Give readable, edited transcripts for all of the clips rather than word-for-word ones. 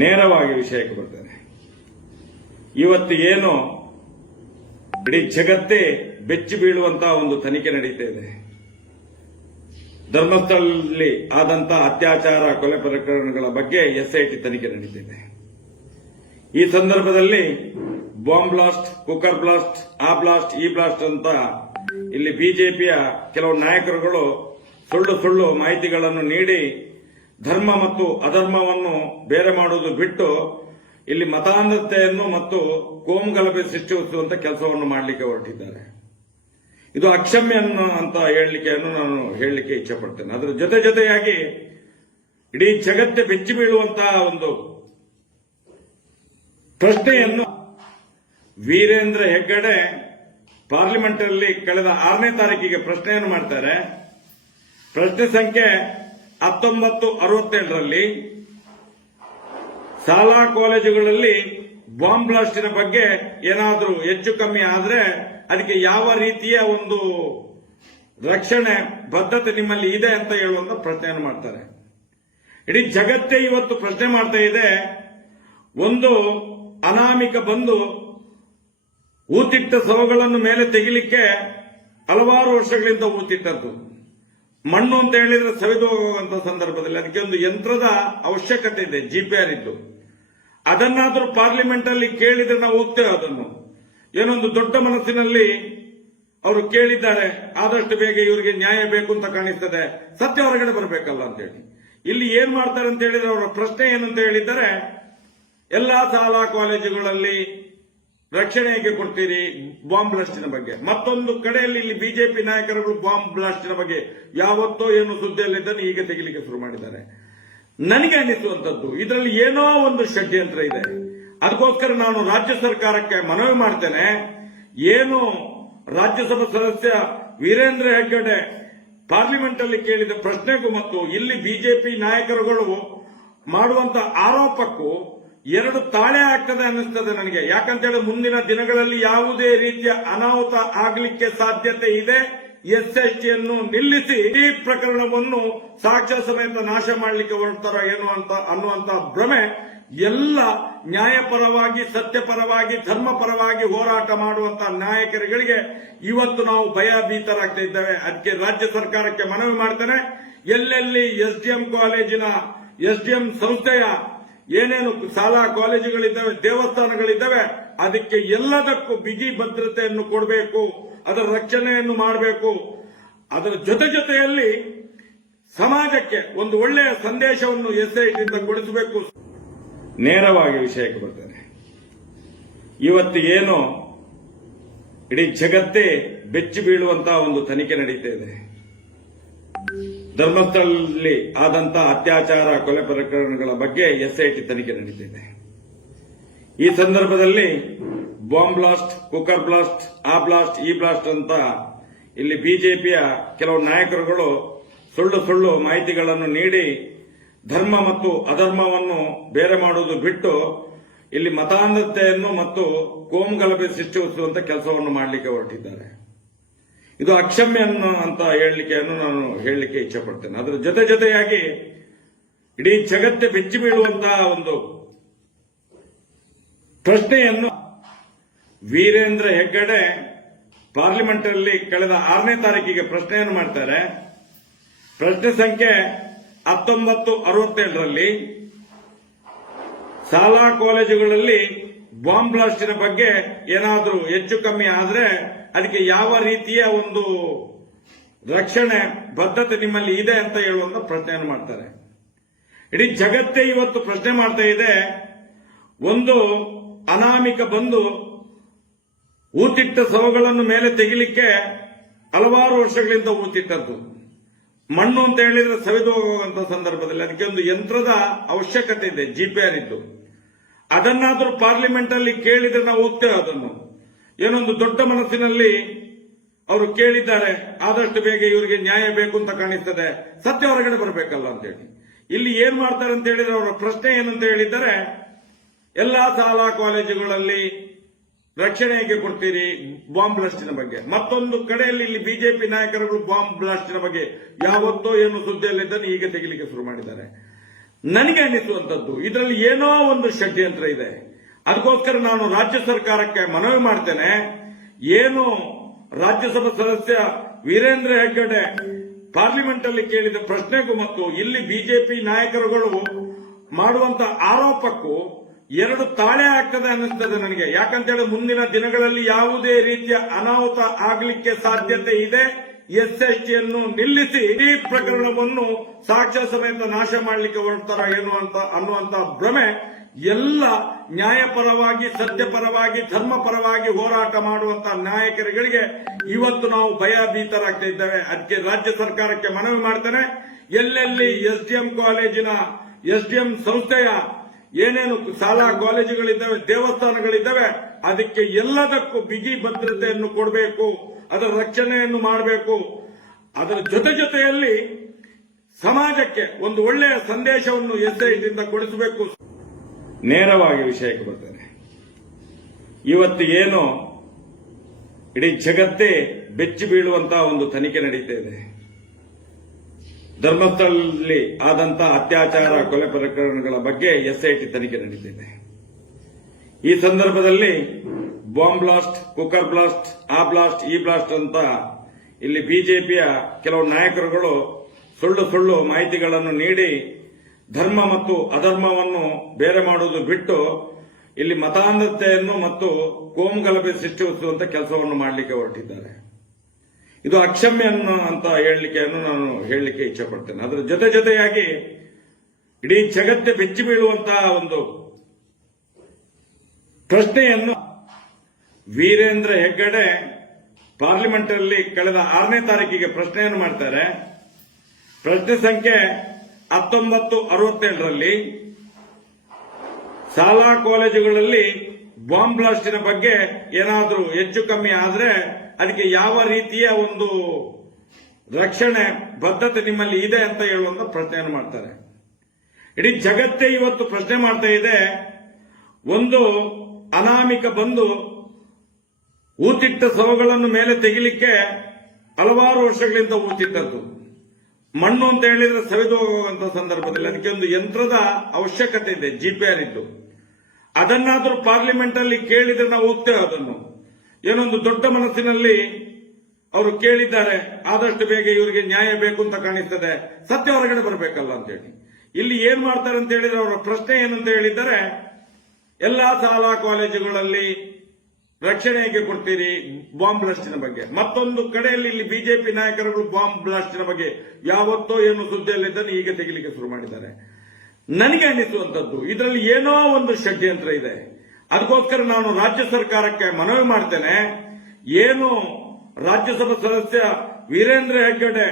ನೇರವಾಗಿ ವಿಷಯಕ್ಕೆ ಬರ್ತೇನೆ. ಇವತ್ತು ಏನು ಇಡೀ ಜಗತ್ತೇ ಬೆಚ್ಚಿ ಬೀಳುವಂತಹ ಒಂದು ತನಿಖೆ ನಡೀತಾ ಇದೆ. ಧರ್ಮಸ್ಥಳದಲ್ಲಿ ಆದಂತಹ ಅತ್ಯಾಚಾರ ಕೊಲೆ ಪ್ರಕರಣಗಳ ಬಗ್ಗೆ ಎಸ್ಐಟಿ ತನಿಖೆ ನಡೀತಿದೆ. ಈ ಸಂದರ್ಭದಲ್ಲಿ ಬಾಂಬ್ ಬ್ಲಾಸ್ಟ್, ಕುಕ್ಕರ್ ಬ್ಲಾಸ್ಟ್, ಆ ಬ್ಲಾಸ್ಟ್, ಈ ಬ್ಲಾಸ್ಟ್ ಅಂತ ಇಲ್ಲಿ ಬಿಜೆಪಿಯ ಕೆಲವು ನಾಯಕರುಗಳು ಸುಳ್ಳು ಮಾಹಿತಿಗಳನ್ನು ನೀಡಿ ಧರ್ಮ ಮತ್ತು ಅಧರ್ಮವನ್ನು ಬೇರೆ ಮಾಡುವುದು ಬಿಟ್ಟು ಇಲ್ಲಿ ಮತಾಂಧತೆಯನ್ನು ಮತ್ತು ಕೋಮುಗಲಭೆ ಸೃಷ್ಟಿಸುವಂತ ಕೆಲಸವನ್ನು ಮಾಡಲಿಕ್ಕೆ ಹೊರಟಿದ್ದಾರೆ. ಇದು ಅಕ್ಷಮ್ಯ ಅಂತ ಹೇಳಲಿಕ್ಕೆಯನ್ನು ನಾನು ಹೇಳಲಿಕ್ಕೆ ಇಚ್ಛಪಡ್ತೇನೆ. ಅದರ ಜೊತೆಯಾಗಿ ಇಡೀ ಜಗತ್ತೇ ಬೆಚ್ಚಿ ಬೀಳುವಂತಹ ಒಂದು ಪ್ರಶ್ನೆಯನ್ನು ವೀರೇಂದ್ರ ಹೆಗ್ಗಡೆ ಪಾರ್ಲಿಮೆಂಟ್ ಅಲ್ಲಿ ಕಳೆದ 6ನೇ ತಾರೀಕಿಗೆ ಪ್ರಶ್ನೆಯನ್ನು ಮಾಡ್ತಾರೆ. ಪ್ರಶ್ನೆ ಸಂಖ್ಯೆ 1967ರಲ್ಲಿ ಶಾಲಾ ಕಾಲೇಜುಗಳಲ್ಲಿ ಬಾಂಬ್ ಬ್ಲಾಸ್ಟಿನ ಬಗ್ಗೆ ಏನಾದರೂ ಹೆಚ್ಚು ಕಮ್ಮಿ ಆದ್ರೆ ಅದಕ್ಕೆ ಯಾವ ರೀತಿಯ ಒಂದು ರಕ್ಷಣೆ ಬದ್ಧತೆ ನಿಮ್ಮಲ್ಲಿ ಇದೆ ಅಂತ ಹೇಳುವಂತ ಪ್ರಶ್ನೆಯನ್ನು ಮಾಡ್ತಾರೆ. ಇಡೀ ಜಗತ್ತೇ ಇವತ್ತು ಪ್ರಶ್ನೆ ಮಾಡ್ತಾ ಇದೆ. ಒಂದು ಅನಾಮಿಕ ಬಂದು ಊತಿಟ್ಟ ಶವಗಳನ್ನು ಮೇಲೆ ತೆಗಿಲಿಕ್ಕೆ ಹಲವಾರು ವರ್ಷಗಳಿಂದ ಊತಿಟ್ಟದ್ದು. ಮಣ್ಣು ಅಂತ ಹೇಳಿದ್ರೆ ಸವಿದು ಹೋಗುವಂತ ಸಂದರ್ಭದಲ್ಲಿ ಅದಕ್ಕೆ ಒಂದು ಯಂತ್ರದ ಅವಶ್ಯಕತೆ ಇದೆ, ಜಿಪಿಆರ್ ಇದ್ದು. ಅದನ್ನಾದ್ರೂ ಪಾರ್ಲಿಮೆಂಟ್ ಅಲ್ಲಿ ಕೇಳಿದ್ರೆ ನಾವು ಹೋಗ್ತೇವೆ. ಅದನ್ನು ಏನೊಂದು ದೊಡ್ಡ ಮನಸ್ಸಿನಲ್ಲಿ ಅವರು ಕೇಳಿದ್ದಾರೆ. ಆದಷ್ಟು ಬೇಗ ಇವರಿಗೆ ನ್ಯಾಯ ಬೇಕು ಅಂತ ಕಾಣಿಸ್ತದೆ, ಸತ್ಯ ಹೊರಗಡೆ ಬರಬೇಕಲ್ಲ ಅಂತೇಳಿ. ಇಲ್ಲಿ ಏನ್ ಮಾಡ್ತಾರೆ ಅಂತ ಹೇಳಿದ್ರೆ ಅವರ ಪ್ರಶ್ನೆ ಏನಂತ ಹೇಳಿದ್ದಾರೆ, ಎಲ್ಲಾ ಶಾಲಾ ಕಾಲೇಜುಗಳಲ್ಲಿ ರಕ್ಷಣೆ ಹೇಗೆ ಕೊಡ್ತೀರಿ ಬಾಂಬ್ ಬ್ಲಾಸ್ಟಿನ ಬಗ್ಗೆ. ಮತ್ತೊಂದು ಕಡೆಯಲ್ಲಿ ಇಲ್ಲಿ ಬಿಜೆಪಿ ನಾಯಕರುಗಳು ಬಾಂಬ್ ಬ್ಲಾಸ್ಟಿನ ಬಗ್ಗೆ ಯಾವತ್ತೋ ಏನು ಸುದ್ದಿಯಲ್ಲಿದ್ದನ್ನು ಈಗ ತೆಗಿಲಿಕ್ಕೆ ಶುರು ಮಾಡಿದ್ದಾರೆ. ನನಗೆ ಅನಿಸುವಂತದ್ದು ಇದರಲ್ಲಿ ಏನೋ ಒಂದು ಷಡ್ಯಂತ್ರ ಇದೆ. ಅದಕ್ಕೋಸ್ಕರ ನಾನು ರಾಜ್ಯ ಸರ್ಕಾರಕ್ಕೆ ಮನವಿ ಮಾಡ್ತೇನೆ. ಏನು ರಾಜ್ಯಸಭಾ ಸದಸ್ಯ ವೀರೇಂದ್ರ ಹೆಗ್ಗಡೆ ಪಾರ್ಲಿಮೆಂಟ್ ಅಲ್ಲಿ ಕೇಳಿದ ಪ್ರಶ್ನೆಗೂ ಮತ್ತು ಇಲ್ಲಿ ಬಿಜೆಪಿ ನಾಯಕರುಗಳು ಮಾಡುವಂತ ಆರೋಪಕ್ಕೂ ಎರಡು ತಾಳೆ ಆಗ್ತದೆ ಅನ್ನಿಸ್ತದೆ ನನಗೆ. ಯಾಕಂತೇಳಿ ಮುಂದಿನ ದಿನಗಳಲ್ಲಿ ಯಾವುದೇ ರೀತಿಯ ಅನಾಹುತ ಆಗಲಿಕ್ಕೆ ಸಾಧ್ಯತೆ ಇದೆ. ಎಸ್ಐಟಿಯನ್ನು ನಿಲ್ಲಿಸಿ ಈ ಪ್ರಕರಣವನ್ನು ಸಾಕ್ಷ್ಯ ಸಮೇತ ನಾಶ ಮಾಡಲಿಕ್ಕೆ ಹೊರಡ್ತಾರೋ ಏನೋ ಅಂತ ಅನ್ನುವಂತ ಭ್ರಮೆ ಎಲ್ಲ ನ್ಯಾಯಪರವಾಗಿ, ಸತ್ಯಪರವಾಗಿ, ಧರ್ಮಪರವಾಗಿ ಹೋರಾಟ ಮಾಡುವಂತ ನಾಯಕರುಗಳಿಗೆ ಇವತ್ತು ನಾವು ಭಯಭೀತರಾಗ್ತಾ ಇದ್ದೇವೆ. ಅದಕ್ಕೆ ರಾಜ್ಯ ಸರ್ಕಾರಕ್ಕೆ ಮನವಿ ಮಾಡ್ತೇನೆ. ಎಲ್ಲೆಲ್ಲಿ ಎಸ್ಡಿಎಂ ಸಂಸ್ಥೆಯ ಏನೇನು ಶಾಲಾ ಕಾಲೇಜುಗಳಿದ್ದಾವೆ, ದೇವಸ್ಥಾನಗಳಿದ್ದಾವೆ, ಅದಕ್ಕೆ ಎಲ್ಲದಕ್ಕೂ ಬಿಗಿ ಭದ್ರತೆಯನ್ನು ಕೊಡಬೇಕು, ಅದರ ರಕ್ಷಣೆಯನ್ನು ಮಾಡಬೇಕು. ಅದರ ಜೊತೆಯಲ್ಲಿ ಸಮಾಜಕ್ಕೆ ಒಂದು ಒಳ್ಳೆಯ ಸಂದೇಶವನ್ನು ಎಸ್ಐಟಿಯಿಂದ ಕೊಡಿಸಬೇಕು. ನೇರವಾಗಿ ವಿಷಯಕ್ಕೆ ಬರ್ತೇನೆ. ಇವತ್ತು ಏನು ಇಡೀ ಜಗತ್ತೇ ಬೆಚ್ಚಿ ಬೀಳುವಂತಹ ಒಂದು ತನಿಖೆ ನಡೀತಾ ಇದೆ. ಧರ್ಮಸ್ಥಳದಲ್ಲಿ ಆದಂತಹ ಅತ್ಯಾಚಾರ ಕೊಲೆ ಪ್ರಕರಣಗಳ ಬಗ್ಗೆ ಎಸ್ಐಟಿ ತನಿಖೆ ನಡೀತಿದೆ. ಈ ಸಂದರ್ಭದಲ್ಲಿ ಬಾಂಬ್ ಬ್ಲಾಸ್ಟ್, ಕುಕ್ಕರ್ ಬ್ಲಾಸ್ಟ್, ಆ ಬ್ಲಾಸ್ಟ್, ಈ ಬ್ಲಾಸ್ಟ್ ಅಂತ ಇಲ್ಲಿ ಬಿಜೆಪಿಯ ಕೆಲವು ನಾಯಕರುಗಳು ಸುಳ್ಳು ಮಾಹಿತಿಗಳನ್ನು ನೀಡಿ ಧರ್ಮ ಮತ್ತು ಅಧರ್ಮವನ್ನು ಬೇರೆ ಮಾಡುವುದು ಬಿಟ್ಟು ಇಲ್ಲಿ ಮತಾಂಧತೆಯನ್ನು ಮತ್ತು ಕೋಮುಗಲಭೆ ಸೃಷ್ಟಿಸುವಂತ ಕೆಲಸವನ್ನು ಮಾಡಲಿಕ್ಕೆ ಹೊರಟಿದ್ದಾರೆ. ಇದು ಅಕ್ಷಮ್ಯ ಅಂತ ಹೇಳಲಿಕ್ಕೆಯನ್ನು ನಾನು ಹೇಳಲಿಕ್ಕೆ ಇಚ್ಛಪಡ್ತೇನೆ. ಅದರ ಜೊತೆಯಾಗಿ ಇಡೀ ಜಗತ್ತೇ ಬೆಚ್ಚಿ ಬೀಳುವಂತಹ ಒಂದು ಪ್ರಶ್ನೆಯನ್ನು ವೀರೇಂದ್ರ ಹೆಗ್ಗಡೆ ಪಾರ್ಲಿಮೆಂಟ್ ಅಲ್ಲಿ ಕಳೆದ 6ನೇ ತಾರೀಕಿಗೆ ಪ್ರಶ್ನೆಯನ್ನು ಮಾಡ್ತಾರೆ. ಪ್ರಶ್ನೆ ಸಂಖ್ಯೆ 1967ರಲ್ಲಿ ಶಾಲಾ ಕಾಲೇಜುಗಳಲ್ಲಿ ಬಾಂಬ್ ಬ್ಲಾಸ್ಟಿನ ಬಗ್ಗೆ ಏನಾದರೂ ಹೆಚ್ಚು ಕಮ್ಮಿ ಆದ್ರೆ ಅದಕ್ಕೆ ಯಾವ ರೀತಿಯ ಒಂದು ರಕ್ಷಣೆ ಬದ್ಧತೆ ನಿಮ್ಮಲ್ಲಿ ಇದೆ ಅಂತ ಹೇಳುವಂತ ಪ್ರಶ್ನೆಯನ್ನು ಮಾಡ್ತಾರೆ. ಇಡೀ ಜಗತ್ತೇ ಇವತ್ತು ಪ್ರಶ್ನೆ ಮಾಡ್ತಾ ಇದೆ. ಒಂದು ಅನಾಮಿಕ ಬಂದು ಊತಿಟ್ಟ ಶವಗಳನ್ನು ಮೇಲೆ ತೆಗಿಲಿಕ್ಕೆ ಹಲವಾರು ವರ್ಷಗಳಿಂದ ಊತಿಟ್ಟದ್ದು. ಮಣ್ಣು ಅಂತ ಹೇಳಿದ್ರೆ ಸವಿದು ಹೋಗುವಂತ ಸಂದರ್ಭದಲ್ಲಿ ಅದಕ್ಕೆ ಒಂದು ಯಂತ್ರದ ಅವಶ್ಯಕತೆ ಇದೆ, ಜಿಪಿಆರ್ ಇದ್ದು. ಅದನ್ನಾದ್ರೂ ಪಾರ್ಲಿಮೆಂಟ್ ಅಲ್ಲಿ ಕೇಳಿದ್ರೆ ನಾವು ಹೋಗ್ತೇವೆ. ಅದನ್ನು ಏನೊಂದು ದೊಡ್ಡ ಮನಸ್ಸಿನಲ್ಲಿ ಅವರು ಕೇಳಿದ್ದಾರೆ. ಆದಷ್ಟು ಬೇಗ ಇವರಿಗೆ ನ್ಯಾಯ ಬೇಕು ಅಂತ ಕಾಣಿಸ್ತದೆ, ಸತ್ಯ ಹೊರಗಡೆ ಬರಬೇಕಲ್ಲ ಅಂತೇಳಿ. ಇಲ್ಲಿ ಏನ್ ಮಾಡ್ತಾರೆ ಅಂತ ಹೇಳಿದ್ರೆ ಅವರ ಪ್ರಶ್ನೆ ಏನಂತ ಹೇಳಿದ್ದಾರೆ, ಎಲ್ಲಾ ಶಾಲಾ ಕಾಲೇಜುಗಳಲ್ಲಿ ರಕ್ಷಣೆ ಹೇಗೆ ಕೊಡ್ತೀರಿ ಬಾಂಬ್ ಬ್ಲಾಸ್ಟಿನ ಬಗ್ಗೆ. ಮತ್ತೊಂದು ಕಡೆಯಲ್ಲಿ ಇಲ್ಲಿ ಬಿಜೆಪಿ ನಾಯಕರುಗಳು ಬಾಂಬ್ ಬ್ಲಾಸ್ಟಿನ ಬಗ್ಗೆ ಯಾವತ್ತೋ ಏನು ಸುದ್ದಿಯಲ್ಲಿದ್ದನ್ನು ಈಗ ತೆಗಿಲಿಕ್ಕೆ ಶುರು ಮಾಡಿದ್ದಾರೆ. ನನಗೆ ಅನಿಸುವಂತದ್ದು ಇದರಲ್ಲಿ ಏನೋ ಒಂದು ಷಡ್ಯಂತ್ರ ಇದೆ. ಅದಕ್ಕೋಸ್ಕರ ನಾನು ರಾಜ್ಯ ಸರ್ಕಾರಕ್ಕೆ ಮನವಿ ಮಾಡ್ತೇನೆ. ಏನು ರಾಜ್ಯಸಭಾ ಸದಸ್ಯ ವೀರೇಂದ್ರ ಹೆಗ್ಗಡೆ ಪಾರ್ಲಿಮೆಂಟ್ ಅಲ್ಲಿ ಕೇಳಿದ ಪ್ರಶ್ನೆಗೂ ಮತ್ತು ಇಲ್ಲಿ ಬಿಜೆಪಿ ನಾಯಕರುಗಳು ಮಾಡುವಂತ ಆರೋಪಕ್ಕೂ ಎರಡು ತಾಳೆ ಆಗ್ತದೆ ಅನ್ನಿಸ್ತದೆ ನನಗೆ. ಯಾಕಂತೇಳಿ ಮುಂದಿನ ದಿನಗಳಲ್ಲಿ ಯಾವುದೇ ರೀತಿಯ ಅನಾಹುತ ಆಗಲಿಕ್ಕೆ ಸಾಧ್ಯತೆ ಇದೆ. ಎಸ್ಐಟಿಯನ್ನು ನಿಲ್ಲಿಸಿ ಈ ಪ್ರಕರಣವನ್ನು ಸಾಕ್ಷ್ಯ ಸಮೇತ ನಾಶ ಮಾಡಲಿಕ್ಕೆ ಹೊರಡ್ತಾರ ಏನು ಅಂತ ಅನ್ನುವಂತ ಭ್ರಮೆ ಎಲ್ಲ ನ್ಯಾಯಪರವಾಗಿ, ಸತ್ಯಪರವಾಗಿ, ಧರ್ಮಪರವಾಗಿ ಹೋರಾಟ ಮಾಡುವಂತಹ ನಾಯಕರುಗಳಿಗೆ ಇವತ್ತು ನಾವು ಭಯಭೀತರಾಗ್ತಾ ಇದ್ದೇವೆ. ಅದಕ್ಕೆ ರಾಜ್ಯ ಸರ್ಕಾರಕ್ಕೆ ಮನವಿ ಮಾಡ್ತೇನೆ. ಎಲ್ಲೆಲ್ಲಿ ಎಸ್ಡಿಎಂ ಕಾಲೇಜಿನ ಎಸ್ಡಿಎಂ ಸಂಸ್ಥೆಯ ಏನೇನು ಶಾಲಾ ಕಾಲೇಜುಗಳಿದ್ದಾವೆ, ದೇವಸ್ಥಾನಗಳಿದ್ದಾವೆ, ಅದಕ್ಕೆ ಎಲ್ಲದಕ್ಕೂ ಬಿಗಿ ಭದ್ರತೆಯನ್ನು ಕೊಡಬೇಕು, ಅದರ ರಕ್ಷಣೆಯನ್ನು ಮಾಡಬೇಕು. ಅದರ ಜೊತೆಯಲ್ಲಿ ಸಮಾಜಕ್ಕೆ ಒಂದು ಒಳ್ಳೆಯ ಸಂದೇಶವನ್ನು ಎಸ್ಐಟಿಯಿಂದ ಕೊಡಿಸಬೇಕು. ನೇರವಾಗಿ ವಿಷಯಕ್ಕೆ ಬರ್ತೇನೆ. ಇವತ್ತು ಏನು ಇಡೀ ಜಗತ್ತೇ ಬೆಚ್ಚಿ ಬೀಳುವಂತಹ ಒಂದು ತನಿಖೆ ನಡೀತಾ ಇದೆ. ಧರ್ಮಸ್ಥಳದಲ್ಲಿ ಆದಂತಹ ಅತ್ಯಾಚಾರ, ಕೊಲೆ ಪ್ರಕರಣಗಳ ಬಗ್ಗೆ ಎಸ್ಐಟಿ ತನಿಖೆ ನಡೀತಿದೆ. ಈ ಸಂದರ್ಭದಲ್ಲಿ ಬಾಂಬ್ ಬ್ಲಾಸ್ಟ್, ಕುಕ್ಕರ್ ಬ್ಲಾಸ್ಟ್, ಆ ಬ್ಲಾಸ್ಟ್, ಈ ಬ್ಲಾಸ್ಟ್ ಅಂತ ಇಲ್ಲಿ ಬಿಜೆಪಿಯ ಕೆಲವು ನಾಯಕರುಗಳು ಸುಳ್ಳು ಮಾಹಿತಿಗಳನ್ನು ನೀಡಿ ಧರ್ಮ ಮತ್ತು ಅಧರ್ಮವನ್ನು ಬೇರೆ ಮಾಡುವುದು ಬಿಟ್ಟು ಇಲ್ಲಿ ಮತಾಂಧತೆಯನ್ನು ಮತ್ತು ಕೋಮುಗಲಭೆ ಸೃಷ್ಟಿಸುವಂತ ಕೆಲಸವನ್ನು ಮಾಡಲಿಕ್ಕೆ ಹೊರಟಿದ್ದಾರೆ. ಇದು ಅಕ್ಷಮ್ಯ ಅಂತ ನಾನು ಹೇಳಲಿಕ್ಕೆ ಇಚ್ಛೆ ಪಡ್ತೇನೆ. ಅದರ ಜೊತೆಯಾಗಿ ಇಡೀ ಜಗತ್ತೇ ಬೆಚ್ಚಿ ಬೀಳುವಂತಹ ಒಂದು ಪ್ರಶ್ನೆಯನ್ನು ವೀರೇಂದ್ರ ಹೆಗ್ಗಡೆ ಪಾರ್ಲಿಮೆಂಟ್ ಅಲ್ಲಿ ಕಳೆದ 6ನೇ ತಾರೀಕಿಗೆ ಪ್ರಶ್ನೆಯನ್ನು ಮಾಡ್ತಾರೆ. ಪ್ರಶ್ನೆ ಸಂಖ್ಯೆ 1967ರಲ್ಲಿ ಶಾಲಾ ಕಾಲೇಜುಗಳಲ್ಲಿ ಬಾಂಬ್ ಬ್ಲಾಸ್ಟಿನ ಬಗ್ಗೆ ಏನಾದರೂ ಹೆಚ್ಚು ಕಮ್ಮಿ ಆದ್ರೆ ಅದಕ್ಕೆ ಯಾವ ರೀತಿಯ ಒಂದು ರಕ್ಷಣೆ ಬದ್ಧತೆ ನಿಮ್ಮಲ್ಲಿ ಇದೆ ಅಂತ ಹೇಳುವಂತ ಪ್ರಶ್ನೆಯನ್ನು ಮಾಡ್ತಾರೆ. ಇಡೀ ಜಗತ್ತೇ ಇವತ್ತು ಪ್ರಶ್ನೆ ಮಾಡ್ತಾ ಇದೆ. ಒಂದು ಅನಾಮಿಕ ಬಂದು ಊತಿಟ್ಟ ಶವಗಳನ್ನು ಮೇಲೆ ತೆಗಿಲಿಕ್ಕೆ ಹಲವಾರು ವರ್ಷಗಳಿಂದ ಊತಿಟ್ಟದ್ದು. ಮಣ್ಣು ಅಂತ ಹೇಳಿದ್ರೆ ಸವೆದು ಹೋಗುವಂತ ಸಂದರ್ಭದಲ್ಲಿ ಅದಕ್ಕೆ ಒಂದು ಯಂತ್ರದ ಅವಶ್ಯಕತೆ ಇದೆ, ಜಿಪಿಆರ್ ಇದ್ದು. ಅದನ್ನಾದ್ರೂ ಪಾರ್ಲಿಮೆಂಟ್ ಅಲ್ಲಿ ಕೇಳಿದ್ರೆ ನಾವು ಹೋಗ್ತೇವೆ. ಅದನ್ನು ಏನೊಂದು ದೊಡ್ಡ ಮನಸ್ಸಿನಲ್ಲಿ ಅವರು ಕೇಳಿದ್ದಾರೆ. ಆದಷ್ಟು ಬೇಗ ಇವರಿಗೆ ನ್ಯಾಯ ಬೇಕು ಅಂತ ಕಾಣಿಸ್ತದೆ, ಸತ್ಯ ಹೊರಗಡೆ ಬರಬೇಕಲ್ಲ ಅಂತೇಳಿ. ಇಲ್ಲಿ ಏನ್ ಮಾಡ್ತಾರೆ ಅಂತ ಹೇಳಿದ್ರೆ ಅವರ ಪ್ರಶ್ನೆ ಏನಂತ ಹೇಳಿದ್ದಾರೆ, ಎಲ್ಲಾ ಶಾಲಾ ಕಾಲೇಜುಗಳಲ್ಲಿ ರಕ್ಷಣೆ ಹೇಗೆ ಕೊಡ್ತೀರಿ ಬಾಂಬ್ ಬ್ಲಾಸ್ಟಿನ ಬಗ್ಗೆ. ಮತ್ತೊಂದು ಕಡೆಯಲ್ಲಿ ಇಲ್ಲಿ ಬಿಜೆಪಿ ನಾಯಕರುಗಳು ಬಾಂಬ್ ಬ್ಲಾಸ್ಟಿನ ಬಗ್ಗೆ ಯಾವತ್ತೋ ಏನು ಸುದ್ದಿಯಲ್ಲಿದ್ದನ್ನು ಈಗ ತೆಗಿಲಿಕ್ಕೆ ಶುರು ಮಾಡಿದ್ದಾರೆ. ನನಗೆ ಅನಿಸುವಂತದ್ದು ಇದರಲ್ಲಿ ಏನೋ ಒಂದು ಷಡ್ಯಂತ್ರ ಇದೆ. ಅದಕ್ಕೋಸ್ಕರ ನಾನು ರಾಜ್ಯ ಸರ್ಕಾರಕ್ಕೆ ಮನವಿ ಮಾಡ್ತೇನೆ. ಏನು ರಾಜ್ಯಸಭಾ ಸದಸ್ಯ ವೀರೇಂದ್ರ ಹೆಗ್ಗಡೆ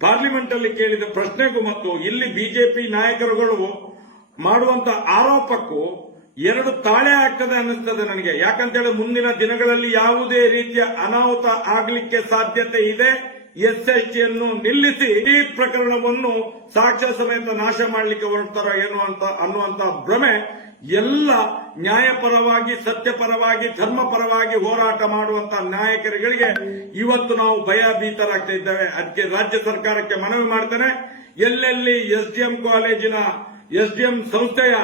ಪಾರ್ಲಿಮೆಂಟ್ ಅಲ್ಲಿ ಕೇಳಿದ ಪ್ರಶ್ನೆಗೂ ಮತ್ತು ಇಲ್ಲಿ ಬಿಜೆಪಿ ನಾಯಕರುಗಳು ಮಾಡುವಂತ ಆರೋಪಕ್ಕೂ ಎರಡು ತಾಳೆ ಆಗ್ತದೆ ಅನ್ನಿಸ್ತದೆ ನನಗೆ. ಯಾಕಂತೇಳಿ ಮುಂದಿನ ದಿನಗಳಲ್ಲಿ ಯಾವುದೇ ರೀತಿಯ ಅನಾಹುತ ಆಗಲಿಕ್ಕೆ ಸಾಧ್ಯತೆ ಇದೆ. ಎಸ್ಐಟಿಯನ್ನು ನಿಲ್ಲಿಸಿ ಈ ಪ್ರಕರಣವನ್ನು ಸಾಕ್ಷ್ಯ ಸಮೇತ ನಾಶ ಮಾಡಲಿಕ್ಕೆ ಹೊರಡ್ತಾರ ಏನು ಅಂತ ಅನ್ನುವಂತ ಭ್ರಮೆ ಎಲ್ಲ ನ್ಯಾಯಪರವಾಗಿ, ಸತ್ಯಪರವಾಗಿ, ಧರ್ಮಪರವಾಗಿ ಹೋರಾಟ ಮಾಡುವಂತಹ ನಾಯಕರುಗಳಿಗೆ ಇವತ್ತು ನಾವು ಭಯಭೀತರಾಗ್ತಾ ಇದ್ದೇವೆ. ಅದಕ್ಕೆ ರಾಜ್ಯ ಸರ್ಕಾರಕ್ಕೆ ಮನವಿ ಮಾಡ್ತೇನೆ. ಎಲ್ಲೆಲ್ಲಿ ಎಸ್ಡಿಎಂ ಕಾಲೇಜಿನ ಎಸ್ಡಿಎಂ ಸಂಸ್ಥೆಯ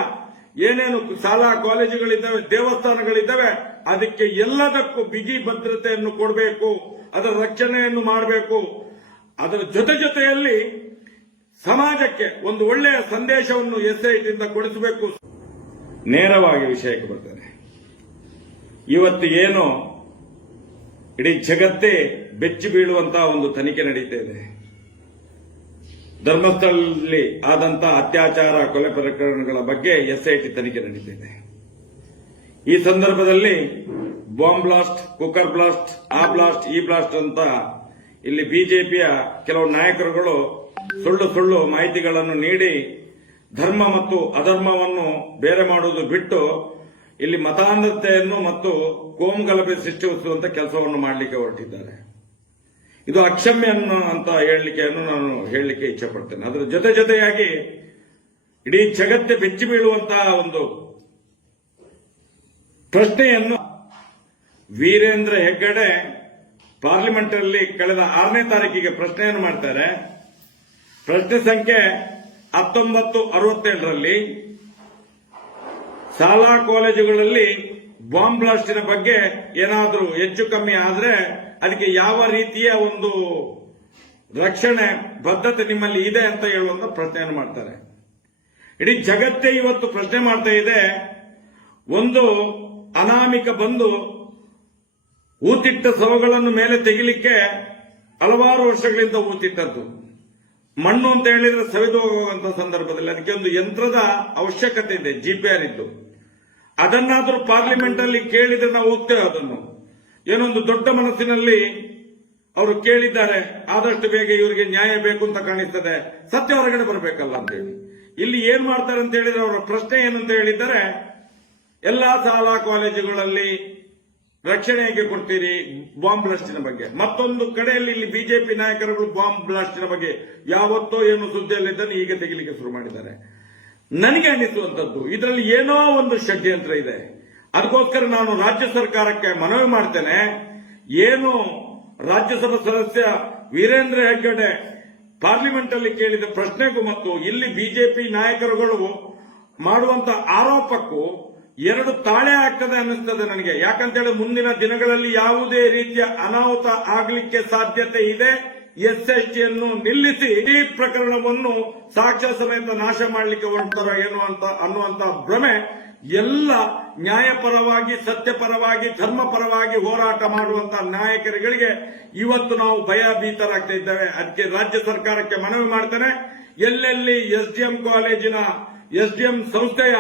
ಏನೇನು ಶಾಲಾ ಕಾಲೇಜುಗಳಿದ್ದಾವೆ, ದೇವಸ್ಥಾನಗಳಿದ್ದಾವೆ, ಅದಕ್ಕೆ ಎಲ್ಲದಕ್ಕೂ ಬಿಗಿ ಭದ್ರತೆಯನ್ನು ಕೊಡಬೇಕು, ಅದರ ರಕ್ಷಣೆಯನ್ನು ಮಾಡಬೇಕು. ಅದರ ಜೊತೆಯಲ್ಲಿ ಸಮಾಜಕ್ಕೆ ಒಂದು ಒಳ್ಳೆಯ ಸಂದೇಶವನ್ನು ಎಸ್ಐಟಿಯಿಂದ ಕೊಡಿಸಬೇಕು. ನೇರವಾಗಿ ವಿಷಯಕ್ಕೆ ಬರ್ತೇನೆ. ಇವತ್ತು ಏನು ಇಡೀ ಜಗತ್ತೇ ಬೆಚ್ಚಿ ಬೀಳುವಂತಹ ಒಂದು ತನಿಖೆ ನಡೀತಾ ಇದೆ. ಧರ್ಮಸ್ಥಳದಲ್ಲಿ ಆದಂತಹ ಅತ್ಯಾಚಾರ, ಕೊಲೆ ಪ್ರಕರಣಗಳ ಬಗ್ಗೆ ಎಸ್ಐಟಿ ತನಿಖೆ ನಡೀತಿದೆ. ಈ ಸಂದರ್ಭದಲ್ಲಿ ಬಾಂಬ್ ಬ್ಲಾಸ್ಟ್, ಕುಕ್ಕರ್ ಬ್ಲಾಸ್ಟ್, ಆ ಬ್ಲಾಸ್ಟ್, ಈ ಬ್ಲಾಸ್ಟ್ ಅಂತ ಇಲ್ಲಿ ಬಿಜೆಪಿಯ ಕೆಲವು ನಾಯಕರುಗಳು ಸುಳ್ಳು ಮಾಹಿತಿಗಳನ್ನು ನೀಡಿ ಧರ್ಮ ಮತ್ತು ಅಧರ್ಮವನ್ನು ಬೇರೆ ಮಾಡುವುದು ಬಿಟ್ಟು ಇಲ್ಲಿ ಮತಾಂಧತೆಯನ್ನು ಮತ್ತು ಕೋಮುಗಲಭೆ ಸೃಷ್ಟಿಸುವಂತ ಕೆಲಸವನ್ನು ಮಾಡಲಿಕ್ಕೆ ಹೊರಟಿದ್ದಾರೆ. ಇದು ಅಕ್ಷಮ್ಯ ಅಂತ ನಾನು ಹೇಳಲಿಕ್ಕೆ ಇಚ್ಛೆ ಪಡ್ತೇನೆ. ಅದರ ಜೊತೆಯಾಗಿ ಇಡೀ ಜಗತ್ತೇ ಬೆಚ್ಚಿ ಬೀಳುವಂತಹ ಒಂದು ಪ್ರಶ್ನೆಯನ್ನು ವೀರೇಂದ್ರ ಹೆಗ್ಗಡೆ ಪಾರ್ಲಿಮೆಂಟ್ ಅಲ್ಲಿ ಕಳೆದ 6ನೇ ತಾರೀಕಿಗೆ ಪ್ರಶ್ನೆಯನ್ನು ಮಾಡ್ತಾರೆ. ಪ್ರಶ್ನೆ ಸಂಖ್ಯೆ 1967ರಲ್ಲಿ ಶಾಲಾ ಕಾಲೇಜುಗಳಲ್ಲಿ ಬಾಂಬ್ ಬ್ಲಾಸ್ಟಿನ ಬಗ್ಗೆ ಏನಾದರೂ ಹೆಚ್ಚು ಕಮ್ಮಿ ಆದ್ರೆ ಅದಕ್ಕೆ ಯಾವ ರೀತಿಯ ಒಂದು ರಕ್ಷಣೆ ಬದ್ಧತೆ ನಿಮ್ಮಲ್ಲಿ ಇದೆ ಅಂತ ಹೇಳುವಂತ ಪ್ರಶ್ನೆಯನ್ನು ಮಾಡ್ತಾರೆ. ಇಡೀ ಜಗತ್ತೇ ಇವತ್ತು ಪ್ರಶ್ನೆ ಮಾಡ್ತಾ ಇದೆ. ಒಂದು ಅನಾಮಿಕ ಬಂದು ಊತಿಟ್ಟ ಶವಗಳನ್ನು ಮೇಲೆ ತೆಗಿಲಿಕ್ಕೆ ಹಲವಾರು ವರ್ಷಗಳಿಂದ ಊತಿಟ್ಟದ್ದು. ಮಣ್ಣು ಅಂತ ಹೇಳಿದ್ರೆ ಸವೆದು ಹೋಗುವಂತ ಸಂದರ್ಭದಲ್ಲಿ ಅದಕ್ಕೆ ಒಂದು ಯಂತ್ರದ ಅವಶ್ಯಕತೆ ಇದೆ, ಜಿಪಿಆರ್ ಇದ್ದು. ಅದನ್ನಾದರೂ ಪಾರ್ಲಿಮೆಂಟ್ ಅಲ್ಲಿ ಕೇಳಿದ್ರೆ ನಾವು ಹೋಗ್ತೇವೆ. ಅದನ್ನು ಏನೊಂದು ದೊಡ್ಡ ಮನಸ್ಸಿನಲ್ಲಿ ಅವರು ಕೇಳಿದ್ದಾರೆ, ಆದಷ್ಟು ಬೇಗ ಇವರಿಗೆ ನ್ಯಾಯ ಬೇಕು ಅಂತ ಕಾಣಿಸ್ತದೆ, ಸತ್ಯ ಹೊರಗಡೆ ಬರಬೇಕಲ್ಲ ಅಂತ ಹೇಳಿ. ಇಲ್ಲಿ ಏನ್ ಮಾಡ್ತಾರೆ ಅಂತ ಹೇಳಿದ್ರೆ ಅವರ ಪ್ರಶ್ನೆ ಏನಂತ ಹೇಳಿದ್ದಾರೆ, ಎಲ್ಲಾ ಶಾಲಾ ಕಾಲೇಜುಗಳಲ್ಲಿ ರಕ್ಷಣೆ ಹೇಗೆ ಕೊಡ್ತೀರಿ ಬಾಂಬ್ ಬ್ಲಾಸ್ಟಿನ ಬಗ್ಗೆ. ಮತ್ತೊಂದು ಕಡೆಯಲ್ಲಿ ಇಲ್ಲಿ ಬಿಜೆಪಿ ನಾಯಕರುಗಳು ಬಾಂಬ್ ಬ್ಲಾಸ್ಟಿನ ಬಗ್ಗೆ ಯಾವತ್ತೋ ಏನು ಸುದ್ದಿಯಲ್ಲಿದ್ದನ್ನು ಈಗ ತೆಗಿಲಿಕ್ಕೆ ಶುರು ಮಾಡಿದ್ದಾರೆ. ನನಗೆ ಅನಿಸುವಂತದ್ದು ಇದರಲ್ಲಿ ಏನೋ ಒಂದು ಷಡ್ಯಂತ್ರ ಇದೆ. ಅದಕ್ಕೋಸ್ಕರ ನಾನು ರಾಜ್ಯ ಸರ್ಕಾರಕ್ಕೆ ಮನವಿ ಮಾಡ್ತೇನೆ. ಏನು ರಾಜ್ಯಸಭಾ ಸದಸ್ಯ ವೀರೇಂದ್ರ ಹೆಗ್ಗಡೆ ಪಾರ್ಲಿಮೆಂಟ್ ಅಲ್ಲಿ ಕೇಳಿದ ಪ್ರಶ್ನೆಗೂ ಮತ್ತು ಇಲ್ಲಿ ಬಿಜೆಪಿ ನಾಯಕರುಗಳು ಮಾಡುವಂತ ಆರೋಪಕ್ಕೂ ಎರಡು ತಾಳೆ ಆಗ್ತದೆ ಅನ್ನಿಸ್ತದೆ ನನಗೆ. ಯಾಕಂತೇಳಿ ಮುಂದಿನ ದಿನಗಳಲ್ಲಿ ಯಾವುದೇ ರೀತಿಯ ಅನಾಹುತ ಆಗಲಿಕ್ಕೆ ಸಾಧ್ಯತೆ ಇದೆ. ಎಸ್ಎಸ್ಟಿಯನ್ನು ನಿಲ್ಲಿಸಿ ಈ ಪ್ರಕರಣವನ್ನು ಸಾಕ್ಷ್ಯ ಸಮೇತ ನಾಶ ಮಾಡಲಿಕ್ಕೆ ಹೊರಡ್ತಾರೋ ಏನು ಅಂತ ಅನ್ನುವಂತ ಭ್ರಮೆ ಎಲ್ಲ ನ್ಯಾಯಪರವಾಗಿ, ಸತ್ಯಪರವಾಗಿ, ಧರ್ಮಪರವಾಗಿ ಹೋರಾಟ ಮಾಡುವಂತಹ ನಾಯಕರುಗಳಿಗೆ ಇವತ್ತು ನಾವು ಭಯಭೀತರಾಗ್ತಾ ಇದ್ದೇವೆ. ಅದಕ್ಕೆ ರಾಜ್ಯ ಸರ್ಕಾರಕ್ಕೆ ಮನವಿ ಮಾಡ್ತೇನೆ, ಎಲ್ಲೆಲ್ಲಿ ಎಸ್ಡಿಎಂ ಕಾಲೇಜಿನ ಎಸ್ಡಿಎಂ ಸಂಸ್ಥೆಯ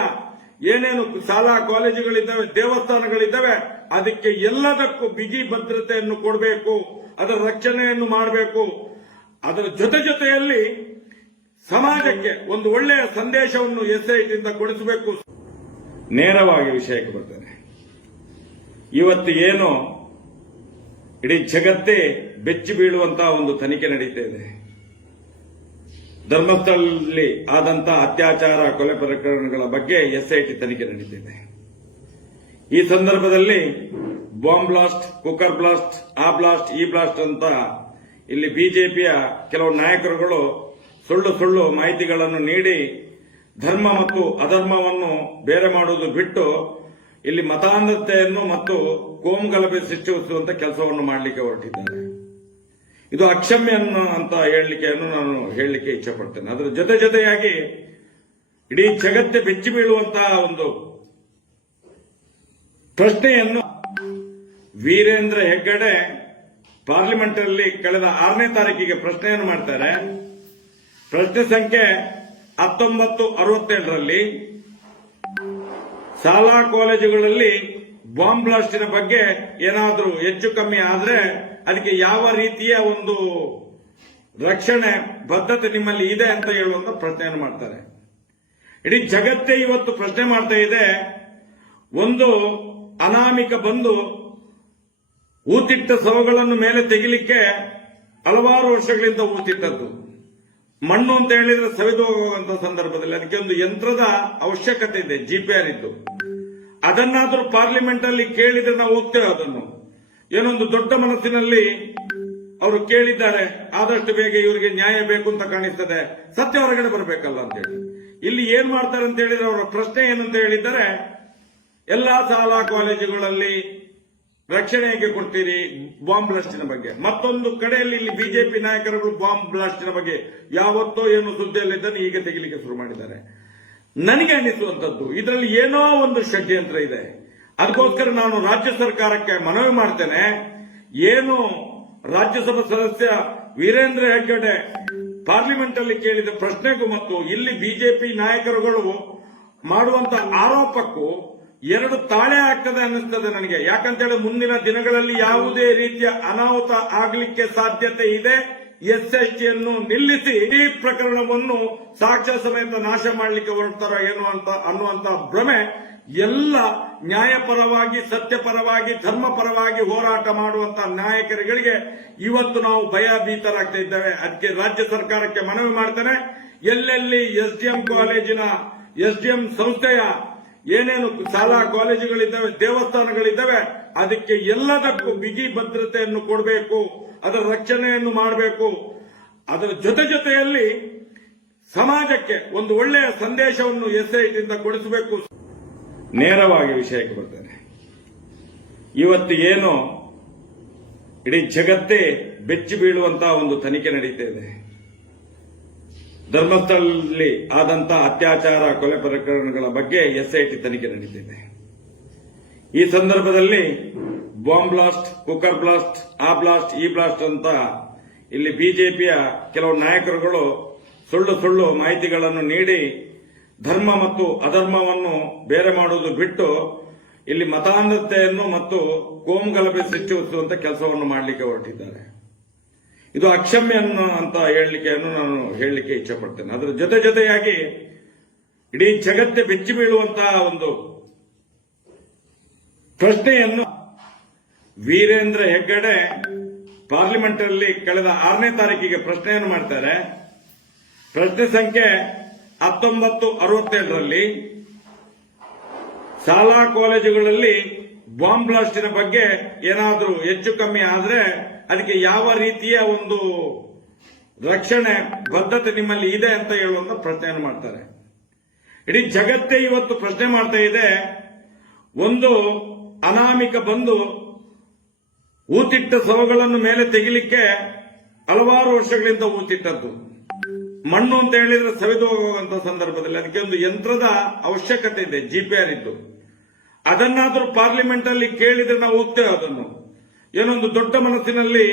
ಏನೇನು ಶಾಲಾ ಕಾಲೇಜುಗಳಿದ್ದಾವೆ, ದೇವಸ್ಥಾನಗಳಿದ್ದಾವೆ, ಅದಕ್ಕೆ ಎಲ್ಲದಕ್ಕೂ ಬಿಗಿ ಭದ್ರತೆಯನ್ನು ಕೊಡಬೇಕು, ಅದರ ರಕ್ಷಣೆಯನ್ನು ಮಾಡಬೇಕು. ಅದರ ಜೊತೆಯಲ್ಲಿ ಸಮಾಜಕ್ಕೆ ಒಂದು ಒಳ್ಳೆಯ ಸಂದೇಶವನ್ನು ಎಸ್ಐಟಿಯಿಂದ ಕೊಡಿಸಬೇಕು. ನೇರವಾಗಿ ವಿಷಯಕ್ಕೆ ಬರ್ತೇನೆ. ಇವತ್ತು ಏನು ಇಡೀ ಜಗತ್ತೇ ಬೆಚ್ಚಿ ಬೀಳುವಂತಹ ಒಂದು ತನಿಖೆ ನಡೀತಾ ಇದೆ. ಧರ್ಮಸ್ಥಳದಲ್ಲಿ ಆದಂತಹ ಅತ್ಯಾಚಾರ, ಕೊಲೆ ಪ್ರಕರಣಗಳ ಬಗ್ಗೆ ಎಸ್ಐಟಿ ತನಿಖೆ ನಡೀತಿದೆ. ಈ ಸಂದರ್ಭದಲ್ಲಿ ಬಾಂಬ್ ಬ್ಲಾಸ್ಟ್, ಕುಕ್ಕರ್ ಬ್ಲಾಸ್ಟ್, ಆ ಬ್ಲಾಸ್ಟ್, ಈ ಬ್ಲಾಸ್ಟ್ ಅಂತ ಇಲ್ಲಿ ಬಿಜೆಪಿಯ ಕೆಲವು ನಾಯಕರುಗಳು ಸುಳ್ಳು ಮಾಹಿತಿಗಳನ್ನು ನೀಡಿ ಧರ್ಮ ಮತ್ತು ಅಧರ್ಮವನ್ನು ಬೇರೆ ಮಾಡುವುದು ಬಿಟ್ಟು ಇಲ್ಲಿ ಮತಾಂಧತೆಯನ್ನು ಮತ್ತು ಕೋಮುಗಲಭೆ ಸೃಷ್ಟಿಸುವಂತ ಕೆಲಸವನ್ನು ಮಾಡಲಿಕ್ಕೆ ಹೊರಟಿದ್ದಾರೆ. ಇದು ಅಕ್ಷಮ್ಯ ಅಂತ ಹೇಳಲಿಕ್ಕೆಯನ್ನು ನಾನು ಹೇಳಲಿಕ್ಕೆ ಇಚ್ಛೆ ಪಡ್ತೇನೆ. ಅದರ ಜೊತೆಯಾಗಿ ಇಡೀ ಜಗತ್ತೇ ಬೆಚ್ಚಿ ಬೀಳುವಂತಹ ಒಂದು ಪ್ರಶ್ನೆಯನ್ನು ವೀರೇಂದ್ರ ಹೆಗ್ಗಡೆ ಪಾರ್ಲಿಮೆಂಟ್ ಅಲ್ಲಿ ಕಳೆದ 6ನೇ ತಾರೀಕಿಗೆ ಪ್ರಶ್ನೆಯನ್ನು ಮಾಡ್ತಾರೆ. ಪ್ರಶ್ನೆ ಸಂಖ್ಯೆ 1967ರಲ್ಲಿ ಶಾಲಾ ಕಾಲೇಜುಗಳಲ್ಲಿ ಬಾಂಬ್ ಬ್ಲಾಸ್ಟಿನ ಬಗ್ಗೆ ಏನಾದರೂ ಹೆಚ್ಚು ಕಮ್ಮಿ ಆದ್ರೆ ಅದಕ್ಕೆ ಯಾವ ರೀತಿಯ ಒಂದು ರಕ್ಷಣೆ ಬದ್ಧತೆ ನಿಮ್ಮಲ್ಲಿ ಇದೆ ಅಂತ ಹೇಳುವಂತ ಪ್ರಶ್ನೆಯನ್ನು ಮಾಡ್ತಾರೆ. ಇಡೀ ಜಗತ್ತೇ ಇವತ್ತು ಪ್ರಶ್ನೆ ಮಾಡ್ತಾ ಇದೆ. ಒಂದು ಅನಾಮಿಕ ಬಂದು ಊತಿಟ್ಟ ಶವಗಳನ್ನು ಮೇಲೆ ತೆಗಿಲಿಕ್ಕೆ ಹಲವಾರು ವರ್ಷಗಳಿಂದ ಊತಿಟ್ಟದ್ದು. ಮಣ್ಣು ಅಂತ ಹೇಳಿದ್ರೆ ಸವೆದು ಹೋಗುವಂತ ಸಂದರ್ಭದಲ್ಲಿ ಅದಕ್ಕೆ ಒಂದು ಯಂತ್ರದ ಅವಶ್ಯಕತೆ ಇದೆ, ಜಿಪಿಆರ್ ಇದ್ದು. ಅದನ್ನಾದರೂ ಪಾರ್ಲಿಮೆಂಟ್ ಅಲ್ಲಿ ಕೇಳಿದ್ರೆ ನಾವು ಹೋಗ್ತೇವೆ. ಅದನ್ನು ಏನೊಂದು ದೊಡ್ಡ ಮನಸ್ಸಿನಲ್ಲಿ ಅವರು ಕೇಳಿದ್ದಾರೆ, ಆದಷ್ಟು ಬೇಗ ಇವರಿಗೆ ನ್ಯಾಯ ಬೇಕು ಅಂತ ಕಾಣಿಸ್ತದೆ, ಸತ್ಯ ಹೊರಗಡೆ ಬರಬೇಕಲ್ಲ ಅಂತ ಹೇಳಿ. ಇಲ್ಲಿ ಏನ್ ಮಾಡ್ತಾರೆ ಅಂತ ಹೇಳಿದ್ರೆ ಅವರ ಪ್ರಶ್ನೆ ಏನಂತ ಹೇಳಿದ್ದಾರೆ, ಎಲ್ಲಾ ಶಾಲಾ ಕಾಲೇಜುಗಳಲ್ಲಿ ರಕ್ಷಣೆ ಹೇಗೆ ಕೊಡ್ತೀರಿ ಬಾಂಬ್ ಬ್ಲಾಸ್ಟಿನ ಬಗ್ಗೆ. ಮತ್ತೊಂದು ಕಡೆಯಲ್ಲಿ ಇಲ್ಲಿ ಬಿಜೆಪಿ ನಾಯಕರುಗಳು ಬಾಂಬ್ ಬ್ಲಾಸ್ಟಿನ ಬಗ್ಗೆ ಯಾವತ್ತೋ ಏನು ಸುದ್ದಿಯಲ್ಲಿದ್ದನ್ನು ಈಗ ತೆಗಿಲಿಕ್ಕೆ ಶುರು ಮಾಡಿದ್ದಾರೆ. ನನಗೆ ಅನಿಸುವಂತದ್ದು ಇದರಲ್ಲಿ ಏನೋ ಒಂದು ಷಡ್ಯಂತ್ರ ಇದೆ. ಅದಕ್ಕೋಸ್ಕರ ನಾನು ರಾಜ್ಯ ಸರ್ಕಾರಕ್ಕೆ ಮನವಿ ಮಾಡ್ತೇನೆ. ಏನು ರಾಜ್ಯಸಭಾ ಸದಸ್ಯ ವೀರೇಂದ್ರ ಹೆಗ್ಗಡೆ ಪಾರ್ಲಿಮೆಂಟ್ ಅಲ್ಲಿ ಕೇಳಿದ ಪ್ರಶ್ನೆಗೂ ಮತ್ತು ಇಲ್ಲಿ ಬಿಜೆಪಿ ನಾಯಕರುಗಳು ಮಾಡುವಂತ ಆರೋಪಕ್ಕೂ ಎರಡು ತಾಳೆ ಆಗ್ತದೆ ಅನ್ನಿಸ್ತದೆ ನನಗೆ. ಯಾಕಂತೇಳಿ ಮುಂದಿನ ದಿನಗಳಲ್ಲಿ ಯಾವುದೇ ರೀತಿಯ ಅನಾಹುತ ಆಗಲಿಕ್ಕೆ ಸಾಧ್ಯತೆ ಇದೆ. ಎಸ್ಎಸ್ಟಿಯನ್ನು ನಿಲ್ಲಿಸಿ ಈ ಪ್ರಕರಣವನ್ನು ಸಾಕ್ಷ್ಯ ಸಮೇತ ನಾಶ ಮಾಡಲಿಕ್ಕೆ ಹೊರಡ್ತಾರೋ ಏನು ಅಂತ ಅನ್ನುವಂತ ಭ್ರಮೆ ಎಲ್ಲ ನ್ಯಾಯಪರವಾಗಿ, ಸತ್ಯಪರವಾಗಿ, ಧರ್ಮಪರವಾಗಿ ಹೋರಾಟ ಮಾಡುವಂತಹ ನಾಯಕರುಗಳಿಗೆ ಇವತ್ತು ನಾವು ಭಯಭೀತರಾಗ್ತಾ ಇದ್ದೇವೆ. ಅದಕ್ಕೆ ರಾಜ್ಯ ಸರ್ಕಾರಕ್ಕೆ ಮನವಿ ಮಾಡ್ತೇನೆ. ಎಲ್ಲೆಲ್ಲಿ ಎಸ್ಡಿಎಂ ಕಾಲೇಜಿನ ಎಸ್ಡಿಎಂ ಸಂಸ್ಥೆಯ ಏನೇನು ಶಾಲಾ ಕಾಲೇಜುಗಳಿದ್ದಾವೆ, ದೇವಸ್ಥಾನಗಳಿದ್ದಾವೆ, ಅದಕ್ಕೆ ಎಲ್ಲದಕ್ಕೂ ಬಿಗಿ ಭದ್ರತೆಯನ್ನು ಕೊಡಬೇಕು, ಅದರ ರಕ್ಷಣೆಯನ್ನು ಮಾಡಬೇಕು. ಅದರ ಜೊತೆಯಲ್ಲಿ ಸಮಾಜಕ್ಕೆ ಒಂದು ಒಳ್ಳೆಯ ಸಂದೇಶವನ್ನು ಎಸ್ಐಟಿಯಿಂದ ಕೊಡಿಸಬೇಕು. ನೇರವಾಗಿ ವಿಷಯಕ್ಕೆ ಬರ್ತೇನೆ. ಇವತ್ತು ಏನು ಇಡೀ ಜಗತ್ತೇ ಬೆಚ್ಚಿ ಬೀಳುವಂತಹ ಒಂದು ತನಿಖೆ ನಡೀತಾ ಇದೆ. ಧರ್ಮಸ್ಥಳದಲ್ಲಿ ಆದಂತಹ ಅತ್ಯಾಚಾರ ಕೊಲೆ ಪ್ರಕರಣಗಳ ಬಗ್ಗೆ ಎಸ್ಐಟಿ ತನಿಖೆ ನಡೀತಿದೆ. ಈ ಸಂದರ್ಭದಲ್ಲಿ ಬಾಂಬ್ ಬ್ಲಾಸ್ಟ್, ಕುಕ್ಕರ್ ಬ್ಲಾಸ್ಟ್, ಆ ಬ್ಲಾಸ್ಟ್, ಈ ಬ್ಲಾಸ್ಟ್ ಅಂತ ಇಲ್ಲಿ ಬಿಜೆಪಿಯ ಕೆಲವು ನಾಯಕರುಗಳು ಸುಳ್ಳು ಮಾಹಿತಿಗಳನ್ನು ನೀಡಿ ಧರ್ಮ ಮತ್ತು ಅಧರ್ಮವನ್ನು ಬೇರೆ ಮಾಡುವುದು ಬಿಟ್ಟು ಇಲ್ಲಿ ಮತಾಂಧತೆಯನ್ನು ಮತ್ತು ಕೋಮುಗಲಭೆ ಸೃಷ್ಟಿಸುವಂತ ಕೆಲಸವನ್ನು ಮಾಡಲಿಕ್ಕೆ ಹೊರಟಿದ್ದಾರೆ. ಇದು ಅಕ್ಷಮ್ಯ ಅಂತ ನಾನು ಹೇಳಲಿಕ್ಕೆ ಇಚ್ಛಪಡ್ತೇನೆ. ಅದರ ಜೊತೆಯಾಗಿ ಇಡೀ ಜಗತ್ತೇ ಬೆಚ್ಚಿ ಬೀಳುವಂತಹ ಒಂದು ಪ್ರಶ್ನೆಯನ್ನು ವೀರೇಂದ್ರ ಹೆಗ್ಗಡೆ ಪಾರ್ಲಿಮೆಂಟ್ ಅಲ್ಲಿ ಕಳೆದ 6ನೇ ತಾರೀಕಿಗೆ ಪ್ರಶ್ನೆಯನ್ನು ಮಾಡ್ತಾರೆ. ಪ್ರಶ್ನೆ ಸಂಖ್ಯೆ 1967ರಲ್ಲಿ ಶಾಲಾ ಕಾಲೇಜುಗಳಲ್ಲಿ ಬಾಂಬ್ ಬ್ಲಾಸ್ಟಿನ ಬಗ್ಗೆ ಏನಾದರೂ ಹೆಚ್ಚು ಕಮ್ಮಿ ಆದ್ರೆ ಅದಕ್ಕೆ ಯಾವ ರೀತಿಯ ಒಂದು ರಕ್ಷಣೆ ಬದ್ಧತೆ ನಿಮ್ಮಲ್ಲಿ ಇದೆ ಅಂತ ಹೇಳುವಂತ ಪ್ರಶ್ನೆಯನ್ನು ಮಾಡ್ತಾರೆ. ಇಡೀ ಜಗತ್ತೇ ಇವತ್ತು ಪ್ರಶ್ನೆ ಮಾಡ್ತಾ ಇದೆ. ಒಂದು ಅನಾಮಿಕ ಬಂದು ಊತಿಟ್ಟ ಶವಗಳನ್ನು ಮೇಲೆ ತೆಗಿಲಿಕ್ಕೆ ಹಲವಾರು ವರ್ಷಗಳಿಂದ ಊತಿಟ್ಟದ್ದು. ಮಣ್ಣು ಅಂತ ಹೇಳಿದ್ರೆ ಸವೆದು ಹೋಗುವಂತ ಸಂದರ್ಭದಲ್ಲಿ ಅದಕ್ಕೆ ಒಂದು ಯಂತ್ರದ ಅವಶ್ಯಕತೆ ಇದೆ, ಜಿಪಿಆರ್ ಇದ್ದು. ಅದನ್ನಾದ್ರೂ ಪಾರ್ಲಿಮೆಂಟ್ ಅಲ್ಲಿ ಕೇಳಿದ್ರೆ ನಾವು ಹೋಗ್ತೇವೆ. ಅದನ್ನು ಏನೊಂದು ದೊಡ್ಡ ಮನಸ್ಸಿನಲ್ಲಿ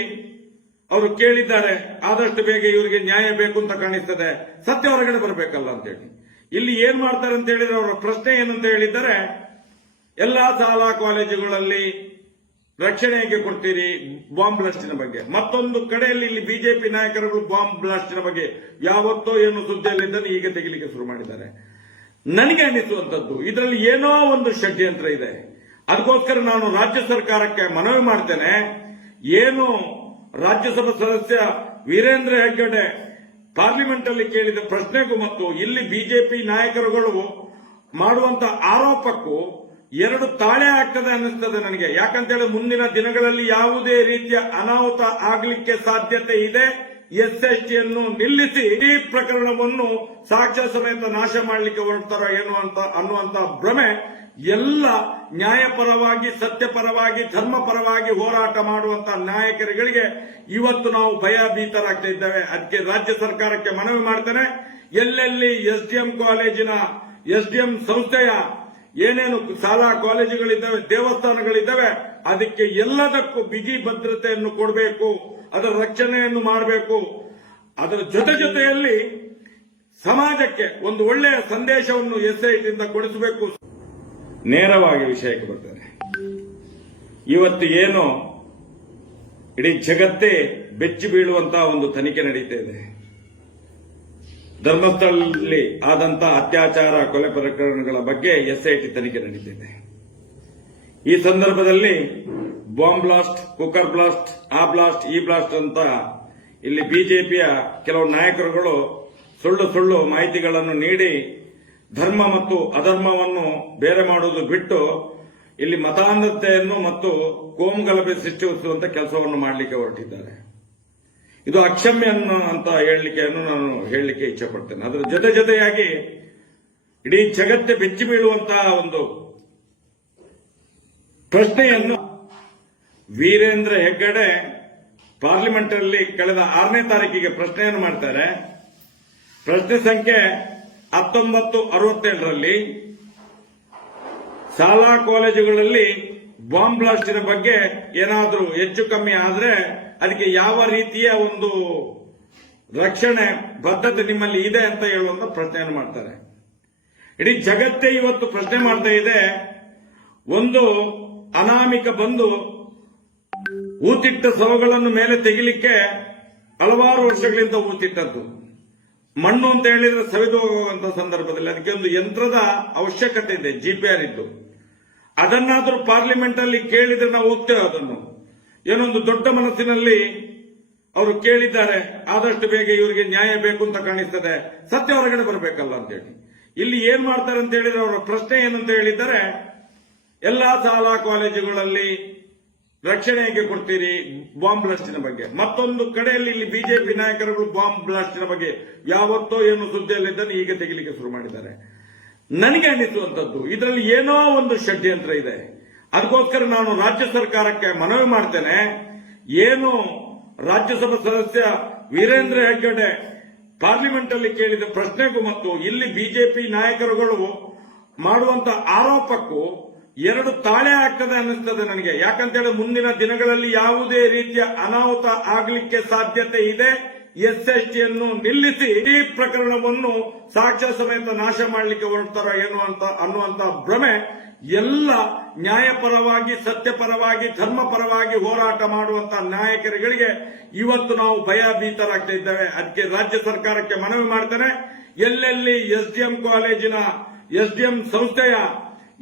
ಅವರು ಕೇಳಿದ್ದಾರೆ. ಆದಷ್ಟು ಬೇಗ ಇವರಿಗೆ ನ್ಯಾಯ ಬೇಕು ಅಂತ ಕಾಣಿಸ್ತದೆ, ಸತ್ಯ ಹೊರಗಡೆ ಬರಬೇಕಲ್ಲ ಅಂತೇಳಿ. ಇಲ್ಲಿ ಏನ್ ಮಾಡ್ತಾರೆ ಅಂತ ಹೇಳಿದ್ರೆ ಅವರ ಪ್ರಶ್ನೆ ಏನಂತ ಹೇಳಿದ್ದಾರೆ, ಎಲ್ಲಾ ಶಾಲಾ ಕಾಲೇಜುಗಳಲ್ಲಿ ರಕ್ಷಣೆ ಹೇಗೆ ಕೊಡ್ತೀರಿ ಬಾಂಬ್ ಬ್ಲಾಸ್ಟಿನ ಬಗ್ಗೆ. ಮತ್ತೊಂದು ಕಡೆಯಲ್ಲಿ ಇಲ್ಲಿ ಬಿಜೆಪಿ ನಾಯಕರುಗಳು ಬಾಂಬ್ ಬ್ಲಾಸ್ಟಿನ ಬಗ್ಗೆ ಯಾವತ್ತೋ ಏನು ಸುದ್ದಿಯಲ್ಲಿದ್ದರೆ ಈಗ ತೆಗಿಲಿಕ್ಕೆ ಶುರು ಮಾಡಿದ್ದಾರೆ. ನನಗೆ ಅನಿಸುವಂತದ್ದು ಇದರಲ್ಲಿ ಏನೋ ಒಂದು ಷಡ್ಯಂತ್ರ ಇದೆ. ಅದಕ್ಕೋಸ್ಕರ ನಾನು ರಾಜ್ಯ ಸರ್ಕಾರಕ್ಕೆ ಮನವಿ ಮಾಡ್ತೇನೆ. ಏನು ರಾಜ್ಯಸಭಾ ಸದಸ್ಯ ವೀರೇಂದ್ರ ಹೆಗ್ಗಡೆ ಪಾರ್ಲಿಮೆಂಟ್ ಅಲ್ಲಿ ಕೇಳಿದ ಪ್ರಶ್ನೆಗೂ ಮತ್ತು ಇಲ್ಲಿ ಬಿಜೆಪಿ ನಾಯಕರುಗಳು ಮಾಡುವಂತ ಆರೋಪಕ್ಕೂ ಎರಡು ತಾಳೆ ಆಗ್ತದೆ ಅನ್ನಿಸ್ತದೆ ನನಗೆ. ಯಾಕಂತೇಳಿ ಮುಂದಿನ ದಿನಗಳಲ್ಲಿ ಯಾವುದೇ ರೀತಿಯ ಅನಾಹುತ ಆಗಲಿಕ್ಕೆ ಸಾಧ್ಯತೆ ಇದೆ. ಎಸ್ಎಸ್ಟಿಯನ್ನು ನಿಲ್ಲಿಸಿ ಈ ಪ್ರಕರಣವನ್ನು ಸಾಕ್ಷ್ಯ ಸಮೇತ ನಾಶ ಮಾಡಲಿಕ್ಕೆ ಹೊರಡ್ತಾರೋ ಏನೋ ಅನ್ನುವಂತ ಭ್ರಮೆ ಎಲ್ಲ ನ್ಯಾಯಪರವಾಗಿ, ಸತ್ಯಪರವಾಗಿ, ಧರ್ಮಪರವಾಗಿ ಹೋರಾಟ ಮಾಡುವಂತಹ ನಾಯಕರುಗಳಿಗೆ ಇವತ್ತು ನಾವು ಭಯಭೀತರಾಗ್ತಾ ಇದ್ದೇವೆ. ಅದಕ್ಕೆ ರಾಜ್ಯ ಸರ್ಕಾರಕ್ಕೆ ಮನವಿ ಮಾಡ್ತೇನೆ. ಎಲ್ಲೆಲ್ಲಿ ಎಸ್ಡಿಎಂ ಕಾಲೇಜಿನ ಎಸ್ಡಿಎಂ ಸಂಸ್ಥೆಯ ಏನೇನು ಶಾಲಾ ಕಾಲೇಜುಗಳಿದ್ದಾವೆ, ದೇವಸ್ಥಾನಗಳಿದ್ದಾವೆ, ಅದಕ್ಕೆ ಎಲ್ಲದಕ್ಕೂ ಬಿಗಿ ಭದ್ರತೆಯನ್ನು ಕೊಡಬೇಕು, ಅದರ ರಕ್ಷಣೆಯನ್ನು ಮಾಡಬೇಕು. ಅದರ ಜೊತೆಯಲ್ಲಿ ಸಮಾಜಕ್ಕೆ ಒಂದು ಒಳ್ಳೆಯ ಸಂದೇಶವನ್ನು ಎಸ್ಐಟಿಯಿಂದ ಕೊಡಿಸಬೇಕು. ನೇರವಾಗಿ ವಿಷಯಕ್ಕೆ ಬರ್ತೇನೆ. ಇವತ್ತು ಏನು ಇಡೀ ಜಗತ್ತೇ ಬೆಚ್ಚಿ ಬೀಳುವಂತಹ ಒಂದು ತನಿಖೆ ನಡೀತಾ ಇದೆ. ಧರ್ಮಸ್ಥಳದಲ್ಲಿ ಆದಂತಹ ಅತ್ಯಾಚಾರ ಕೊಲೆ ಪ್ರಕರಣಗಳ ಬಗ್ಗೆ ಎಸ್ಐಟಿ ತನಿಖೆ ನಡೀತಿದೆ. ಈ ಸಂದರ್ಭದಲ್ಲಿ ಬಾಂಬ್ ಬ್ಲಾಸ್ಟ್, ಕುಕ್ಕರ್ ಬ್ಲಾಸ್ಟ್, ಆ ಬ್ಲಾಸ್ಟ್, ಈ ಬ್ಲಾಸ್ಟ್ ಅಂತ ಇಲ್ಲಿ ಬಿಜೆಪಿಯ ಕೆಲವು ನಾಯಕರುಗಳು ಸುಳ್ಳು ಮಾಹಿತಿಗಳನ್ನು ನೀಡಿ ಧರ್ಮ ಮತ್ತು ಅಧರ್ಮವನ್ನು ಬೇರೆ ಮಾಡುವುದು ಬಿಟ್ಟು ಇಲ್ಲಿ ಮತಾಂಧತೆಯನ್ನು ಮತ್ತು ಕೋಮುಗಲಭೆ ಸೃಷ್ಟಿಸುವಂತ ಕೆಲಸವನ್ನು ಮಾಡಲಿಕ್ಕೆ ಹೊರಟಿದ್ದಾರೆ. ಇದು ಅಕ್ಷಮ್ಯ ಅಂತ ನಾನು ಹೇಳಲಿಕ್ಕೆ ಇಚ್ಛಪಡ್ತೇನೆ. ಅದರ ಜೊತೆಯಾಗಿ ಇಡೀ ಜಗತ್ತೇ ಬೆಚ್ಚಿ ಬೀಳುವಂತಹ ಒಂದು ಪ್ರಶ್ನೆಯನ್ನು ವೀರೇಂದ್ರ ಹೆಗ್ಗಡೆ ಪಾರ್ಲಿಮೆಂಟ್ ಅಲ್ಲಿ ಕಳೆದ 6ನೇ ತಾರೀಕಿಗೆ ಪ್ರಶ್ನೆಯನ್ನು ಮಾಡ್ತಾರೆ. ಪ್ರಶ್ನೆ ಸಂಖ್ಯೆ 1967ರಲ್ಲಿ ಶಾಲಾ ಕಾಲೇಜುಗಳಲ್ಲಿ ಬಾಂಬ್ ಬ್ಲಾಸ್ಟಿನ ಬಗ್ಗೆ ಏನಾದರೂ ಹೆಚ್ಚು ಕಮ್ಮಿ ಆದ್ರೆ ಅದಕ್ಕೆ ಯಾವ ರೀತಿಯ ಒಂದು ರಕ್ಷಣೆ ಬದ್ಧತೆ ನಿಮ್ಮಲ್ಲಿ ಇದೆ ಅಂತ ಹೇಳುವಂತ ಪ್ರಶ್ನೆಯನ್ನು ಮಾಡ್ತಾರೆ. ಇಡೀ ಜಗತ್ತೇ ಇವತ್ತು ಪ್ರಶ್ನೆ ಮಾಡ್ತಾ ಇದೆ. ಒಂದು ಅನಾಮಿಕ ಬಂದು ಊತಿಟ್ಟ ಶವಗಳನ್ನು ಮೇಲೆ ತೆಗಿಲಿಕ್ಕೆ ಹಲವಾರು ವರ್ಷಗಳಿಂದ ಊತಿಟ್ಟದ್ದು. ಮಣ್ಣು ಅಂತ ಹೇಳಿದ್ರೆ ಸವೆದು ಹೋಗುವಂತ ಸಂದರ್ಭದಲ್ಲಿ ಅದಕ್ಕೆ ಒಂದು ಯಂತ್ರದ ಅವಶ್ಯಕತೆ ಇದೆ, ಜಿಪಿಆರ್ ಇದ್ದು. ಅದನ್ನಾದ್ರೂ ಪಾರ್ಲಿಮೆಂಟ್ ಅಲ್ಲಿ ಕೇಳಿದ್ರೆ ನಾವು ಹೋಗ್ತೇವೆ. ಅದನ್ನು ಏನೊಂದು ದೊಡ್ಡ ಮನಸ್ಸಿನಲ್ಲಿ ಅವರು ಕೇಳಿದ್ದಾರೆ. ಆದಷ್ಟು ಬೇಗ ಇವರಿಗೆ ನ್ಯಾಯ ಬೇಕು ಅಂತ ಕಾಣಿಸ್ತದೆ, ಸತ್ಯ ಹೊರಗಡೆ ಬರಬೇಕಲ್ಲ ಅಂತೇಳಿ. ಇಲ್ಲಿ ಏನ್ ಮಾಡ್ತಾರೆ ಅಂತ ಹೇಳಿದ್ರೆ ಅವರ ಪ್ರಶ್ನೆ ಏನಂತ ಹೇಳಿದ್ದಾರೆ, ಎಲ್ಲಾ ಶಾಲಾ ಕಾಲೇಜುಗಳಲ್ಲಿ ರಕ್ಷಣೆ ಹೇಗೆ ಕೊಡ್ತೀರಿ ಬಾಂಬ್ ಬ್ಲಾಸ್ಟಿನ ಬಗ್ಗೆ. ಮತ್ತೊಂದು ಕಡೆಯಲ್ಲಿ ಇಲ್ಲಿ ಬಿಜೆಪಿ ನಾಯಕರುಗಳು ಬಾಂಬ್ ಬ್ಲಾಸ್ಟಿನ ಬಗ್ಗೆ ಯಾವತ್ತೋ ಏನು ಸುದ್ದಿಯಲ್ಲಿದ್ದನ್ನು ಈಗ ತೆಗಿಲಿಕ್ಕೆ ಶುರು ಮಾಡಿದ್ದಾರೆ. ನನಗೆ ಅನಿಸುವಂತದ್ದು ಇದರಲ್ಲಿ ಏನೋ ಒಂದು ಷಡ್ಯಂತ್ರ ಇದೆ. ಅದಕ್ಕೋಸ್ಕರ ನಾನು ರಾಜ್ಯ ಸರ್ಕಾರಕ್ಕೆ ಮನವಿ ಮಾಡ್ತೇನೆ. ಏನು ರಾಜ್ಯಸಭಾ ಸದಸ್ಯ ವೀರೇಂದ್ರ ಹೆಗ್ಗಡೆ ಪಾರ್ಲಿಮೆಂಟ್ ಅಲ್ಲಿ ಕೇಳಿದ ಪ್ರಶ್ನೆಗೂ ಮತ್ತು ಇಲ್ಲಿ ಬಿಜೆಪಿ ನಾಯಕರುಗಳು ಮಾಡುವಂತ ಆರೋಪಕ್ಕೂ ಎರಡು ತಾಳೆ ಆಗ್ತದೆ ಅನ್ನಿಸ್ತದೆ ನನಗೆ. ಯಾಕಂತೇಳಿ ಮುಂದಿನ ದಿನಗಳಲ್ಲಿ ಯಾವುದೇ ರೀತಿಯ ಅನಾಹುತ ಆಗಲಿಕ್ಕೆ ಸಾಧ್ಯತೆ ಇದೆ. ಎಸ್ಎಸ್ಟಿಯನ್ನು ನಿಲ್ಲಿಸಿ ಇಡೀ ಪ್ರಕರಣವನ್ನು ಸಾಕ್ಷ್ಯ ಸಮೇತ ನಾಶ ಮಾಡಲಿಕ್ಕೆ ಹೊರಡ್ತಾರ ಏನು ಅಂತ ಅನ್ನುವಂತ ಭ್ರಮೆ ಎಲ್ಲ ನ್ಯಾಯಪರವಾಗಿ, ಸತ್ಯಪರವಾಗಿ, ಧರ್ಮಪರವಾಗಿ ಹೋರಾಟ ಮಾಡುವಂತಹ ನಾಯಕರುಗಳಿಗೆ ಇವತ್ತು ನಾವು ಭಯಭೀತರಾಗ್ತಾ ಇದ್ದೇವೆ. ಅದಕ್ಕೆ ರಾಜ್ಯ ಸರ್ಕಾರಕ್ಕೆ ಮನವಿ ಮಾಡ್ತೇನೆ. ಎಲ್ಲೆಲ್ಲಿ ಎಸ್ಡಿಎಂ ಕಾಲೇಜಿನ ಎಸ್ಡಿಎಂ ಸಂಸ್ಥೆಯ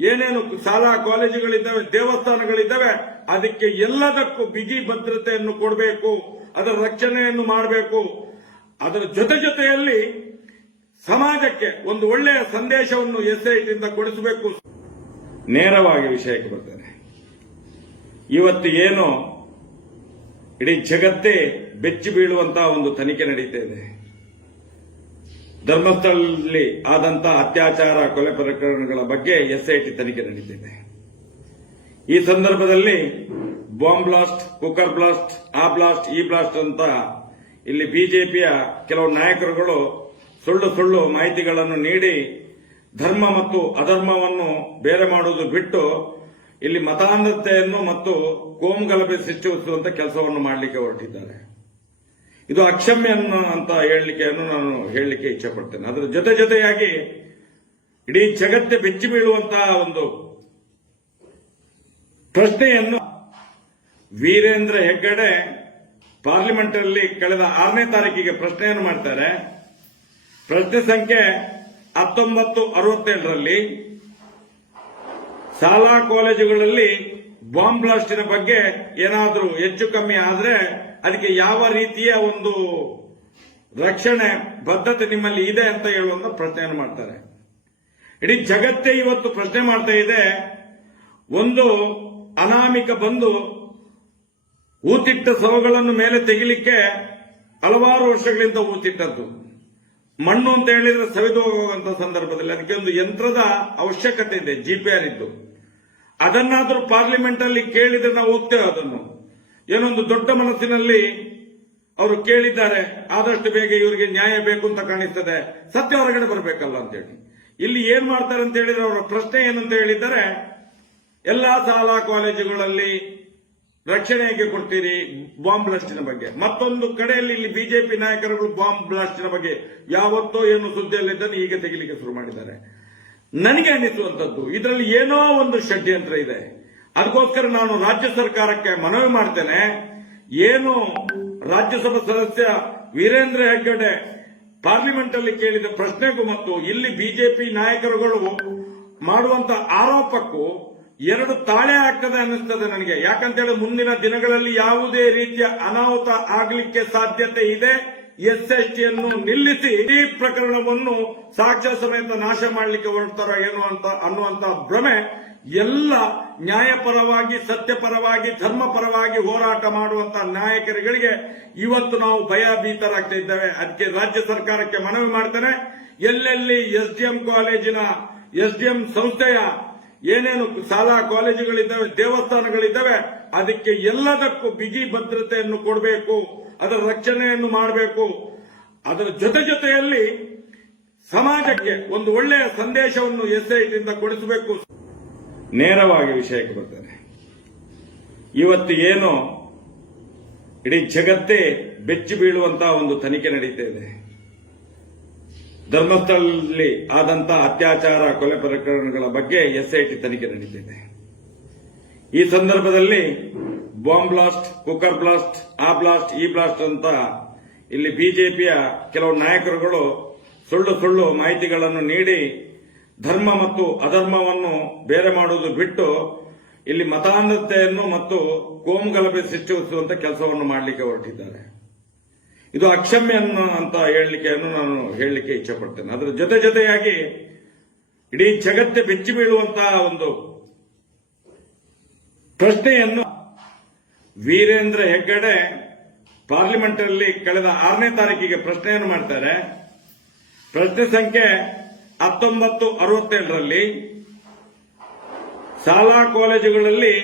ಏನೇನು ಶಾಲಾ ಕಾಲೇಜುಗಳಿದ್ದಾವೆ, ದೇವಸ್ಥಾನಗಳಿದ್ದಾವೆ, ಅದಕ್ಕೆ ಎಲ್ಲದಕ್ಕೂ ಬಿಗಿ ಭದ್ರತೆಯನ್ನು ಕೊಡಬೇಕು, ಅದರ ರಕ್ಷಣೆಯನ್ನು ಮಾಡಬೇಕು. ಅದರ ಜೊತೆಯಲ್ಲಿ ಸಮಾಜಕ್ಕೆ ಒಂದು ಒಳ್ಳೆಯ ಸಂದೇಶವನ್ನು ಎಸ್ಐಟಿಯಿಂದ ಕೊಡಿಸಬೇಕು. ನೇರವಾಗಿ ವಿಷಯಕ್ಕೆ ಬರ್ತೇನೆ. ಇವತ್ತು ಏನು ಇಡೀ ಜಗತ್ತೇ ಬೆಚ್ಚಿ ಬೀಳುವಂತಹ ಒಂದು ತನಿಖೆ ನಡೀತಾ ಇದೆ. ಧರ್ಮಸ್ಥಳದಲ್ಲಿ ಆದಂತಹ ಅತ್ಯಾಚಾರ, ಕೊಲೆ ಪ್ರಕರಣಗಳ ಬಗ್ಗೆ ಎಸ್ಐಟಿ ತನಿಖೆ ನಡೀತಿದೆ. ಈ ಸಂದರ್ಭದಲ್ಲಿ ಬಾಂಬ್ ಬ್ಲಾಸ್ಟ್, ಕುಕ್ಕರ್ ಬ್ಲಾಸ್ಟ್, ಆ ಬ್ಲಾಸ್ಟ್, ಈ ಬ್ಲಾಸ್ಟ್ ಅಂತ ಇಲ್ಲಿ ಬಿಜೆಪಿಯ ಕೆಲವು ನಾಯಕರುಗಳು ಸುಳ್ಳು ಮಾಹಿತಿಗಳನ್ನು ನೀಡಿ ಧರ್ಮ ಮತ್ತು ಅಧರ್ಮವನ್ನು ಬೇರೆ ಮಾಡುವುದು ಬಿಟ್ಟು ಇಲ್ಲಿ ಮತಾಂಧತೆಯನ್ನು ಮತ್ತು ಕೋಮುಗಲಭೆ ಸೃಷ್ಟಿಸುವಂತ ಕೆಲಸವನ್ನು ಮಾಡಲಿಕ್ಕೆ ಹೊರಟಿದ್ದಾರೆ. ಇದು ಅಕ್ಷಮ್ಯ ಅಂತ ನಾನು ಹೇಳಲಿಕ್ಕೆ ಇಚ್ಛಪಡ್ತೇನೆ. ಅದರ ಜೊತೆಯಾಗಿ ಇಡೀ ಜಗತ್ತೇ ಬೆಚ್ಚಿ ಬೀಳುವಂತಹ ಒಂದು ಪ್ರಶ್ನೆಯನ್ನು ವೀರೇಂದ್ರ ಹೆಗ್ಗಡೆ ಪಾರ್ಲಿಮೆಂಟ್ ಅಲ್ಲಿ ಕಳೆದ 6ನೇ ತಾರೀಕಿಗೆ ಪ್ರಶ್ನೆಯನ್ನು ಮಾಡ್ತಾರೆ. ಪ್ರಶ್ನೆ ಸಂಖ್ಯೆ 1967ರಲ್ಲಿ ಶಾಲಾ ಕಾಲೇಜುಗಳಲ್ಲಿ ಬಾಂಬ್ ಬ್ಲಾಸ್ಟಿನ ಬಗ್ಗೆ ಏನಾದರೂ ಹೆಚ್ಚು ಕಮ್ಮಿ ಆದ್ರೆ ಅದಕ್ಕೆ ಯಾವ ರೀತಿಯ ಒಂದು ರಕ್ಷಣೆ ಬದ್ಧತೆ ನಿಮ್ಮಲ್ಲಿ ಇದೆ ಅಂತ ಹೇಳುವಂತ ಪ್ರಶ್ನೆಯನ್ನು ಮಾಡ್ತಾರೆ. ಇಡೀ ಜಗತ್ತೇ ಇವತ್ತು ಪ್ರಶ್ನೆ ಮಾಡ್ತಾ ಇದೆ. ಒಂದು ಅನಾಮಿಕ ಬಂದು ಊತಿಟ್ಟ ಶವಗಳನ್ನು ಮೇಲೆ ತೆಗಿಲಿಕ್ಕೆ ಹಲವಾರು ವರ್ಷಗಳಿಂದ ಊತಿಟ್ಟದ್ದು. ಮಣ್ಣು ಅಂತ ಹೇಳಿದ್ರೆ ಸವಿದು ಹೋಗುವಂತ ಸಂದರ್ಭದಲ್ಲಿ ಅದಕ್ಕೆ ಒಂದು ಯಂತ್ರದ ಅವಶ್ಯಕತೆ ಇದೆ, ಜಿಪಿಆರ್ ಇದ್ದು. ಅದನ್ನಾದ್ರೂ ಪಾರ್ಲಿಮೆಂಟ್ ಅಲ್ಲಿ ಕೇಳಿದ್ರೆ ನಾವು ಹೋಗ್ತೇವೆ. ಅದನ್ನು ಏನೊಂದು ದೊಡ್ಡ ಮನಸ್ಸಿನಲ್ಲಿ ಅವರು ಕೇಳಿದ್ದಾರೆ. ಆದಷ್ಟು ಬೇಗ ಇವರಿಗೆ ನ್ಯಾಯ ಬೇಕು ಅಂತ ಕಾಣಿಸ್ತದೆ, ಸತ್ಯ ಹೊರಗಡೆ ಬರಬೇಕಲ್ಲ ಅಂತೇಳಿ. ಇಲ್ಲಿ ಏನ್ ಮಾಡ್ತಾರೆ ಅಂತ ಹೇಳಿದ್ರೆ ಅವರ ಪ್ರಶ್ನೆ ಏನಂತ ಹೇಳಿದ್ದಾರೆ, ಎಲ್ಲಾ ಶಾಲಾ ಕಾಲೇಜುಗಳಲ್ಲಿ ರಕ್ಷಣೆ ಹೇಗೆ ಕೊಡ್ತೀರಿ ಬಾಂಬ್ ಬ್ಲಾಸ್ಟಿನ ಬಗ್ಗೆ. ಮತ್ತೊಂದು ಕಡೆಯಲ್ಲಿ ಇಲ್ಲಿ ಬಿಜೆಪಿ ನಾಯಕರುಗಳು ಬಾಂಬ್ ಬ್ಲಾಸ್ಟಿನ ಬಗ್ಗೆ ಯಾವತ್ತೋ ಏನು ಸುದ್ದಿಯಲ್ಲಿದ್ದನ್ನು ಈಗ ತೆಗಿಲಿಕ್ಕೆ ಶುರು ಮಾಡಿದ್ದಾರೆ. ನನಗೆ ಅನಿಸುವಂತದ್ದು ಇದರಲ್ಲಿ ಏನೋ ಒಂದು ಷಡ್ಯಂತ್ರ ಇದೆ. ಅದಕ್ಕೋಸ್ಕರ ನಾನು ರಾಜ್ಯ ಸರ್ಕಾರಕ್ಕೆ ಮನವಿ ಮಾಡ್ತೇನೆ. ಏನು ರಾಜ್ಯಸಭಾ ಸದಸ್ಯ ವೀರೇಂದ್ರ ಹೆಗ್ಗಡೆ ಪಾರ್ಲಿಮೆಂಟ್ ಅಲ್ಲಿ ಕೇಳಿದ ಪ್ರಶ್ನೆಗೂ ಮತ್ತು ಇಲ್ಲಿ ಬಿಜೆಪಿ ನಾಯಕರುಗಳು ಮಾಡುವಂತ ಆರೋಪಕ್ಕೂ ಎರಡು ತಾಳೆ ಆಗ್ತದೆ ಅನ್ನಿಸ್ತದೆ ನನಗೆ. ಯಾಕಂತೇಳಿ ಮುಂದಿನ ದಿನಗಳಲ್ಲಿ ಯಾವುದೇ ರೀತಿಯ ಅನಾಹುತ ಆಗಲಿಕ್ಕೆ ಸಾಧ್ಯತೆ ಇದೆ. ಎಸ್ಎಸ್ಟಿಯನ್ನು ನಿಲ್ಲಿಸಿ ಈ ಪ್ರಕರಣವನ್ನು ಸಾಕ್ಷ್ಯ ಸಮೇತ ನಾಶ ಮಾಡಲಿಕ್ಕೆ ಹೊರಡ್ತಾರ ಏನು ಅಂತ ಅನ್ನುವಂತ ಭ್ರಮೆ ಎಲ್ಲ ನ್ಯಾಯಪರವಾಗಿ, ಸತ್ಯಪರವಾಗಿ, ಧರ್ಮಪರವಾಗಿ ಹೋರಾಟ ಮಾಡುವಂತಹ ನಾಯಕರುಗಳಿಗೆ ಇವತ್ತು ನಾವು ಭಯಭೀತರಾಗ್ತಾ ಇದ್ದೇವೆ. ಅದಕ್ಕೆ ರಾಜ್ಯ ಸರ್ಕಾರಕ್ಕೆ ಮನವಿ ಮಾಡ್ತೇನೆ. ಎಲ್ಲೆಲ್ಲಿ ಎಸ್ಡಿಎಂ ಕಾಲೇಜಿನ ಎಸ್ಡಿಎಂ ಸಂಸ್ಥೆಯ ಏನೇನು ಶಾಲಾ ಕಾಲೇಜುಗಳಿದ್ದಾವೆ, ದೇವಸ್ಥಾನಗಳಿದ್ದಾವೆ, ಅದಕ್ಕೆ ಎಲ್ಲದಕ್ಕೂ ಬಿಗಿ ಭದ್ರತೆಯನ್ನು ಕೊಡಬೇಕು, ಅದರ ರಕ್ಷಣೆಯನ್ನು ಮಾಡಬೇಕು. ಅದರ ಜೊತೆಯಲ್ಲಿ ಸಮಾಜಕ್ಕೆ ಒಂದು ಒಳ್ಳೆಯ ಸಂದೇಶವನ್ನು ಎಸ್ಐಟಿಯಿಂದ ಕೊಡಿಸಬೇಕು. ನೇರವಾಗಿ ವಿಷಯಕ್ಕೆ ಬರ್ತೇನೆ. ಇವತ್ತು ಏನು ಇಡೀ ಜಗತ್ತೇ ಬೆಚ್ಚಿ ಬೀಳುವಂತಹ ಒಂದು ತನಿಖೆ ನಡೀತಾ ಇದೆ. ಧರ್ಮಸ್ಥಳದಲ್ಲಿ ಆದಂತಹ ಅತ್ಯಾಚಾರ, ಕೊಲೆ ಪ್ರಕರಣಗಳ ಬಗ್ಗೆ ಎಸ್ಐಟಿ ತನಿಖೆ ನಡೀತಿದೆ. ಈ ಸಂದರ್ಭದಲ್ಲಿ ಬಾಂಬ್ ಬ್ಲಾಸ್ಟ್, ಕುಕ್ಕರ್ ಬ್ಲಾಸ್ಟ್, ಆ ಬ್ಲಾಸ್ಟ್, ಈ ಬ್ಲಾಸ್ಟ್ ಅಂತ ಇಲ್ಲಿ ಬಿಜೆಪಿಯ ಕೆಲವು ನಾಯಕರುಗಳು ಸುಳ್ಳು ಮಾಹಿತಿಗಳನ್ನು ನೀಡಿ ಧರ್ಮ ಮತ್ತು ಅಧರ್ಮವನ್ನು ಬೇರೆ ಮಾಡುವುದು ಬಿಟ್ಟು ಇಲ್ಲಿ ಮತಾಂಧತೆಯನ್ನು ಮತ್ತು ಕೋಮುಗಲಭೆ ಸೃಷ್ಟಿಸುವಂತ ಕೆಲಸವನ್ನು ಮಾಡಲಿಕ್ಕೆ ಹೊರಟಿದ್ದಾರೆ. ಇದು ಅಕ್ಷಮ್ಯ ಅಂತ ನಾನು ಹೇಳಲಿಕ್ಕೆ ಇಚ್ಛಪಡ್ತೇನೆ. ಅದರ ಜೊತೆಯಾಗಿ ಇಡೀ ಜಗತ್ತೇ ಬೆಚ್ಚಿ ಬೀಳುವಂತಹ ಒಂದು ಪ್ರಶ್ನೆಯನ್ನು ವೀರೇಂದ್ರ ಹೆಗ್ಗಡೆ ಪಾರ್ಲಿಮೆಂಟ್ ಅಲ್ಲಿ ಕಳೆದ 6ನೇ ತಾರೀಕಿಗೆ ಪ್ರಶ್ನೆಯನ್ನು ಮಾಡ್ತಾರೆ. ಪ್ರಶ್ನೆ ಸಂಖ್ಯೆ 1967ರಲ್ಲಿ ಶಾಲಾ ಕಾಲೇಜುಗಳಲ್ಲಿ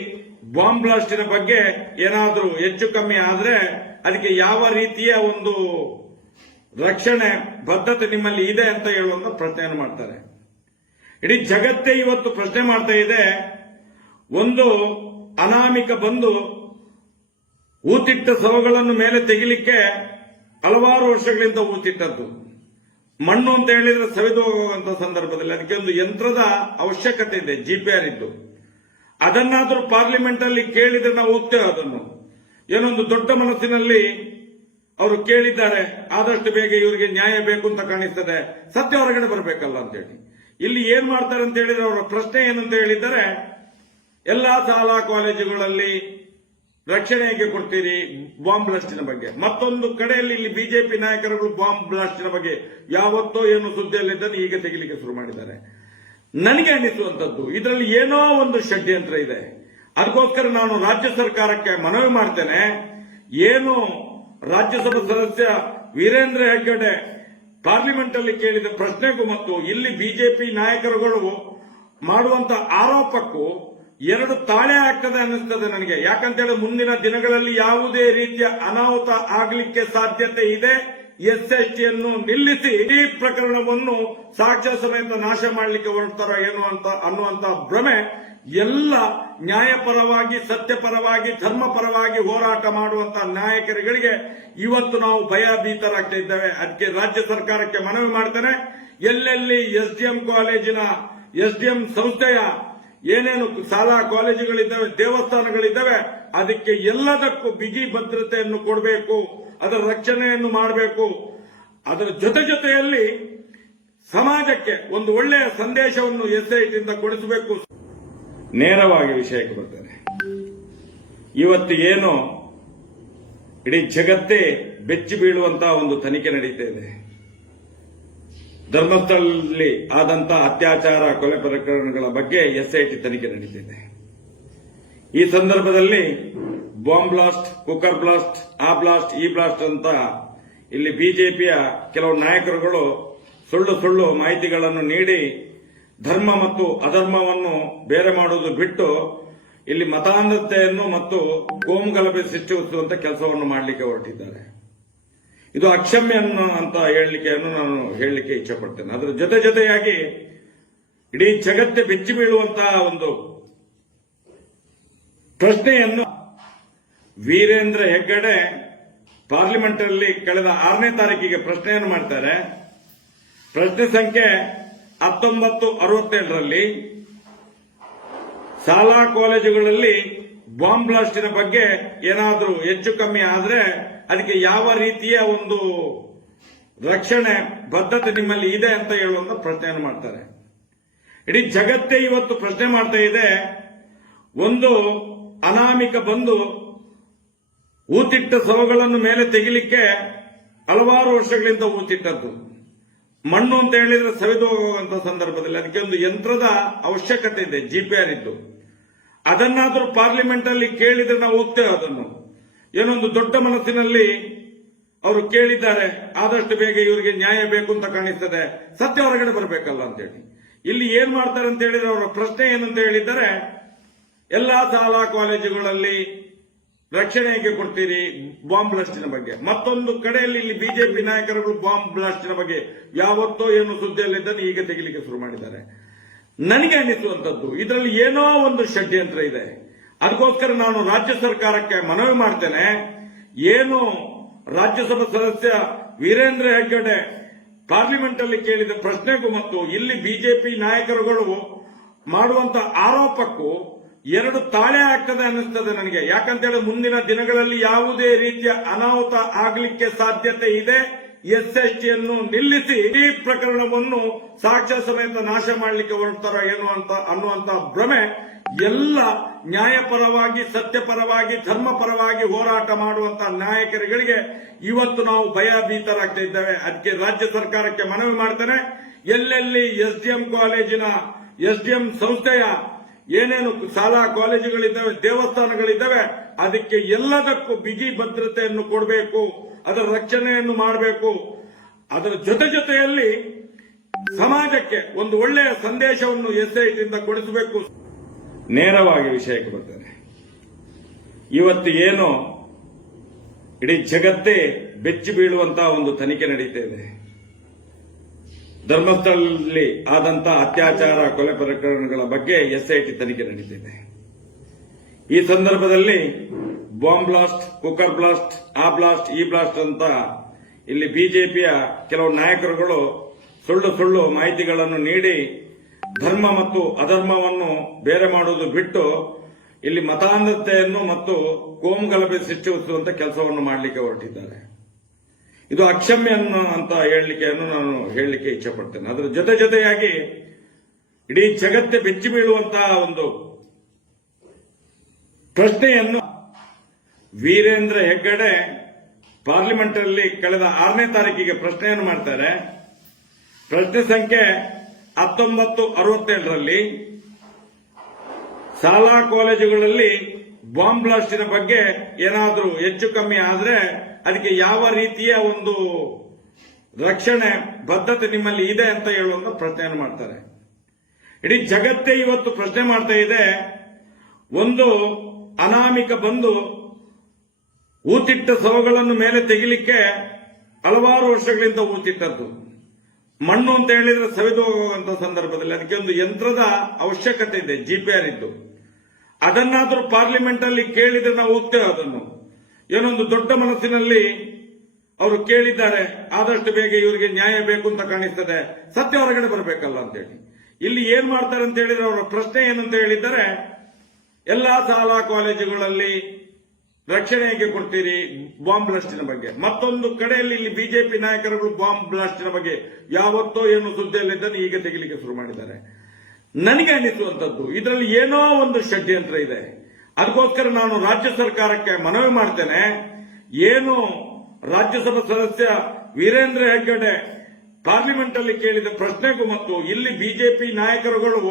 ಬಾಂಬ್ ಬ್ಲಾಸ್ಟಿನ ಬಗ್ಗೆ ಏನಾದರೂ ಹೆಚ್ಚು ಕಮ್ಮಿ ಆದ್ರೆ ಅದಕ್ಕೆ ಯಾವ ರೀತಿಯ ಒಂದು ರಕ್ಷಣೆ ಬದ್ಧತೆ ನಿಮ್ಮಲ್ಲಿ ಇದೆ ಅಂತ ಹೇಳುವಂತ ಪ್ರಶ್ನೆಯನ್ನು ಮಾಡ್ತಾರೆ. ಇಡೀ ಜಗತ್ತೇ ಇವತ್ತು ಪ್ರಶ್ನೆ ಮಾಡ್ತಾ ಇದೆ. ಒಂದು ಅನಾಮಿಕ ಬಂದು ಊತಿಟ್ಟ ಶವಗಳನ್ನು ಮೇಲೆ ತೆಗಿಲಿಕ್ಕೆ ಹಲವಾರು ವರ್ಷಗಳಿಂದ ಊತಿಟ್ಟದ್ದು. ಮಣ್ಣು ಅಂತ ಹೇಳಿದ್ರೆ ಸವಿದು ಹೋಗುವಂತ ಸಂದರ್ಭದಲ್ಲಿ ಅದಕ್ಕೆ ಒಂದು ಯಂತ್ರದ ಅವಶ್ಯಕತೆ ಇದೆ, ಜಿಪಿಆರ್ ಇದ್ದು. ಅದನ್ನಾದ್ರೂ ಪಾರ್ಲಿಮೆಂಟ್ ಅಲ್ಲಿ ಕೇಳಿದ್ರೆ ನಾವು ಹೋಗ್ತೇವೆ. ಅದನ್ನು ಏನೊಂದು ದೊಡ್ಡ ಮನಸ್ಸಿನಲ್ಲಿ ಅವರು ಕೇಳಿದ್ದಾರೆ, ಆದಷ್ಟು ಬೇಗ ಇವರಿಗೆ ನ್ಯಾಯ ಬೇಕು ಅಂತ ಕಾಣಿಸ್ತದೆ, ಸತ್ಯ ಹೊರಗಡೆ ಬರಬೇಕಲ್ಲ ಅಂತೇಳಿ. ಇಲ್ಲಿ ಏನ್ ಮಾಡ್ತಾರೆ ಅಂತ ಹೇಳಿದ್ರೆ ಅವರ ಪ್ರಶ್ನೆ ಏನಂತ ಹೇಳಿದ್ದಾರೆ, ಎಲ್ಲಾ ಶಾಲಾ ಕಾಲೇಜುಗಳಲ್ಲಿ ರಕ್ಷಣೆ ಹೇಗೆ ಕೊಡ್ತೀರಿ ಬಾಂಬ್ ಬ್ಲಾಸ್ಟಿನ ಬಗ್ಗೆ. ಮತ್ತೊಂದು ಕಡೆಯಲ್ಲಿ ಇಲ್ಲಿ ಬಿಜೆಪಿ ನಾಯಕರುಗಳು ಬಾಂಬ್ ಬ್ಲಾಸ್ಟಿನ ಬಗ್ಗೆ ಯಾವತ್ತೋ ಏನು ಸುದ್ದಿಯಲ್ಲಿದ್ದನ್ನು ಈಗ ತೆಗಿಲಿಕ್ಕೆ ಶುರು ಮಾಡಿದ್ದಾರೆ. ನನಗೆ ಅನಿಸುವಂತದ್ದು ಇದರಲ್ಲಿ ಏನೋ ಒಂದು ಷಡ್ಯಂತ್ರ ಇದೆ. ಅದಕ್ಕೋಸ್ಕರ ನಾನು ರಾಜ್ಯ ಸರ್ಕಾರಕ್ಕೆ ಮನವಿ ಮಾಡ್ತೇನೆ. ಏನು ರಾಜ್ಯಸಭಾ ಸದಸ್ಯ ವೀರೇಂದ್ರ ಹೆಗ್ಗಡೆ ಪಾರ್ಲಿಮೆಂಟ್ ಅಲ್ಲಿ ಕೇಳಿದ ಪ್ರಶ್ನೆಗೂ ಮತ್ತು ಇಲ್ಲಿ ಬಿಜೆಪಿ ನಾಯಕರುಗಳು ಮಾಡುವಂತ ಆರೋಪಕ್ಕೂ ಎರಡು ತಾಳೆ ಆಗ್ತದೆ ಅನ್ನಿಸ್ತದೆ ನನಗೆ. ಯಾಕಂತೇಳಿ ಮುಂದಿನ ದಿನಗಳಲ್ಲಿ ಯಾವುದೇ ರೀತಿಯ ಅನಾಹುತ ಆಗಲಿಕ್ಕೆ ಸಾಧ್ಯತೆ ಇದೆ. ಎಸ್ಎಸ್ಟಿಯನ್ನು ನಿಲ್ಲಿಸಿ ಇಡೀ ಪ್ರಕರಣವನ್ನು ಸಾಕ್ಷ್ಯ ಸಮೇತ ನಾಶ ಮಾಡಲಿಕ್ಕೆ ಹೊರಡ್ತಾರೋ ಏನೋ ಅಂತ ಅನ್ನುವಂತ ಭ್ರಮೆ ಎಲ್ಲ ನ್ಯಾಯಪರವಾಗಿ, ಸತ್ಯಪರವಾಗಿ, ಧರ್ಮಪರವಾಗಿ ಹೋರಾಟ ಮಾಡುವಂತಹ ನಾಯಕರುಗಳಿಗೆ ಇವತ್ತು ನಾವು ಭಯಭೀತರಾಗ್ತಾ ಇದ್ದೇವೆ. ಅದಕ್ಕೆ ರಾಜ್ಯ ಸರ್ಕಾರಕ್ಕೆ ಮನವಿ ಮಾಡ್ತೇನೆ, ಎಲ್ಲೆಲ್ಲಿ ಎಸ್ಡಿಎಂ ಕಾಲೇಜಿನ ಎಸ್ಡಿಎಂ ಸಂಸ್ಥೆಯ ಏನೇನು ಶಾಲಾ ಕಾಲೇಜುಗಳಿದ್ದಾವೆ, ದೇವಸ್ಥಾನಗಳಿದ್ದಾವೆ, ಅದಕ್ಕೆ ಎಲ್ಲದಕ್ಕೂ ಬಿಗಿ ಭದ್ರತೆಯನ್ನು ಕೊಡಬೇಕು, ಅದರ ರಕ್ಷಣೆಯನ್ನು ಮಾಡಬೇಕು. ಅದರ ಜೊತೆಯಲ್ಲಿ ಸಮಾಜಕ್ಕೆ ಒಂದು ಒಳ್ಳೆಯ ಸಂದೇಶವನ್ನು ಎಸ್ಐಟಿಯಿಂದ ಕೊಡಿಸಬೇಕು. ನೇರವಾಗಿ ವಿಷಯಕ್ಕೆ ಬರ್ತೇನೆ. ಇವತ್ತು ಏನು ಇಡೀ ಜಗತ್ತೇ ಬೆಚ್ಚಿ ಬೀಳುವಂತಹ ಒಂದು ತನಿಖೆ ನಡೀತಾ ಇದೆ. ಧರ್ಮಸ್ಥಳದಲ್ಲಿ ಆದಂತಹ ಅತ್ಯಾಚಾರ, ಕೊಲೆ ಪ್ರಕರಣಗಳ ಬಗ್ಗೆ ಎಸ್ಐಟಿ ತನಿಖೆ ನಡೀತಿದೆ. ಈ ಸಂದರ್ಭದಲ್ಲಿ ಬಾಂಬ್ ಬ್ಲಾಸ್ಟ್, ಕುಕ್ಕರ್ ಬ್ಲಾಸ್ಟ್, ಆ ಬ್ಲಾಸ್ಟ್, ಈ ಬ್ಲಾಸ್ಟ್ ಅಂತ ಇಲ್ಲಿ ಬಿಜೆಪಿಯ ಕೆಲವು ನಾಯಕರುಗಳು ಸುಳ್ಳು ಮಾಹಿತಿಗಳನ್ನು ನೀಡಿ ಧರ್ಮ ಮತ್ತು ಅಧರ್ಮವನ್ನು ಬೇರೆ ಮಾಡುವುದು ಬಿಟ್ಟು ಇಲ್ಲಿ ಮತಾಂಧತೆಯನ್ನು ಮತ್ತು ಕೋಮುಗಲಭೆ ಸೃಷ್ಟಿಸುವಂತ ಕೆಲಸವನ್ನು ಮಾಡಲಿಕ್ಕೆ ಹೊರಟಿದ್ದಾರೆ. ಇದು ಅಕ್ಷಮ್ಯ ಅಂತ ನಾನು ಹೇಳಲಿಕ್ಕೆ ಇಚ್ಛಪಡ್ತೇನೆ. ಅದರ ಜೊತೆಯಾಗಿ ಇಡೀ ಜಗತ್ತೇ ಬೆಚ್ಚಿ ಬೀಳುವಂತಹ ಒಂದು ಪ್ರಶ್ನೆಯನ್ನು ವೀರೇಂದ್ರ ಹೆಗ್ಗಡೆ ಪಾರ್ಲಿಮೆಂಟ್ ಅಲ್ಲಿ ಕಳೆದ 6ನೇ ತಾರೀಕಿಗೆ ಪ್ರಶ್ನೆಯನ್ನು ಮಾಡ್ತಾರೆ. ಪ್ರಶ್ನೆ ಸಂಖ್ಯೆ 1967ರಲ್ಲಿ ಶಾಲಾ ಕಾಲೇಜುಗಳಲ್ಲಿ ಬಾಂಬ್ ಬ್ಲಾಸ್ಟಿನ ಬಗ್ಗೆ ಏನಾದರೂ ಹೆಚ್ಚು ಕಮ್ಮಿ ಆದ್ರೆ ಅದಕ್ಕೆ ಯಾವ ರೀತಿಯ ಒಂದು ರಕ್ಷಣೆ ಬದ್ಧತೆ ನಿಮ್ಮಲ್ಲಿ ಇದೆ ಅಂತ ಹೇಳುವಂತ ಪ್ರಶ್ನೆಯನ್ನು ಮಾಡ್ತಾರೆ. ಇಡೀ ಜಗತ್ತೇ ಇವತ್ತು ಪ್ರಶ್ನೆ ಮಾಡ್ತಾ ಇದೆ. ಒಂದು ಅನಾಮಿಕ ಬಂದು ಊತಿಟ್ಟ ಶವಗಳನ್ನು ಮೇಲೆ ತೆಗಿಲಿಕ್ಕೆ ಹಲವಾರು ವರ್ಷಗಳಿಂದ ಊತಿಟ್ಟದ್ದು. ಮಣ್ಣು ಅಂತ ಹೇಳಿದ್ರೆ ಸವಿದು ಹೋಗುವಂತ ಸಂದರ್ಭದಲ್ಲಿ ಅದಕ್ಕೆ ಒಂದು ಯಂತ್ರದ ಅವಶ್ಯಕತೆ ಇದೆ, ಜಿಪಿಆರ್ ಇದ್ದು. ಅದನ್ನಾದ್ರೂ ಪಾರ್ಲಿಮೆಂಟ್ ಅಲ್ಲಿ ಕೇಳಿದ್ರೆ ನಾವು ಹೋಗ್ತೇವೆ. ಅದನ್ನು ಏನೊಂದು ದೊಡ್ಡ ಮನಸ್ಸಿನಲ್ಲಿ ಅವರು ಕೇಳಿದ್ದಾರೆ, ಆದಷ್ಟು ಬೇಗ ಇವರಿಗೆ ನ್ಯಾಯ ಬೇಕು ಅಂತ ಕಾಣಿಸ್ತದೆ, ಸತ್ಯ ಹೊರಗಡೆ ಬರಬೇಕಲ್ಲ ಅಂತೇಳಿ. ಇಲ್ಲಿ ಏನ್ ಮಾಡ್ತಾರೆ ಅಂತ ಹೇಳಿದ್ರೆ ಅವರ ಪ್ರಶ್ನೆ ಏನಂತ ಹೇಳಿದ್ದಾರೆ, ಎಲ್ಲಾ ಶಾಲಾ ಕಾಲೇಜುಗಳಲ್ಲಿ ರಕ್ಷಣೆ ಹೇಗೆ ಕೊಡ್ತೀರಿ ಬಾಂಬ್ ಬ್ಲಾಸ್ಟಿನ ಬಗ್ಗೆ. ಮತ್ತೊಂದು ಕಡೆಯಲ್ಲಿ ಇಲ್ಲಿ ಬಿಜೆಪಿ ನಾಯಕರುಗಳು ಬಾಂಬ್ ಬ್ಲಾಸ್ಟಿನ ಬಗ್ಗೆ ಯಾವತ್ತೋ ಏನು ಸುದ್ದಿಯಲ್ಲಿದ್ದನ್ನು ಈಗ ತೆಗಿಲಿಕ್ಕೆ ಶುರು ಮಾಡಿದ್ದಾರೆ. ನನಗೆ ಅನಿಸುವಂತದ್ದು ಇದರಲ್ಲಿ ಏನೋ ಒಂದು ಷಡ್ಯಂತ್ರ ಇದೆ. ಅದಕ್ಕೋಸ್ಕರ ನಾನು ರಾಜ್ಯ ಸರ್ಕಾರಕ್ಕೆ ಮನವಿ ಮಾಡ್ತೇನೆ. ಏನು ರಾಜ್ಯಸಭಾ ಸದಸ್ಯ ವೀರೇಂದ್ರ ಹೆಗ್ಗಡೆ ಪಾರ್ಲಿಮೆಂಟ್ ಅಲ್ಲಿ ಕೇಳಿದ ಪ್ರಶ್ನೆಗೂ ಮತ್ತು ಇಲ್ಲಿ ಬಿಜೆಪಿ ನಾಯಕರುಗಳು ಮಾಡುವಂತ ಆರೋಪಕ್ಕೂ ಎರಡು ತಾಳೆ ಆಗ್ತದೆ ಅನ್ನಿಸ್ತದೆ ನನಗೆ. ಯಾಕಂತೇಳಿ ಮುಂದಿನ ದಿನಗಳಲ್ಲಿ ಯಾವುದೇ ರೀತಿಯ ಅನಾಹುತ ಆಗಲಿಕ್ಕೆ ಸಾಧ್ಯತೆ ಇದೆ. ಎಸ್ಎಸ್ಟಿಯನ್ನು ನಿಲ್ಲಿಸಿ ಈ ಪ್ರಕರಣವನ್ನು ಸಾಕ್ಷ್ಯ ಸಮೇತ ನಾಶ ಮಾಡಲಿಕ್ಕೆ ಹೊರಡ್ತಾರೋ ಏನೋ ಅಂತ ಅನ್ನುವಂತ ಭ್ರಮೆ ಎಲ್ಲ ನ್ಯಾಯಪರವಾಗಿ, ಸತ್ಯಪರವಾಗಿ, ಧರ್ಮಪರವಾಗಿ ಹೋರಾಟ ಮಾಡುವಂತಹ ನಾಯಕರುಗಳಿಗೆ ಇವತ್ತು ನಾವು ಭಯಭೀತರಾಗ್ತಾ ಇದ್ದೇವೆ. ಅದಕ್ಕೆ ರಾಜ್ಯ ಸರ್ಕಾರಕ್ಕೆ ಮನವಿ ಮಾಡ್ತೇನೆ, ಎಲ್ಲೆಲ್ಲಿ ಎಸ್ಡಿಎಂ ಕಾಲೇಜಿನ ಎಸ್ಡಿಎಂ ಸಂಸ್ಥೆಯ ಏನೇನು ಶಾಲಾ ಕಾಲೇಜುಗಳಿದ್ದಾವೆ, ದೇವಸ್ಥಾನಗಳಿದ್ದಾವೆ, ಅದಕ್ಕೆ ಎಲ್ಲದಕ್ಕೂ ಬಿಗಿ ಭದ್ರತೆಯನ್ನು ಕೊಡಬೇಕು, ಅದರ ರಕ್ಷಣೆಯನ್ನು ಮಾಡಬೇಕು. ಅದರ ಜೊತೆಯಲ್ಲಿ ಸಮಾಜಕ್ಕೆ ಒಂದು ಒಳ್ಳೆಯ ಸಂದೇಶವನ್ನು ಎಸ್ಐಟಿಯಿಂದ ಕೊಡಿಸಬೇಕು. ನೇರವಾಗಿ ವಿಷಯಕ್ಕೆ ಬರ್ತೇನೆ. ಇವತ್ತು ಏನು ಇಡೀ ಜಗತ್ತೇ ಬೆಚ್ಚಿ ಬೀಳುವಂತಹ ಒಂದು ತನಿಖೆ ನಡೀತಾ ಇದೆ. ಧರ್ಮಸ್ಥಳದಲ್ಲಿ ಆದಂತಹ ಅತ್ಯಾಚಾರ, ಕೊಲೆ ಪ್ರಕರಣಗಳ ಬಗ್ಗೆ ಎಸ್ಐಟಿ ತನಿಖೆ ನಡೀತಿದೆ. ಈ ಸಂದರ್ಭದಲ್ಲಿ ಬಾಂಬ್ ಬ್ಲಾಸ್ಟ್, ಕುಕ್ಕರ್ ಬ್ಲಾಸ್ಟ್, ಆ ಬ್ಲಾಸ್ಟ್, ಈ ಬ್ಲಾಸ್ಟ್ ಅಂತ ಇಲ್ಲಿ ಬಿಜೆಪಿಯ ಕೆಲವು ನಾಯಕರುಗಳು ಸುಳ್ಳು ಮಾಹಿತಿಗಳನ್ನು ನೀಡಿ ಧರ್ಮ ಮತ್ತು ಅಧರ್ಮವನ್ನು ಬೇರೆ ಮಾಡುವುದು ಬಿಟ್ಟು ಇಲ್ಲಿ ಮತಾಂಧತೆಯನ್ನು ಮತ್ತು ಕೋಮುಗಲಭೆ ಸೃಷ್ಟಿಸುವಂತ ಕೆಲಸವನ್ನು ಮಾಡಲಿಕ್ಕೆ ಹೊರಟಿದ್ದಾರೆ. ಇದು ಅಕ್ಷಮ್ಯ ಅಂತ ನಾನು ಹೇಳಲಿಕ್ಕೆ ಇಚ್ಛಪಡ್ತೇನೆ. ಅದರ ಜೊತೆಯಾಗಿ ಇಡೀ ಜಗತ್ತೇ ಬೆಚ್ಚಿ ಬೀಳುವಂತಹ ಒಂದು ಪ್ರಶ್ನೆಯನ್ನು ವೀರೇಂದ್ರ ಹೆಗ್ಗಡೆ ಪಾರ್ಲಿಮೆಂಟ್ ಅಲ್ಲಿ ಕಳೆದ 6ನೇ ತಾರೀಕಿಗೆ ಪ್ರಶ್ನೆಯನ್ನು ಮಾಡ್ತಾರೆ. ಪ್ರಶ್ನೆ ಸಂಖ್ಯೆ 1967ರಲ್ಲಿ ಶಾಲಾ ಕಾಲೇಜುಗಳಲ್ಲಿ ಬಾಂಬ್ ಬ್ಲಾಸ್ಟಿನ ಬಗ್ಗೆ ಏನಾದರೂ ಹೆಚ್ಚು ಕಮ್ಮಿ ಆದ್ರೆ ಅದಕ್ಕೆ ಯಾವ ರೀತಿಯ ಒಂದು ರಕ್ಷಣೆ ಬದ್ಧತೆ ನಿಮ್ಮಲ್ಲಿ ಇದೆ ಅಂತ ಹೇಳುವಂತ ಪ್ರಶ್ನೆಯನ್ನು ಮಾಡ್ತಾರೆ. ಇಡೀ ಜಗತ್ತೇ ಇವತ್ತು ಪ್ರಶ್ನೆ ಮಾಡ್ತಾ ಇದೆ. ಒಂದು ಅನಾಮಿಕ ಬಂದು ಊತಿಟ್ಟ ಶವಗಳನ್ನು ಮೇಲೆ ತೆಗಿಲಿಕ್ಕೆ ಹಲವಾರು ವರ್ಷಗಳಿಂದ ಊತಿಟ್ಟದ್ದು. ಮಣ್ಣು ಅಂತ ಹೇಳಿದ್ರೆ ಸವಿದು ಹೋಗುವಂತ ಸಂದರ್ಭದಲ್ಲಿ ಅದಕ್ಕೆ ಒಂದು ಯಂತ್ರದ ಅವಶ್ಯಕತೆ ಇದೆ, ಜಿಪಿಆರ್ ಇದ್ದು. ಅದನ್ನಾದ್ರೂ ಪಾರ್ಲಿಮೆಂಟ್ ಅಲ್ಲಿ ಕೇಳಿದ್ರೆ ನಾವು ಹೋಗ್ತೇವೆ. ಅದನ್ನು ಏನೊಂದು ದೊಡ್ಡ ಮನಸ್ಸಿನಲ್ಲಿ ಅವರು ಕೇಳಿದ್ದಾರೆ. ಆದಷ್ಟು ಬೇಗ ಇವರಿಗೆ ನ್ಯಾಯ ಬೇಕು ಅಂತ ಕಾಣಿಸ್ತದೆ, ಸತ್ಯ ಹೊರಗಡೆ ಬರಬೇಕಲ್ಲ ಅಂತೇಳಿ. ಇಲ್ಲಿ ಏನ್ ಮಾಡ್ತಾರೆ ಅಂತ ಹೇಳಿದ್ರೆ ಅವರ ಪ್ರಶ್ನೆ ಏನಂತ ಹೇಳಿದ್ದಾರೆ, ಎಲ್ಲಾ ಶಾಲಾ ಕಾಲೇಜುಗಳಲ್ಲಿ ರಕ್ಷಣೆ ಹೇಗೆ ಕೊಡ್ತೀರಿ ಬಾಂಬ್ ಬ್ಲಾಸ್ಟಿನ ಬಗ್ಗೆ. ಮತ್ತೊಂದು ಕಡೆಯಲ್ಲಿ ಇಲ್ಲಿ ಬಿಜೆಪಿ ನಾಯಕರುಗಳು ಬಾಂಬ್ ಬ್ಲಾಸ್ಟಿನ ಬಗ್ಗೆ ಯಾವತ್ತೋ ಏನು ಸುದ್ದಿಯಲ್ಲಿದ್ದನ್ನು ಈಗ ತೆಗಿಲಿಕ್ಕೆ ಶುರು ಮಾಡಿದ್ದಾರೆ. ನನಗೆ ಅನಿಸುವಂತದ್ದು ಇದರಲ್ಲಿ ಏನೋ ಒಂದು ಷಡ್ಯಂತ್ರ ಇದೆ. ಅದಕ್ಕೋಸ್ಕರ ನಾನು ರಾಜ್ಯ ಸರ್ಕಾರಕ್ಕೆ ಮನವಿ ಮಾಡ್ತೇನೆ. ಏನು ರಾಜ್ಯಸಭಾ ಸದಸ್ಯ ವೀರೇಂದ್ರ ಹೆಗ್ಗಡೆ ಪಾರ್ಲಿಮೆಂಟ್ ಅಲ್ಲಿ ಕೇಳಿದ ಪ್ರಶ್ನೆಗೂ ಮತ್ತು ಇಲ್ಲಿ ಬಿಜೆಪಿ ನಾಯಕರುಗಳು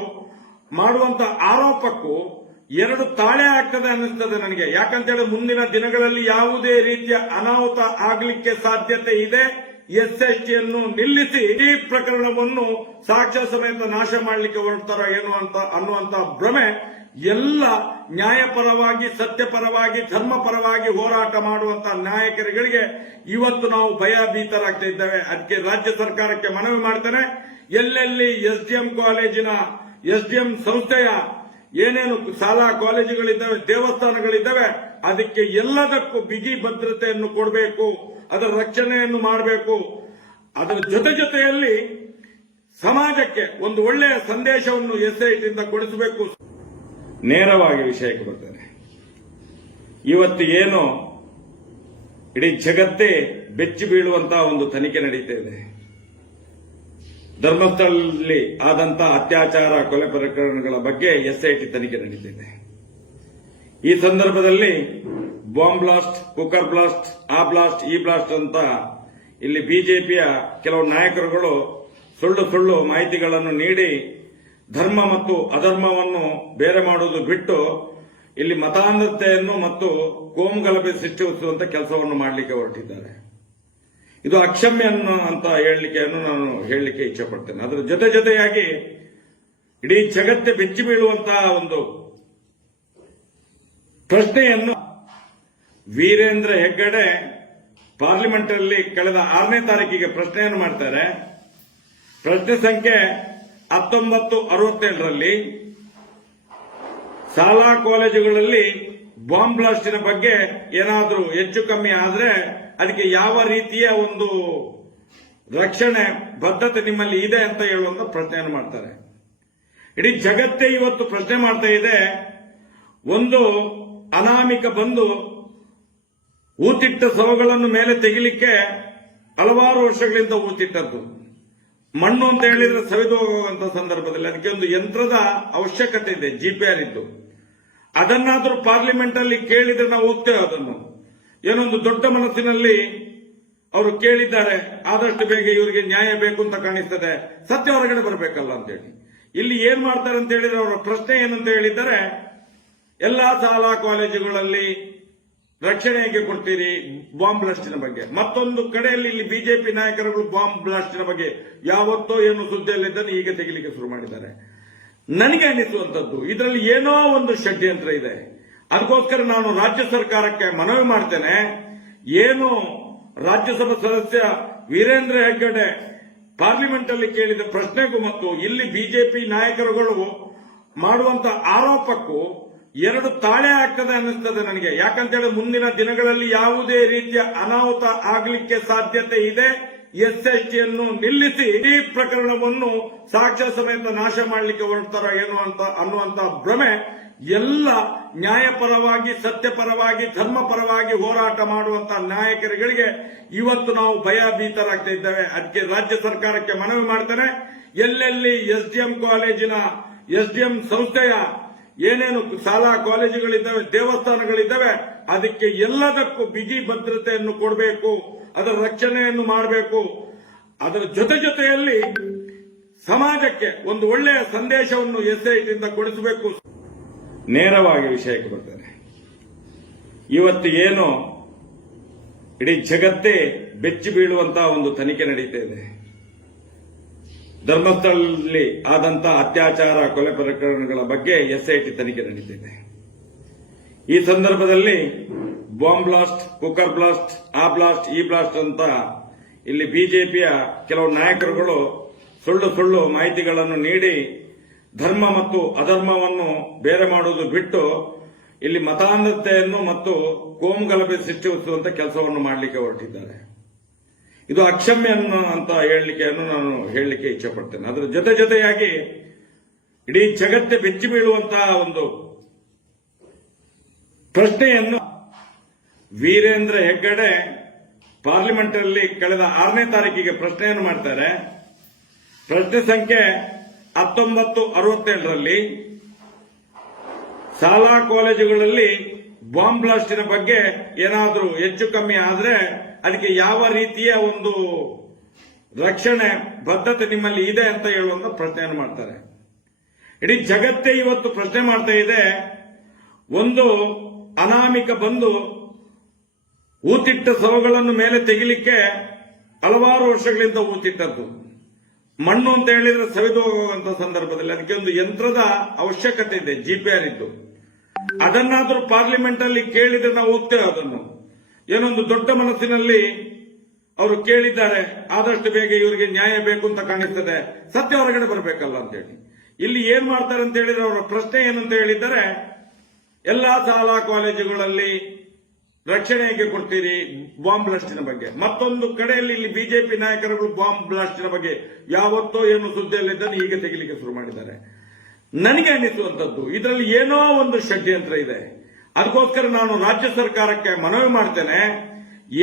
ಮಾಡುವಂತ ಆರೋಪಕ್ಕೂ ಎರಡು ತಾಳೆ ಆಗ್ತದೆ ಅನ್ನಿಸ್ತದೆ ನನಗೆ. ಯಾಕಂತೇಳಿ ಮುಂದಿನ ದಿನಗಳಲ್ಲಿ ಯಾವುದೇ ರೀತಿಯ ಅನಾಹುತ ಆಗಲಿಕ್ಕೆ ಸಾಧ್ಯತೆ ಇದೆ. ಎಸ್ಎಸ್ಟಿಯನ್ನು ನಿಲ್ಲಿಸಿ ಇಡೀ ಪ್ರಕರಣವನ್ನು ಸಾಕ್ಷ್ಯ ಸಮೇತ ನಾಶ ಮಾಡಲಿಕ್ಕೆ ಹೊರಡ್ತಾರ ಏನು ಅಂತ ಅನ್ನುವಂತ ಭ್ರಮೆ ಎಲ್ಲ ನ್ಯಾಯಪರವಾಗಿ, ಸತ್ಯಪರವಾಗಿ, ಧರ್ಮಪರವಾಗಿ ಹೋರಾಟ ಮಾಡುವಂತಹ ನಾಯಕರುಗಳಿಗೆ ಇವತ್ತು ನಾವು ಭಯಭೀತರಾಗ್ತಾ ಇದ್ದೇವೆ. ಅದಕ್ಕೆ ರಾಜ್ಯ ಸರ್ಕಾರಕ್ಕೆ ಮನವಿ ಮಾಡ್ತೇನೆ. ಎಲ್ಲೆಲ್ಲಿ ಎಸ್ಡಿಎಂ ಕಾಲೇಜಿನ, ಎಸ್ಡಿಎಂ ಸಂಸ್ಥೆಯ ಏನೇನು ಶಾಲಾ ಕಾಲೇಜುಗಳಿದ್ದಾವೆ, ದೇವಸ್ಥಾನಗಳಿದ್ದಾವೆ, ಅದಕ್ಕೆ ಎಲ್ಲದಕ್ಕೂ ಬಿಗಿ ಭದ್ರತೆಯನ್ನು ಕೊಡಬೇಕು, ಅದರ ರಕ್ಷಣೆಯನ್ನು ಮಾಡಬೇಕು. ಅದರ ಜೊತೆಯಲ್ಲಿ ಸಮಾಜಕ್ಕೆ ಒಂದು ಒಳ್ಳೆಯ ಸಂದೇಶವನ್ನು ಎಸ್ಐಟಿಯಿಂದ ಕೊಡಿಸಬೇಕು. ನೇರವಾಗಿ ವಿಷಯಕ್ಕೆ ಬರ್ತೇನೆ. ಇವತ್ತು ಏನು ಇಡೀ ಜಗತ್ತೇ ಬೆಚ್ಚಿ ಬೀಳುವಂತಹ ಒಂದು ತನಿಖೆ ನಡೀತಾ ಇದೆ. ಧರ್ಮಸ್ಥಳದಲ್ಲಿ ಆದಂತಹ ಅತ್ಯಾಚಾರ, ಕೊಲೆ ಪ್ರಕರಣಗಳ ಬಗ್ಗೆ ಎಸ್ಐಟಿ ತನಿಖೆ ನಡೀತಿದೆ. ಈ ಸಂದರ್ಭದಲ್ಲಿ ಬಾಂಬ್ ಬ್ಲಾಸ್ಟ್, ಕುಕ್ಕರ್ ಬ್ಲಾಸ್ಟ್, ಆ ಬ್ಲಾಸ್ಟ್, ಈ ಬ್ಲಾಸ್ಟ್ ಅಂತ ಇಲ್ಲಿ ಬಿಜೆಪಿಯ ಕೆಲವು ನಾಯಕರುಗಳು ಸುಳ್ಳು ಮಾಹಿತಿಗಳನ್ನು ನೀಡಿ ಧರ್ಮ ಮತ್ತು ಅಧರ್ಮವನ್ನು ಬೇರೆ ಮಾಡುವುದು ಬಿಟ್ಟು ಇಲ್ಲಿ ಮತಾಂಧತೆಯನ್ನು ಮತ್ತು ಕೋಮುಗಲಭೆ ಸೃಷ್ಟಿಸುವಂತ ಕೆಲಸವನ್ನು ಮಾಡಲಿಕ್ಕೆ ಹೊರಟಿದ್ದಾರೆ. ಇದು ಅಕ್ಷಮ್ಯ ಅಂತ ನಾನು ಹೇಳಲಿಕ್ಕೆ ಇಚ್ಛಪಡ್ತೇನೆ. ಅದರ ಜೊತೆಯಾಗಿ ಇಡೀ ಜಗತ್ತೇ ಬೆಚ್ಚಿ ಬೀಳುವಂತಹ ಒಂದು ಪ್ರಶ್ನೆಯನ್ನು ವೀರೇಂದ್ರ ಹೆಗ್ಗಡೆ ಪಾರ್ಲಿಮೆಂಟ್ ಅಲ್ಲಿ ಕಳೆದ 6ನೇ ತಾರೀಕಿಗೆ ಪ್ರಶ್ನೆಯನ್ನು ಮಾಡ್ತಾರೆ. ಪ್ರಶ್ನೆ ಸಂಖ್ಯೆ 1967ರಲ್ಲಿ ಶಾಲಾ ಕಾಲೇಜುಗಳಲ್ಲಿ ಬಾಂಬ್ ಬ್ಲಾಸ್ಟಿನ ಬಗ್ಗೆ ಏನಾದರೂ ಹೆಚ್ಚು ಕಮ್ಮಿ ಆದ್ರೆ ಅದಕ್ಕೆ ಯಾವ ರೀತಿಯ ಒಂದು ರಕ್ಷಣೆ ಬದ್ಧತೆ ನಿಮ್ಮಲ್ಲಿ ಇದೆ ಅಂತ ಹೇಳುವಂತ ಪ್ರಶ್ನೆಯನ್ನು ಮಾಡ್ತಾರೆ. ಇಡೀ ಜಗತ್ತೇ ಇವತ್ತು ಪ್ರಶ್ನೆ ಮಾಡ್ತಾ ಇದೆ. ಒಂದು ಅನಾಮಿಕ ಬಂದು ಊತಿಟ್ಟ ಶವಗಳನ್ನು ಮೇಲೆ ತೆಗಿಲಿಕ್ಕೆ ಹಲವಾರು ವರ್ಷಗಳಿಂದ ಊತಿಟ್ಟದ್ದು. ಮಣ್ಣು ಅಂತ ಹೇಳಿದ್ರೆ ಸವಿದು ಹೋಗುವಂತ ಸಂದರ್ಭದಲ್ಲಿ ಅದಕ್ಕೆ ಒಂದು ಯಂತ್ರದ ಅವಶ್ಯಕತೆ ಇದೆ, ಜಿಪಿಆರ್ ಇದ್ದು. ಅದನ್ನಾದ್ರೂ ಪಾರ್ಲಿಮೆಂಟ್ ಅಲ್ಲಿ ಕೇಳಿದ್ರೆ ನಾವು ಹೋಗ್ತೇವೆ. ಅದನ್ನು ಏನೊಂದು ದೊಡ್ಡ ಮನಸ್ಸಿನಲ್ಲಿ ಅವರು ಕೇಳಿದ್ದಾರೆ. ಆದಷ್ಟು ಬೇಗ ಇವರಿಗೆ ನ್ಯಾಯ ಬೇಕು ಅಂತ ಕಾಣಿಸ್ತದೆ, ಸತ್ಯ ಹೊರಗಡೆ ಬರಬೇಕಲ್ಲ ಅಂತೇಳಿ. ಇಲ್ಲಿ ಏನ್ ಮಾಡ್ತಾರೆ ಅಂತ ಹೇಳಿದ್ರೆ ಅವರ ಪ್ರಶ್ನೆ ಏನಂತ ಹೇಳಿದರೆ ಎಲ್ಲಾ ಶಾಲಾ ಕಾಲೇಜುಗಳಲ್ಲಿ ರಕ್ಷಣೆ ಹೇಗೆ ಕೊಡ್ತೀರಿ ಬಾಂಬ್ ಬ್ಲಾಸ್ಟಿನ ಬಗ್ಗೆ. ಮತ್ತೊಂದು ಕಡೆಯಲ್ಲಿ ಇಲ್ಲಿ ಬಿಜೆಪಿ ನಾಯಕರುಗಳು ಬಾಂಬ್ ಬ್ಲಾಸ್ಟಿನ ಬಗ್ಗೆ ಯಾವತ್ತೋ ಏನು ಸುದ್ದಿಯಲ್ಲಿದ್ದನ್ನು ಈಗ ತೆಗಿಲಿಕ್ಕೆ ಶುರು ಮಾಡಿದ್ದಾರೆ. ನನಗೆ ಅನಿಸುವಂತದ್ದು ಇದರಲ್ಲಿ ಏನೋ ಒಂದು ಷಡ್ಯಂತ್ರ ಇದೆ. ಅದಕ್ಕೋಸ್ಕರ ನಾನು ರಾಜ್ಯ ಸರ್ಕಾರಕ್ಕೆ ಮನವಿ ಮಾಡ್ತೇನೆ. ಏನು ರಾಜ್ಯಸಭಾ ಸದಸ್ಯ ವೀರೇಂದ್ರ ಹೆಗ್ಗಡೆ ಪಾರ್ಲಿಮೆಂಟ್ ಅಲ್ಲಿ ಕೇಳಿದ ಪ್ರಶ್ನೆಗೂ ಮತ್ತು ಇಲ್ಲಿ ಬಿಜೆಪಿ ನಾಯಕರುಗಳು ಮಾಡುವಂತ ಆರೋಪಕ್ಕೂ ಎರಡು ತಾಳೆ ಆಗ್ತದೆ ಅನ್ನಿಸ್ತದೆ ನನಗೆ. ಯಾಕಂತೇಳಿ ಮುಂದಿನ ದಿನಗಳಲ್ಲಿ ಯಾವುದೇ ರೀತಿಯ ಅನಾಹುತ ಆಗಲಿಕ್ಕೆ ಸಾಧ್ಯತೆ ಇದೆ. ಎಸ್ಐಟಿಯನ್ನು ನಿಲ್ಲಿಸಿ ಈ ಪ್ರಕರಣವನ್ನು ಸಾಕ್ಷ್ಯ ಸಮೇತ ನಾಶ ಮಾಡಲಿಕ್ಕೆ ಹೊರಡ್ತಾರ ಏನು ಅಂತ ಅನ್ನುವಂತ ಭ್ರಮೆ ಎಲ್ಲ ನ್ಯಾಯಪರವಾಗಿ, ಸತ್ಯಪರವಾಗಿ, ಧರ್ಮಪರವಾಗಿ ಹೋರಾಟ ಮಾಡುವಂತಹ ನಾಯಕರುಗಳಿಗೆ ಇವತ್ತು ನಾವು ಭಯಭೀತರಾಗ್ತಾ ಇದ್ದೇವೆ. ಅದಕ್ಕೆ ರಾಜ್ಯ ಸರ್ಕಾರಕ್ಕೆ ಮನವಿ ಮಾಡ್ತೇನೆ. ಎಲ್ಲೆಲ್ಲಿ ಎಸ್ಡಿಎಂ ಕಾಲೇಜಿನ ಎಸ್ಡಿಎಂ ಸಂಸ್ಥೆಯ ಏನೇನು ಶಾಲಾ ಕಾಲೇಜುಗಳಿದ್ದಾವೆ, ದೇವಸ್ಥಾನಗಳಿದ್ದಾವೆ, ಅದಕ್ಕೆ ಎಲ್ಲದಕ್ಕೂ ಬಿಗಿ ಭದ್ರತೆಯನ್ನು ಕೊಡಬೇಕು, ಅದರ ರಕ್ಷಣೆಯನ್ನು ಮಾಡಬೇಕು. ಅದರ ಜೊತೆಯಲ್ಲಿ ಸಮಾಜಕ್ಕೆ ಒಂದು ಒಳ್ಳೆಯ ಸಂದೇಶವನ್ನು ಎಸ್ಐಟಿಯಿಂದ ಕೊಡಿಸಬೇಕು. ನೇರವಾಗಿ ವಿಷಯಕ್ಕೆ ಬರ್ತೇನೆ. ಇವತ್ತು ಏನು ಇಡೀ ಜಗತ್ತೇ ಬೆಚ್ಚಿ ಬೀಳುವಂತಹ ಒಂದು ತನಿಖೆ ನಡೀತಾ ಇದೆ. ಧರ್ಮಸ್ಥಳದಲ್ಲಿ ಆದಂತಹ ಅತ್ಯಾಚಾರ, ಕೊಲೆ ಪ್ರಕರಣಗಳ ಬಗ್ಗೆ ಎಸ್ಐಟಿ ತನಿಖೆ ನಡೀತಿದೆ. ಈ ಸಂದರ್ಭದಲ್ಲಿ ಬಾಂಬ್ ಬ್ಲಾಸ್ಟ್, ಕುಕ್ಕರ್ ಬ್ಲಾಸ್ಟ್, ಆ ಬ್ಲಾಸ್ಟ್, ಈ ಬ್ಲಾಸ್ಟ್ ಅಂತ ಇಲ್ಲಿ ಬಿಜೆಪಿಯ ಕೆಲವು ನಾಯಕರುಗಳು ಸುಳ್ಳು ಮಾಹಿತಿಗಳನ್ನು ನೀಡಿ ಧರ್ಮ ಮತ್ತು ಅಧರ್ಮವನ್ನು ಬೇರೆ ಮಾಡುವುದು ಬಿಟ್ಟು ಇಲ್ಲಿ ಮತಾಂಧತೆಯನ್ನು ಮತ್ತು ಕೋಮುಗಲಭೆ ಸೃಷ್ಟಿಸುವಂತ ಕೆಲಸವನ್ನು ಮಾಡಲಿಕ್ಕೆ ಹೊರಟಿದ್ದಾರೆ. ಇದು ಅಕ್ಷಮ್ಯ ಅಂತ ನಾನು ಹೇಳಲಿಕ್ಕೆ ಇಚ್ಛೆ ಪಡ್ತೇನೆ. ಅದರ ಜೊತೆಯಾಗಿ ಇಡೀ ಜಗತ್ತೇ ಬೆಚ್ಚಿ ಬೀಳುವಂತಹ ಒಂದು ಪ್ರಶ್ನೆಯನ್ನು ವೀರೇಂದ್ರ ಹೆಗ್ಗಡೆ ಪಾರ್ಲಿಮೆಂಟ್ ಅಲ್ಲಿ ಕಳೆದ 6ನೇ ತಾರೀಕಿಗೆ ಪ್ರಶ್ನೆಯನ್ನು ಮಾಡ್ತಾರೆ. ಪ್ರಶ್ನೆ ಸಂಖ್ಯೆ 1967ರಲ್ಲಿ ಶಾಲಾ ಕಾಲೇಜುಗಳಲ್ಲಿ ಬಾಂಬ್ ಬ್ಲಾಸ್ಟಿನ ಬಗ್ಗೆ ಏನಾದರೂ ಹೆಚ್ಚು ಕಮ್ಮಿ ಆದ್ರೆ ಅದಕ್ಕೆ ಯಾವ ರೀತಿಯ ಒಂದು ರಕ್ಷಣೆ ಬದ್ಧತೆ ನಿಮ್ಮಲ್ಲಿ ಇದೆ ಅಂತ ಹೇಳುವಂತ ಪ್ರಶ್ನೆಯನ್ನು ಮಾಡ್ತಾರೆ. ಇಡೀ ಜಗತ್ತೇ ಇವತ್ತು ಪ್ರಶ್ನೆ ಮಾಡ್ತಾ ಇದೆ. ಒಂದು ಅನಾಮಿಕ ಬಂದು ಊತಿಟ್ಟ ಶವಗಳನ್ನು ಮೇಲೆ ತೆಗಿಲಿಕ್ಕೆ ಹಲವಾರು ವರ್ಷಗಳಿಂದ ಊತಿಟ್ಟದ್ದು. ಮಣ್ಣು ಅಂತ ಹೇಳಿದ್ರೆ ಸವಿದು ಹೋಗುವಂತ ಸಂದರ್ಭದಲ್ಲಿ ಅದಕ್ಕೆ ಒಂದು ಯಂತ್ರದ ಅವಶ್ಯಕತೆ ಇದೆ, ಜಿಪಿಆರ್ ಇದ್ದು. ಅದನ್ನಾದ್ರೂ ಪಾರ್ಲಿಮೆಂಟ್ ಅಲ್ಲಿ ಕೇಳಿದ್ರೆ ನಾವು ಹೋಗ್ತೇವೆ. ಅದನ್ನು ಏನೊಂದು ದೊಡ್ಡ ಮನಸ್ಸಿನಲ್ಲಿ ಅವರು ಕೇಳಿದ್ದಾರೆ. ಆದಷ್ಟು ಬೇಗ ಇವರಿಗೆ ನ್ಯಾಯ ಬೇಕು ಅಂತ ಕಾಣಿಸ್ತದೆ, ಸತ್ಯ ಹೊರಗಡೆ ಬರಬೇಕಲ್ಲ ಅಂತೇಳಿ. ಇಲ್ಲಿ ಏನ್ ಮಾಡ್ತಾರೆ ಅಂತ ಹೇಳಿದ್ರೆ ಅವರ ಪ್ರಶ್ನೆ ಏನಂತ ಹೇಳಿದ್ದಾರೆ, ಎಲ್ಲಾ ಶಾಲಾ ಕಾಲೇಜುಗಳಲ್ಲಿ ರಕ್ಷಣೆ ಹೇಗೆ ಕೊಡ್ತೀರಿ ಬಾಂಬ್ ಬ್ಲಾಸ್ಟಿನ ಬಗ್ಗೆ. ಮತ್ತೊಂದು ಕಡೆಯಲ್ಲಿ ಇಲ್ಲಿ ಬಿಜೆಪಿ ನಾಯಕರುಗಳು ಬಾಂಬ್ ಬ್ಲಾಸ್ಟಿನ ಬಗ್ಗೆ ಯಾವತ್ತೋ ಏನು ಸುದ್ದಿಯಲ್ಲಿದ್ದನ್ನು ಈಗ ತೆಗಿಲಿಕ್ಕೆ ಶುರು ಮಾಡಿದ್ದಾರೆ. ನನಗೆ ಅನಿಸುವಂತದ್ದು ಇದರಲ್ಲಿ ಏನೋ ಒಂದು ಷಡ್ಯಂತ್ರ ಇದೆ. ಅದಕ್ಕೋಸ್ಕರ ನಾನು ರಾಜ್ಯ ಸರ್ಕಾರಕ್ಕೆ ಮನವಿ ಮಾಡ್ತೇನೆ.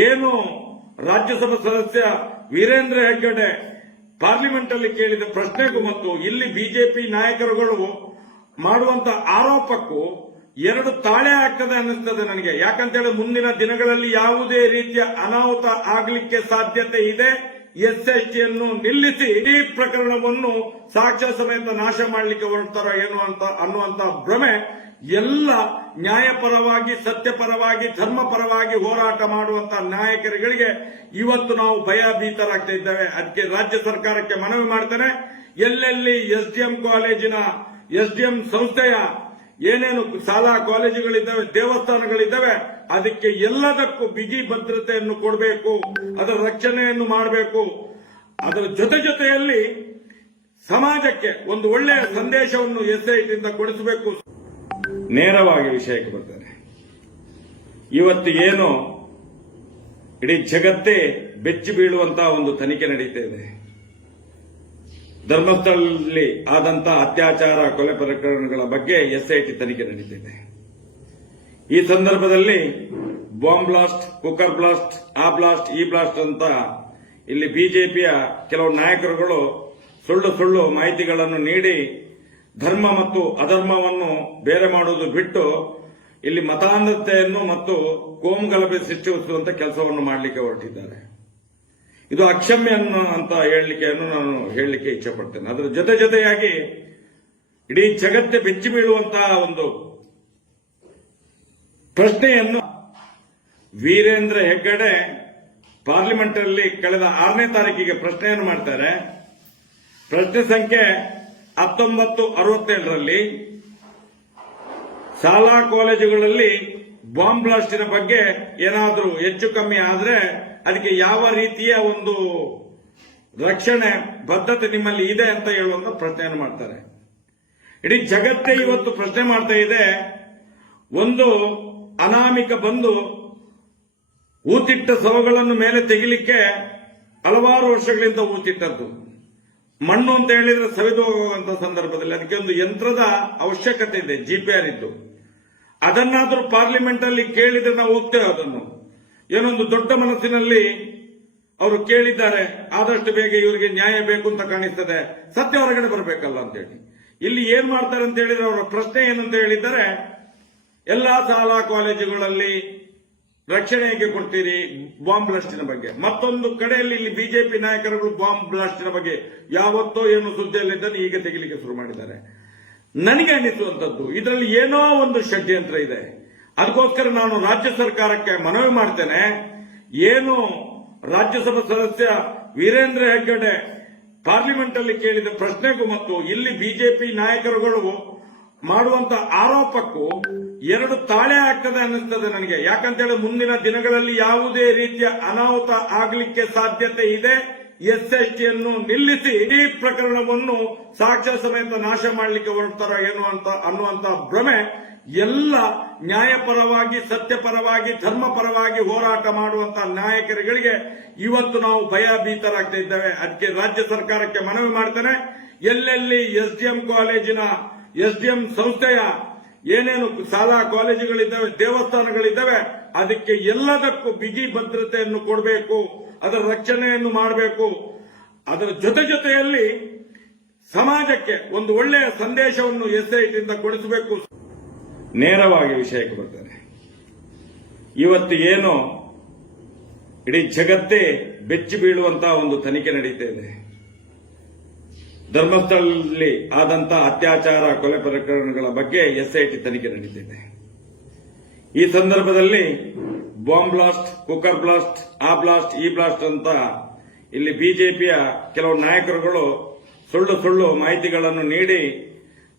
ಏನು ರಾಜ್ಯಸಭಾ ಸದಸ್ಯ ವೀರೇಂದ್ರ ಹೆಗ್ಗಡೆ ಪಾರ್ಲಿಮೆಂಟ್ ಅಲ್ಲಿ ಕೇಳಿದ ಪ್ರಶ್ನೆಗೂ ಮತ್ತು ಇಲ್ಲಿ ಬಿಜೆಪಿ ನಾಯಕರುಗಳು ಮಾಡುವಂತ ಆರೋಪಕ್ಕೂ ಎರಡು ತಾಳೆ ಆಗ್ತದೆ ಅನ್ನಿಸ್ತದೆ ನನಗೆ. ಯಾಕಂತೇಳಿ ಮುಂದಿನ ದಿನಗಳಲ್ಲಿ ಯಾವುದೇ ರೀತಿಯ ಅನಾಹುತ ಆಗಲಿಕ್ಕೆ ಸಾಧ್ಯತೆ ಇದೆ. ಎಸ್ಐಟಿಯನ್ನು ನಿಲ್ಲಿಸಿ ಈ ಪ್ರಕರಣವನ್ನು ಸಾಕ್ಷ್ಯ ಸಮೇತ ನಾಶ ಮಾಡಲಿಕ್ಕೆ ಹೊರಡ್ತಾರ ಏನು ಅಂತ ಅನ್ನುವಂತ ಭ್ರಮೆ ಎಲ್ಲ ನ್ಯಾಯಪರವಾಗಿ, ಸತ್ಯಪರವಾಗಿ, ಧರ್ಮಪರವಾಗಿ ಹೋರಾಟ ಮಾಡುವಂತಹ ನಾಯಕರುಗಳಿಗೆ ಇವತ್ತು ನಾವು ಭಯಭೀತರಾಗ್ತಾ ಇದ್ದೇವೆ. ಅದಕ್ಕೆ ರಾಜ್ಯ ಸರ್ಕಾರಕ್ಕೆ ಮನವಿ ಮಾಡ್ತೇನೆ. ಎಲ್ಲೆಲ್ಲಿ ಎಸ್ಡಿಎಂ ಕಾಲೇಜಿನ ಎಸ್ಡಿಎಂ ಸಂಸ್ಥೆಯ ಏನೇನು ಶಾಲಾ ಕಾಲೇಜುಗಳಿದ್ದಾವೆ, ದೇವಸ್ಥಾನಗಳಿದ್ದಾವೆ, ಅದಕ್ಕೆ ಎಲ್ಲದಕ್ಕೂ ಬಿಗಿ ಭದ್ರತೆಯನ್ನು ಕೊಡಬೇಕು, ಅದರ ರಕ್ಷಣೆಯನ್ನು ಮಾಡಬೇಕು. ಅದರ ಜೊತೆಯಲ್ಲಿ ಸಮಾಜಕ್ಕೆ ಒಂದು ಒಳ್ಳೆಯ ಸಂದೇಶವನ್ನು ಎಸ್ಐಟಿಯಿಂದ ಕೊಡಿಸಬೇಕು. ನೇರವಾಗಿ ವಿಷಯಕ್ಕೆ ಬರ್ತೇನೆ. ಇವತ್ತು ಏನು ಇಡೀ ಜಗತ್ತೇ ಬೆಚ್ಚಿ ಬೀಳುವಂತಹ ಒಂದು ತನಿಖೆ ನಡೀತಾ ಇದೆ. ಧರ್ಮಸ್ಥಳದಲ್ಲಿ ಆದಂತಹ ಅತ್ಯಾಚಾರ, ಕೊಲೆ ಪ್ರಕರಣಗಳ ಬಗ್ಗೆ ಎಸ್ಐಟಿ ತನಿಖೆ ನಡೀತಿದೆ. ಈ ಸಂದರ್ಭದಲ್ಲಿ ಬಾಂಬ್ ಬ್ಲಾಸ್ಟ್, ಕುಕ್ಕರ್ ಬ್ಲಾಸ್ಟ್, ಆ ಬ್ಲಾಸ್ಟ್, ಈ ಬ್ಲಾಸ್ಟ್ ಅಂತ ಇಲ್ಲಿ ಬಿಜೆಪಿಯ ಕೆಲವು ನಾಯಕರುಗಳು ಸುಳ್ಳು ಮಾಹಿತಿಗಳನ್ನು ನೀಡಿ ಧರ್ಮ ಮತ್ತು ಅಧರ್ಮವನ್ನು ಬೇರೆ ಮಾಡುವುದು ಬಿಟ್ಟು ಇಲ್ಲಿ ಮತಾಂಧತೆಯನ್ನು ಮತ್ತು ಕೋಮುಗಲಭೆ ಸೃಷ್ಟಿಸುವಂತ ಕೆಲಸವನ್ನು ಮಾಡಲಿಕ್ಕೆ ಹೊರಟಿದ್ದಾರೆ. ಇದು ಅಕ್ಷಮ್ಯ ಅಂತ ನಾನು ಹೇಳಲಿಕ್ಕೆ ಇಚ್ಛೆ ಪಡ್ತೇನೆ. ಅದರ ಜೊತೆಯಾಗಿ ಇಡೀ ಜಗತ್ತೇ ಬೆಚ್ಚಿ ಬೀಳುವಂತಹ ಒಂದು ಪ್ರಶ್ನೆಯನ್ನು ವೀರೇಂದ್ರ ಹೆಗ್ಗಡೆ ಪಾರ್ಲಿಮೆಂಟ್ ಅಲ್ಲಿ ಕಳೆದ 6ನೇ ತಾರೀಕಿಗೆ ಪ್ರಶ್ನೆಯನ್ನು ಮಾಡ್ತಾರೆ. ಪ್ರಶ್ನೆ ಸಂಖ್ಯೆ 1967ರಲ್ಲಿ ಶಾಲಾ ಕಾಲೇಜುಗಳಲ್ಲಿ ಬಾಂಬ್ ಬ್ಲಾಸ್ಟಿನ ಬಗ್ಗೆ ಏನಾದರೂ ಹೆಚ್ಚು ಕಮ್ಮಿ ಆದ್ರೆ ಅದಕ್ಕೆ ಯಾವ ರೀತಿಯ ಒಂದು ರಕ್ಷಣೆ ಬದ್ಧತೆ ನಿಮ್ಮಲ್ಲಿ ಇದೆ ಅಂತ ಹೇಳುವಂತ ಪ್ರಶ್ನೆಯನ್ನು ಮಾಡ್ತಾರೆ. ಇಡೀ ಜಗತ್ತೇ ಇವತ್ತು ಪ್ರಶ್ನೆ ಮಾಡ್ತಾ ಇದೆ. ಒಂದು ಅನಾಮಿಕ ಬಂದು ಊತಿಟ್ಟ ಶವಗಳನ್ನು ಮೇಲೆ ತೆಗಿಲಿಕ್ಕೆ ಹಲವಾರು ವರ್ಷಗಳಿಂದ ಊತಿಟ್ಟದ್ದು. ಮಣ್ಣು ಅಂತ ಹೇಳಿದ್ರೆ ಸವಿದು ಹೋಗುವಂತ ಸಂದರ್ಭದಲ್ಲಿ ಅದಕ್ಕೆ ಒಂದು ಯಂತ್ರದ ಅವಶ್ಯಕತೆ ಇದೆ, ಜಿಪಿಆರ್ ಇದ್ದು. ಅದನ್ನಾದ್ರೂ ಪಾರ್ಲಿಮೆಂಟ್ ಅಲ್ಲಿ ಕೇಳಿದ್ರೆ ನಾವು ಹೋಗ್ತೇವೆ. ಅದನ್ನು ಏನೊಂದು ದೊಡ್ಡ ಮನಸ್ಸಿನಲ್ಲಿ ಅವರು ಕೇಳಿದ್ದಾರೆ, ಆದಷ್ಟು ಬೇಗ ಇವರಿಗೆ ನ್ಯಾಯ ಬೇಕು ಅಂತ ಕಾಣಿಸ್ತದೆ, ಸತ್ಯ ಹೊರಗಡೆ ಬರಬೇಕಲ್ಲ ಅಂತೇಳಿ. ಇಲ್ಲಿ ಏನ್ ಮಾಡ್ತಾರೆ ಅಂತ ಹೇಳಿದ್ರೆ ಅವರ ಪ್ರಶ್ನೆ ಏನಂತ ಹೇಳಿದ್ದಾರೆ, ಎಲ್ಲಾ ಶಾಲಾ ಕಾಲೇಜುಗಳಲ್ಲಿ ರಕ್ಷಣೆ ಹೇಗೆ ಕೊಡ್ತೀರಿ ಬಾಂಬ್ ಬ್ಲಾಸ್ಟಿನ ಬಗ್ಗೆ. ಮತ್ತೊಂದು ಕಡೆಯಲ್ಲಿ ಇಲ್ಲಿ ಬಿಜೆಪಿ ನಾಯಕರುಗಳು ಬಾಂಬ್ ಬ್ಲಾಸ್ಟಿನ ಬಗ್ಗೆ ಯಾವತ್ತೋ ಏನು ಸುದ್ದಿಯಲ್ಲಿದ್ದನ್ನು ಈಗ ತೆಗಿಲಿಕ್ಕೆ ಶುರು ಮಾಡಿದ್ದಾರೆ. ನನಗೆ ಅನಿಸುವಂತದ್ದು ಇದರಲ್ಲಿ ಏನೋ ಒಂದು ಷಡ್ಯಂತ್ರ ಇದೆ. ಅದಕ್ಕೋಸ್ಕರ ನಾನು ರಾಜ್ಯ ಸರ್ಕಾರಕ್ಕೆ ಮನವಿ ಮಾಡ್ತೇನೆ. ಏನು ರಾಜ್ಯಸಭಾ ಸದಸ್ಯ ವೀರೇಂದ್ರ ಹೆಗ್ಗಡೆ ಪಾರ್ಲಿಮೆಂಟ್ ಅಲ್ಲಿ ಕೇಳಿದ ಪ್ರಶ್ನೆಗೂ ಮತ್ತು ಇಲ್ಲಿ ಬಿಜೆಪಿ ನಾಯಕರುಗಳು ಮಾಡುವಂತ ಆರೋಪಕ್ಕೂ ಎರಡು ತಾಳೆ ಆಗ್ತದೆ ಅನ್ನಿಸ್ತದೆ ನನಗೆ. ಯಾಕಂತೇಳಿ ಮುಂದಿನ ದಿನಗಳಲ್ಲಿ ಯಾವುದೇ ರೀತಿಯ ಅನಾಹುತ ಆಗಲಿಕ್ಕೆ ಸಾಧ್ಯತೆ ಇದೆ. ಎಸ್ಎಸ್ಟಿಯನ್ನು ನಿಲ್ಲಿಸಿ ಈ ಪ್ರಕರಣವನ್ನು ಸಾಕ್ಷ್ಯ ಸಮೇತ ನಾಶ ಮಾಡಲಿಕ್ಕೆ ಹೊರಡ್ತಾರ ಏನು ಅಂತ ಅನ್ನುವಂತ ಭ್ರಮೆ ಎಲ್ಲ ನ್ಯಾಯಪರವಾಗಿ, ಸತ್ಯಪರವಾಗಿ, ಧರ್ಮಪರವಾಗಿ ಹೋರಾಟ ಮಾಡುವಂತ ನಾಯಕರುಗಳಿಗೆ ಇವತ್ತು ನಾವು ಭಯಭೀತರಾಗ್ತಾ ಇದ್ದೇವೆ. ಅದಕ್ಕೆ ರಾಜ್ಯ ಸರ್ಕಾರಕ್ಕೆ ಮನವಿ ಮಾಡ್ತೇನೆ. ಎಲ್ಲೆಲ್ಲಿ ಎಸ್ಡಿಎಂ ಕಾಲೇಜಿನ ಎಸ್ಡಿಎಂ ಸಂಸ್ಥೆಯ ಏನೇನು ಶಾಲಾ ಕಾಲೇಜುಗಳಿದ್ದಾವೆ, ದೇವಸ್ಥಾನಗಳಿದ್ದಾವೆ, ಅದಕ್ಕೆ ಎಲ್ಲದಕ್ಕೂ ಬಿಗಿ ಭದ್ರತೆಯನ್ನು ಕೊಡಬೇಕು, ಅದರ ರಕ್ಷಣೆಯನ್ನು ಮಾಡಬೇಕು. ಅದರ ಜೊತೆಯಲ್ಲಿ ಸಮಾಜಕ್ಕೆ ಒಂದು ಒಳ್ಳೆಯ ಸಂದೇಶವನ್ನು ಎಸ್ಐಟಿಯಿಂದ ಕೊಡಿಸಬೇಕು. ನೇರವಾಗಿ ವಿಷಯಕ್ಕೆ ಬರ್ತೇನೆ. ಇವತ್ತು ಏನು ಇಡೀ ಜಗತ್ತೇ ಬೆಚ್ಚಿ ಬೀಳುವಂತಹ ಒಂದು ತನಿಖೆ ನಡೀತಾ ಇದೆ. ಧರ್ಮಸ್ಥಳದಲ್ಲಿ ಆದಂತಹ ಅತ್ಯಾಚಾರ, ಕೊಲೆ ಪ್ರಕರಣಗಳ ಬಗ್ಗೆ ಎಸ್ಐಟಿ ತನಿಖೆ ನಡೀತಿದೆ. ಈ ಸಂದರ್ಭದಲ್ಲಿ ಬಾಂಬ್ ಬ್ಲಾಸ್ಟ್, ಕುಕ್ಕರ್ ಬ್ಲಾಸ್ಟ್, ಆ ಬ್ಲಾಸ್ಟ್, ಈ ಬ್ಲಾಸ್ಟ್ ಅಂತ ಇಲ್ಲಿ ಬಿಜೆಪಿಯ ಕೆಲವು ನಾಯಕರುಗಳು ಸುಳ್ಳು ಮಾಹಿತಿಗಳನ್ನು ನೀಡಿ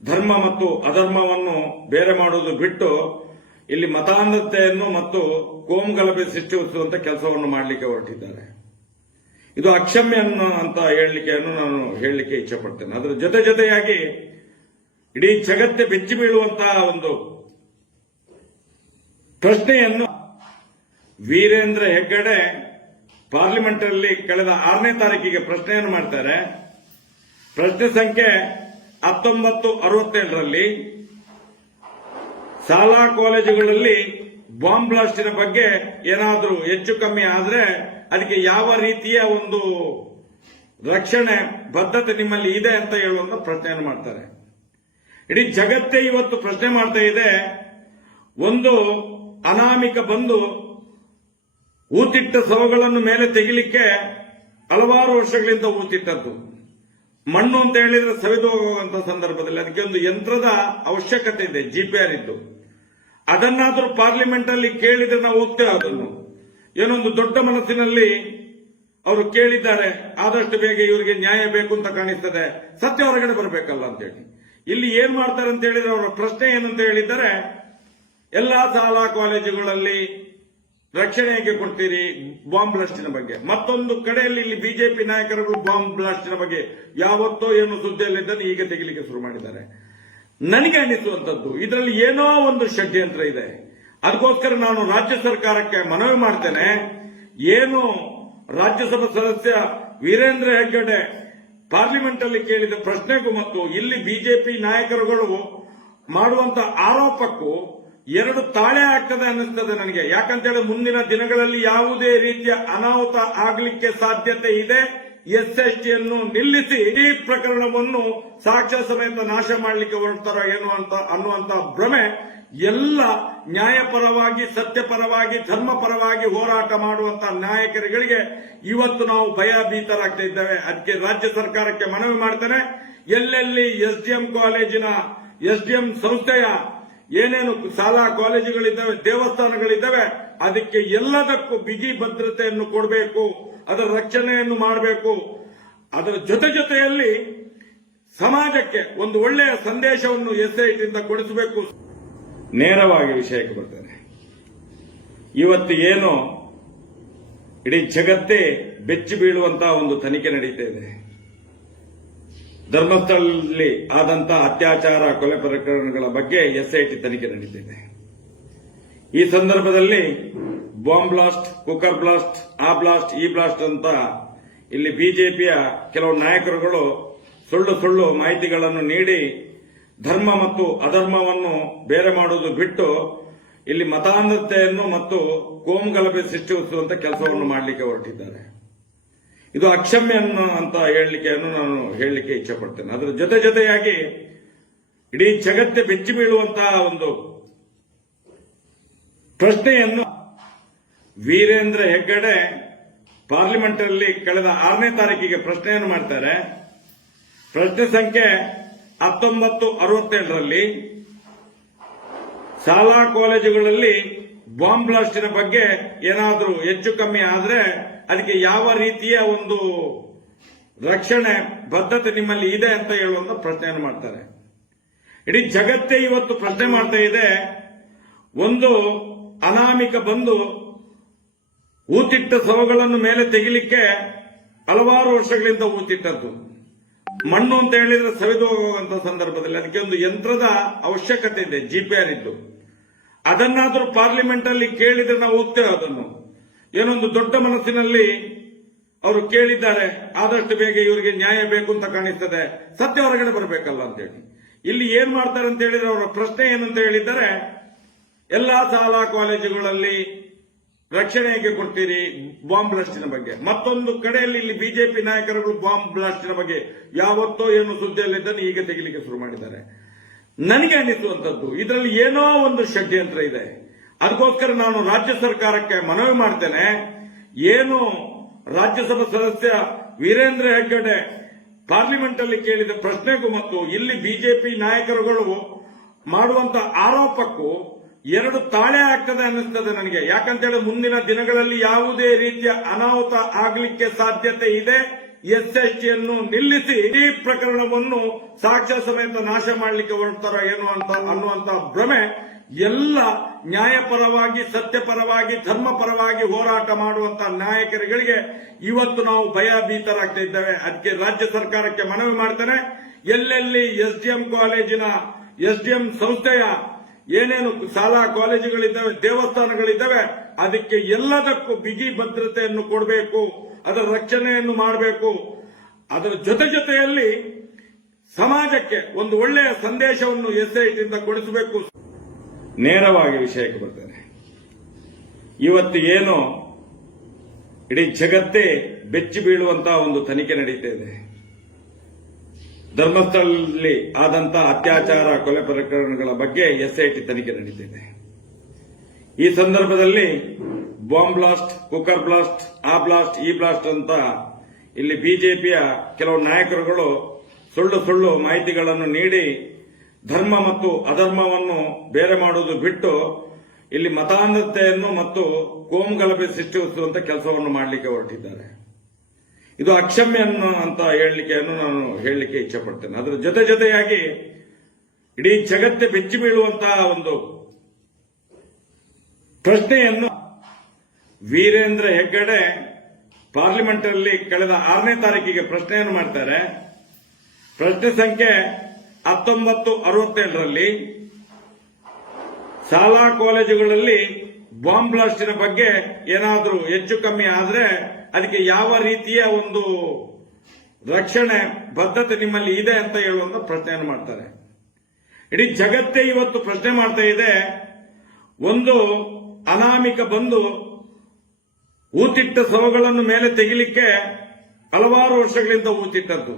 ಧರ್ಮ ಮತ್ತು ಅಧರ್ಮವನ್ನು ಬೇರೆ ಮಾಡುವುದು ಬಿಟ್ಟು ಇಲ್ಲಿ ಮತಾಂಧತೆಯನ್ನು ಮತ್ತು ಕೋಮುಗಲಭೆ ಸೃಷ್ಟಿಸುವಂತ ಕೆಲಸವನ್ನು ಮಾಡಲಿಕ್ಕೆ ಹೊರಟಿದ್ದಾರೆ. ಇದು ಅಕ್ಷಮ್ಯ ಅಂತ ನಾನು ಹೇಳಲಿಕ್ಕೆ ಇಚ್ಛಪಡ್ತೇನೆ. ಅದರ ಜೊತೆಯಾಗಿ ಇಡೀ ಜಗತ್ತೇ ಬೆಚ್ಚಿ ಬೀಳುವಂತಹ ಒಂದು ಪ್ರಶ್ನೆಯನ್ನು ವೀರೇಂದ್ರ ಹೆಗ್ಗಡೆ ಪಾರ್ಲಿಮೆಂಟ್ ಅಲ್ಲಿ ಕಳೆದ 6ನೇ ತಾರೀಕಿಗೆ ಪ್ರಶ್ನೆಯನ್ನು ಮಾಡ್ತಾರೆ. ಪ್ರಶ್ನೆ ಸಂಖ್ಯೆ 1967ರಲ್ಲಿ ಶಾಲಾ ಕಾಲೇಜುಗಳಲ್ಲಿ ಬಾಂಬ್ ಬ್ಲಾಸ್ಟಿನ ಬಗ್ಗೆ ಏನಾದರೂ ಹೆಚ್ಚು ಕಮ್ಮಿ ಆದ್ರೆ ಅದಕ್ಕೆ ಯಾವ ರೀತಿಯ ಒಂದು ರಕ್ಷಣೆ ಬದ್ಧತೆ ನಿಮ್ಮಲ್ಲಿ ಇದೆ ಅಂತ ಹೇಳುವಂತ ಪ್ರಶ್ನೆಯನ್ನು ಮಾಡ್ತಾರೆ. ಇಡೀ ಜಗತ್ತೇ ಇವತ್ತು ಪ್ರಶ್ನೆ ಮಾಡ್ತಾ ಇದೆ. ಒಂದು ಅನಾಮಿಕ ಬಂದು ಊತಿಟ್ಟ ಶವಗಳನ್ನು ಮೇಲೆ ತೆಗಿಲಿಕ್ಕೆ ಹಲವಾರು ವರ್ಷಗಳಿಂದ ಊತಿಟ್ಟದ್ದು. ಮಣ್ಣು ಅಂತ ಹೇಳಿದ್ರೆ ಸವಿದು ಹೋಗುವಂತ ಸಂದರ್ಭದಲ್ಲಿ ಅದಕ್ಕೆ ಒಂದು ಯಂತ್ರದ ಅವಶ್ಯಕತೆ ಇದೆ, ಜಿಪಿಆರ್ ಇದ್ದು. ಅದನ್ನಾದ್ರೂ ಪಾರ್ಲಿಮೆಂಟ್ ಅಲ್ಲಿ ಕೇಳಿದ್ರೆ ನಾವು ಹೋಗ್ತೇವೆ. ಅದನ್ನು ಏನೊಂದು ದೊಡ್ಡ ಮನಸ್ಸಿನಲ್ಲಿ ಅವರು ಕೇಳಿದ್ದಾರೆ, ಆದಷ್ಟು ಬೇಗ ಇವರಿಗೆ ನ್ಯಾಯ ಬೇಕು ಅಂತ ಕಾಣಿಸ್ತದೆ, ಸತ್ಯ ಹೊರಗಡೆ ಬರಬೇಕಲ್ಲ ಅಂತೇಳಿ. ಇಲ್ಲಿ ಏನ್ ಮಾಡ್ತಾರೆ ಅಂತ ಹೇಳಿದ್ರೆ ಅವರ ಪ್ರಶ್ನೆ ಏನಂತ ಹೇಳಿದ್ದಾರೆ, ಎಲ್ಲಾ ಶಾಲಾ ಕಾಲೇಜುಗಳಲ್ಲಿ ರಕ್ಷಣೆ ಹೇಗೆ ಕೊಡ್ತೀರಿ ಬಾಂಬ್ ಬ್ಲಾಸ್ಟಿನ ಬಗ್ಗೆ. ಮತ್ತೊಂದು ಕಡೆಯಲ್ಲಿ ಇಲ್ಲಿ ಬಿಜೆಪಿ ನಾಯಕರುಗಳು ಬಾಂಬ್ ಬ್ಲಾಸ್ಟಿನ ಬಗ್ಗೆ ಯಾವತ್ತೋ ಏನು ಸುದ್ದಿಯಲ್ಲಿದ್ದನ್ನು ಈಗ ತೆಗಿಲಿಕ್ಕೆ ಶುರು ಮಾಡಿದ್ದಾರೆ. ನನಗೆ ಅನಿಸುವಂತದ್ದು ಇದರಲ್ಲಿ ಏನೋ ಒಂದು ಷಡ್ಯಂತ್ರ ಇದೆ. ಅದಕ್ಕೋಸ್ಕರ ನಾನು ರಾಜ್ಯ ಸರ್ಕಾರಕ್ಕೆ ಮನವಿ ಮಾಡ್ತೇನೆ. ಏನು ರಾಜ್ಯಸಭಾ ಸದಸ್ಯ ವೀರೇಂದ್ರ ಹೆಗ್ಗಡೆ ಪಾರ್ಲಿಮೆಂಟ್ ಅಲ್ಲಿ ಕೇಳಿದ ಪ್ರಶ್ನೆಗೂ ಮತ್ತು ಇಲ್ಲಿ ಬಿಜೆಪಿ ನಾಯಕರುಗಳು ಮಾಡುವಂತ ಆರೋಪಕ್ಕೂ ಎರಡು ತಾಳೆ ಆಗ್ತದೆ ಅನ್ನಿಸ್ತದೆ ನನಗೆ. ಯಾಕಂತೇಳಿ ಮುಂದಿನ ದಿನಗಳಲ್ಲಿ ಯಾವುದೇ ರೀತಿಯ ಅನಾಹುತ ಆಗಲಿಕ್ಕೆ ಸಾಧ್ಯತೆ ಇದೆ. ಎಸ್ಎಸ್ಟಿಯನ್ನು ನಿಲ್ಲಿಸಿ ಈ ಪ್ರಕರಣವನ್ನು ಸಾಕ್ಷ್ಯ ಸಮೇತ ನಾಶ ಮಾಡಲಿಕ್ಕೆ ಹೊರಡ್ತಾರ ಏನು ಅಂತ ಅನ್ನುವಂತ ಭ್ರಮೆ ಎಲ್ಲ ನ್ಯಾಯಪರವಾಗಿ, ಸತ್ಯಪರವಾಗಿ, ಧರ್ಮಪರವಾಗಿ ಹೋರಾಟ ಮಾಡುವಂತಹ ನಾಯಕರುಗಳಿಗೆ ಇವತ್ತು ನಾವು ಭಯಭೀತರಾಗ್ತಾ ಇದ್ದೇವೆ. ಅದಕ್ಕೆ ರಾಜ್ಯ ಸರ್ಕಾರಕ್ಕೆ ಮನವಿ ಮಾಡ್ತೇನೆ. ಎಲ್ಲೆಲ್ಲಿ ಎಸ್ಡಿಎಂ ಕಾಲೇಜಿನ ಎಸ್ಡಿಎಂ ಸಂಸ್ಥೆಯ ಏನೇನು ಶಾಲಾ ಕಾಲೇಜುಗಳಿದ್ದಾವೆ, ದೇವಸ್ಥಾನಗಳಿದ್ದಾವೆ, ಅದಕ್ಕೆ ಎಲ್ಲದಕ್ಕೂ ಬಿಗಿ ಭದ್ರತೆಯನ್ನು ಕೊಡಬೇಕು, ಅದರ ರಕ್ಷಣೆಯನ್ನು ಮಾಡಬೇಕು. ಅದರ ಜೊತೆಯಲ್ಲಿ ಸಮಾಜಕ್ಕೆ ಒಂದು ಒಳ್ಳೆಯ ಸಂದೇಶವನ್ನು ಎಸ್ಐಟಿಯಿಂದ ಕೊಡಿಸಬೇಕು. ನೇರವಾಗಿ ವಿಷಯಕ್ಕೆ ಬರ್ತೇನೆ. ಇವತ್ತು ಏನು ಇಡೀ ಜಗತ್ತೇ ಬೆಚ್ಚಿ ಬೀಳುವಂತಹ ಒಂದು ತನಿಖೆ ನಡೀತಾ ಇದೆ. ಧರ್ಮಸ್ಥಳದಲ್ಲಿ ಆದಂತಹ ಅತ್ಯಾಚಾರ ಕೊಲೆ ಪ್ರಕರಣಗಳ ಬಗ್ಗೆ ಎಸ್ಐಟಿ ತನಿಖೆ ನಡೀತಿದೆ. ಈ ಸಂದರ್ಭದಲ್ಲಿ ಬಾಂಬ್ ಬ್ಲಾಸ್ಟ್, ಕುಕ್ಕರ್ ಬ್ಲಾಸ್ಟ್, ಆ ಬ್ಲಾಸ್ಟ್, ಈ ಬ್ಲಾಸ್ಟ್ ಅಂತ ಇಲ್ಲಿ ಬಿಜೆಪಿಯ ಕೆಲವು ನಾಯಕರುಗಳು ಸುಳ್ಳು ಮಾಹಿತಿಗಳನ್ನು ನೀಡಿ ಧರ್ಮ ಮತ್ತು ಅಧರ್ಮವನ್ನು ಬೇರೆ ಮಾಡುವುದು ಬಿಟ್ಟು ಇಲ್ಲಿ ಮತಾಂಧತೆಯನ್ನು ಮತ್ತು ಕೋಮುಗಲಭೆ ಸೃಷ್ಟಿಸುವಂತ ಕೆಲಸವನ್ನು ಮಾಡಲಿಕ್ಕೆ ಹೊರಟಿದ್ದಾರೆ. ಇದು ಅಕ್ಷಮ್ಯ ಅಂತ ನಾನು ಹೇಳಲಿಕ್ಕೆ ಇಚ್ಛಪಡ್ತೇನೆ. ಅದರ ಜೊತೆಯಾಗಿ ಇಡೀ ಜಗತ್ತೇ ಬೆಚ್ಚಿ ಬೀಳುವಂತಹ ಒಂದು ಪ್ರಶ್ನೆಯನ್ನು ವೀರೇಂದ್ರ ಹೆಗ್ಗಡೆ ಪಾರ್ಲಿಮೆಂಟ್ ಅಲ್ಲಿ ಕಳೆದ 6ನೇ ತಾರೀಕಿಗೆ ಪ್ರಶ್ನೆಯನ್ನು ಮಾಡ್ತಾರೆ. ಪ್ರಶ್ನೆ ಸಂಖ್ಯೆ 1967ರಲ್ಲಿ ಶಾಲಾ ಕಾಲೇಜುಗಳಲ್ಲಿ ಬಾಂಬ್ ಬ್ಲಾಸ್ಟಿನ ಬಗ್ಗೆ ಏನಾದರೂ ಹೆಚ್ಚು ಕಮ್ಮಿ ಆದ್ರೆ ಅದಕ್ಕೆ ಯಾವ ರೀತಿಯ ಒಂದು ರಕ್ಷಣೆ ಬದ್ಧತೆ ನಿಮ್ಮಲ್ಲಿ ಇದೆ ಅಂತ ಹೇಳುವಂತ ಪ್ರಶ್ನೆಯನ್ನು ಮಾಡ್ತಾರೆ. ಇಡೀ ಜಗತ್ತೇ ಇವತ್ತು ಪ್ರಶ್ನೆ ಮಾಡ್ತಾ ಇದೆ. ಒಂದು ಅನಾಮಿಕ ಬಂದು ಊತಿಟ್ಟ ಶವಗಳನ್ನು ಮೇಲೆ ತೆಗಿಲಿಕ್ಕೆ ಹಲವಾರು ವರ್ಷಗಳಿಂದ ಊತಿಟ್ಟದ್ದು. ಮಣ್ಣು ಅಂತ ಹೇಳಿದ್ರೆ ಸವಿದು ಹೋಗುವಂತ ಸಂದರ್ಭದಲ್ಲಿ ಅದಕ್ಕೆ ಒಂದು ಯಂತ್ರದ ಅವಶ್ಯಕತೆ ಇದೆ, ಜಿಪಿಆರ್ ಇದ್ದು. ಅದನ್ನಾದರೂ ಪಾರ್ಲಿಮೆಂಟ್ ಅಲ್ಲಿ ಕೇಳಿದ್ರೆ ನಾವು ಹೋಗ್ತೇವೆ. ಅದನ್ನು ಏನೊಂದು ದೊಡ್ಡ ಮನಸ್ಸಿನಲ್ಲಿ ಅವರು ಕೇಳಿದ್ದಾರೆ, ಆದಷ್ಟು ಬೇಗ ಇವರಿಗೆ ನ್ಯಾಯ ಬೇಕು ಅಂತ ಕಾಣಿಸ್ತದೆ, ಸತ್ಯ ಹೊರಗಡೆ ಬರಬೇಕಲ್ಲ ಅಂತೇಳಿ. ಇಲ್ಲಿ ಏನ್ ಮಾಡ್ತಾರೆ ಅಂತ ಹೇಳಿದ್ರೆ ಅವರ ಪ್ರಶ್ನೆ ಏನಂತ ಹೇಳಿದ್ದಾರೆ, ಎಲ್ಲಾ ಶಾಲಾ ಕಾಲೇಜುಗಳಲ್ಲಿ ರಕ್ಷಣೆ ಹೇಗೆ ಕೊಡ್ತೀರಿ ಬಾಂಬ್ ಬ್ಲಾಸ್ಟಿನ ಬಗ್ಗೆ. ಮತ್ತೊಂದು ಕಡೆಯಲ್ಲಿ ಇಲ್ಲಿ ಬಿಜೆಪಿ ನಾಯಕರುಗಳು ಬಾಂಬ್ ಬ್ಲಾಸ್ಟಿನ ಬಗ್ಗೆ ಯಾವತ್ತೋ ಏನು ಸುದ್ದಿಯಲ್ಲಿದ್ದನ್ನು ಈಗ ತೆಗಿಲಿಕ್ಕೆ ಶುರು ಮಾಡಿದ್ದಾರೆ. ನನಗೆ ಅನಿಸುವಂತದ್ದು ಇದರಲ್ಲಿ ಏನೋ ಒಂದು ಷಡ್ಯಂತ್ರ ಇದೆ. ಅದಕ್ಕೋಸ್ಕರ ನಾನು ರಾಜ್ಯ ಸರ್ಕಾರಕ್ಕೆ ಮನವಿ ಮಾಡ್ತೇನೆ. ಏನು ರಾಜ್ಯಸಭಾ ಸದಸ್ಯ ವೀರೇಂದ್ರ ಹೆಗ್ಗಡೆ ಪಾರ್ಲಿಮೆಂಟ್ ಅಲ್ಲಿ ಕೇಳಿದ ಪ್ರಶ್ನೆಗೂ ಮತ್ತು ಇಲ್ಲಿ ಬಿಜೆಪಿ ನಾಯಕರುಗಳು ಮಾಡುವಂತ ಆರೋಪಕ್ಕೂ ಎರಡು ತಾಳೆ ಆಗ್ತದೆ ಅನ್ನಿಸ್ತದೆ ನನಗೆ. ಯಾಕಂತೇಳಿ ಮುಂದಿನ ದಿನಗಳಲ್ಲಿ ಯಾವುದೇ ರೀತಿಯ ಅನಾಹುತ ಆಗಲಿಕ್ಕೆ ಸಾಧ್ಯತೆ ಇದೆ. ಎಸ್ಎಸ್ಟಿಯನ್ನು ನಿಲ್ಲಿಸಿ ಈ ಪ್ರಕರಣವನ್ನು ಸಾಕ್ಷ್ಯ ಸಮೇತ ನಾಶ ಮಾಡಲಿಕ್ಕೆ ಹೊರಡ್ತಾರ ಏನು ಅಂತ ಅನ್ನುವಂತ ಭ್ರಮೆ ಎಲ್ಲ ನ್ಯಾಯಪರವಾಗಿ, ಸತ್ಯಪರವಾಗಿ, ಧರ್ಮಪರವಾಗಿ ಹೋರಾಟ ಮಾಡುವಂತಹ ನಾಯಕರುಗಳಿಗೆ ಇವತ್ತು ನಾವು ಭಯಭೀತರಾಗ್ತಾ ಇದ್ದೇವೆ. ಅದಕ್ಕೆ ರಾಜ್ಯ ಸರ್ಕಾರಕ್ಕೆ ಮನವಿ ಮಾಡ್ತೇನೆ. ಎಲ್ಲೆಲ್ಲಿ ಎಸ್ಡಿಎಂ ಕಾಲೇಜಿನ ಎಸ್ಡಿಎಂ ಸಂಸ್ಥೆಯ ಏನೇನು ಶಾಲಾ ಕಾಲೇಜುಗಳಿದ್ದಾವೆ, ದೇವಸ್ಥಾನಗಳಿದ್ದಾವೆ, ಅದಕ್ಕೆ ಎಲ್ಲದಕ್ಕೂ ಬಿಗಿ ಭದ್ರತೆಯನ್ನು ಕೊಡಬೇಕು, ಅದರ ರಕ್ಷಣೆಯನ್ನು ಮಾಡಬೇಕು. ಅದರ ಜೊತೆಯಲ್ಲಿ ಸಮಾಜಕ್ಕೆ ಒಂದು ಒಳ್ಳೆಯ ಸಂದೇಶವನ್ನು ಎಸ್ಐಟಿಯಿಂದ ಕೊಡಿಸಬೇಕು. ನೇರವಾಗಿ ವಿಷಯಕ್ಕೆ ಬರ್ತೇನೆ. ಇವತ್ತು ಏನು ಇಡೀ ಜಗತ್ತೇ ಬೆಚ್ಚಿ ಬೀಳುವಂತಹ ಒಂದು ತನಿಖೆ ನಡೀತಾ ಇದೆ. ಧರ್ಮಸ್ಥಳದಲ್ಲಿ ಆದಂತಹ ಅತ್ಯಾಚಾರ ಕೊಲೆ ಪ್ರಕರಣಗಳ ಬಗ್ಗೆ ಎಸ್ಐಟಿ ತನಿಖೆ ನಡೀತಿದೆ. ಈ ಸಂದರ್ಭದಲ್ಲಿ ಬಾಂಬ್ ಬ್ಲಾಸ್ಟ್, ಕುಕ್ಕರ್ ಬ್ಲಾಸ್ಟ್, ಆ ಬ್ಲಾಸ್ಟ್, ಈ ಬ್ಲಾಸ್ಟ್ ಅಂತ ಇಲ್ಲಿ ಬಿಜೆಪಿಯ ಕೆಲವು ನಾಯಕರುಗಳು ಸುಳ್ಳು ಮಾಹಿತಿಗಳನ್ನು ನೀಡಿ ಧರ್ಮ ಮತ್ತು ಅಧರ್ಮವನ್ನು ಬೇರೆ ಮಾಡುವುದು ಬಿಟ್ಟು ಇಲ್ಲಿ ಮತಾಂಧತೆಯನ್ನು ಮತ್ತು ಕೋಮುಗಲಭೆ ಸೃಷ್ಟಿಸುವಂತ ಕೆಲಸವನ್ನು ಮಾಡಲಿಕ್ಕೆ ಹೊರಟಿದ್ದಾರೆ. ಇದು ಅಕ್ಷಮ್ಯ ಅಂತ ನಾನು ಹೇಳಲಿಕ್ಕೆ ಇಚ್ಛಪಡ್ತೇನೆ. ಅದರ ಜೊತೆಯಾಗಿ ಇಡೀ ಜಗತ್ತೇ ಬೆಚ್ಚಿ ಬೀಳುವಂತಹ ಒಂದು ಪ್ರಶ್ನೆಯನ್ನು ವೀರೇಂದ್ರ ಹೆಗ್ಗಡೆ ಪಾರ್ಲಿಮೆಂಟ್ ಅಲ್ಲಿ ಕಳೆದ 6ನೇ ತಾರೀಕಿಗೆ ಪ್ರಶ್ನೆಯನ್ನು ಮಾಡ್ತಾರೆ. ಪ್ರಶ್ನೆ ಸಂಖ್ಯೆ 1967ರಲ್ಲಿ ಶಾಲಾ ಕಾಲೇಜುಗಳಲ್ಲಿ ಬಾಂಬ್ ಬ್ಲಾಸ್ಟಿನ ಬಗ್ಗೆ ಏನಾದರೂ ಹೆಚ್ಚು ಕಮ್ಮಿ ಆದ್ರೆ ಅದಕ್ಕೆ ಯಾವ ರೀತಿಯ ಒಂದು ರಕ್ಷಣೆ ಬದ್ಧತೆ ನಿಮ್ಮಲ್ಲಿ ಇದೆ ಅಂತ ಹೇಳುವಂತ ಪ್ರಶ್ನೆಯನ್ನು ಮಾಡ್ತಾರೆ. ಇಡೀ ಜಗತ್ತೇ ಇವತ್ತು ಪ್ರಶ್ನೆ ಮಾಡ್ತಾ ಇದೆ. ಒಂದು ಅನಾಮಿಕ ಬಂದು ಊತಿಟ್ಟ ಶವಗಳನ್ನು ಮೇಲೆ ತೆಗಿಲಿಕ್ಕೆ ಹಲವಾರು ವರ್ಷಗಳಿಂದ ಊತಿಟ್ಟದ್ದು.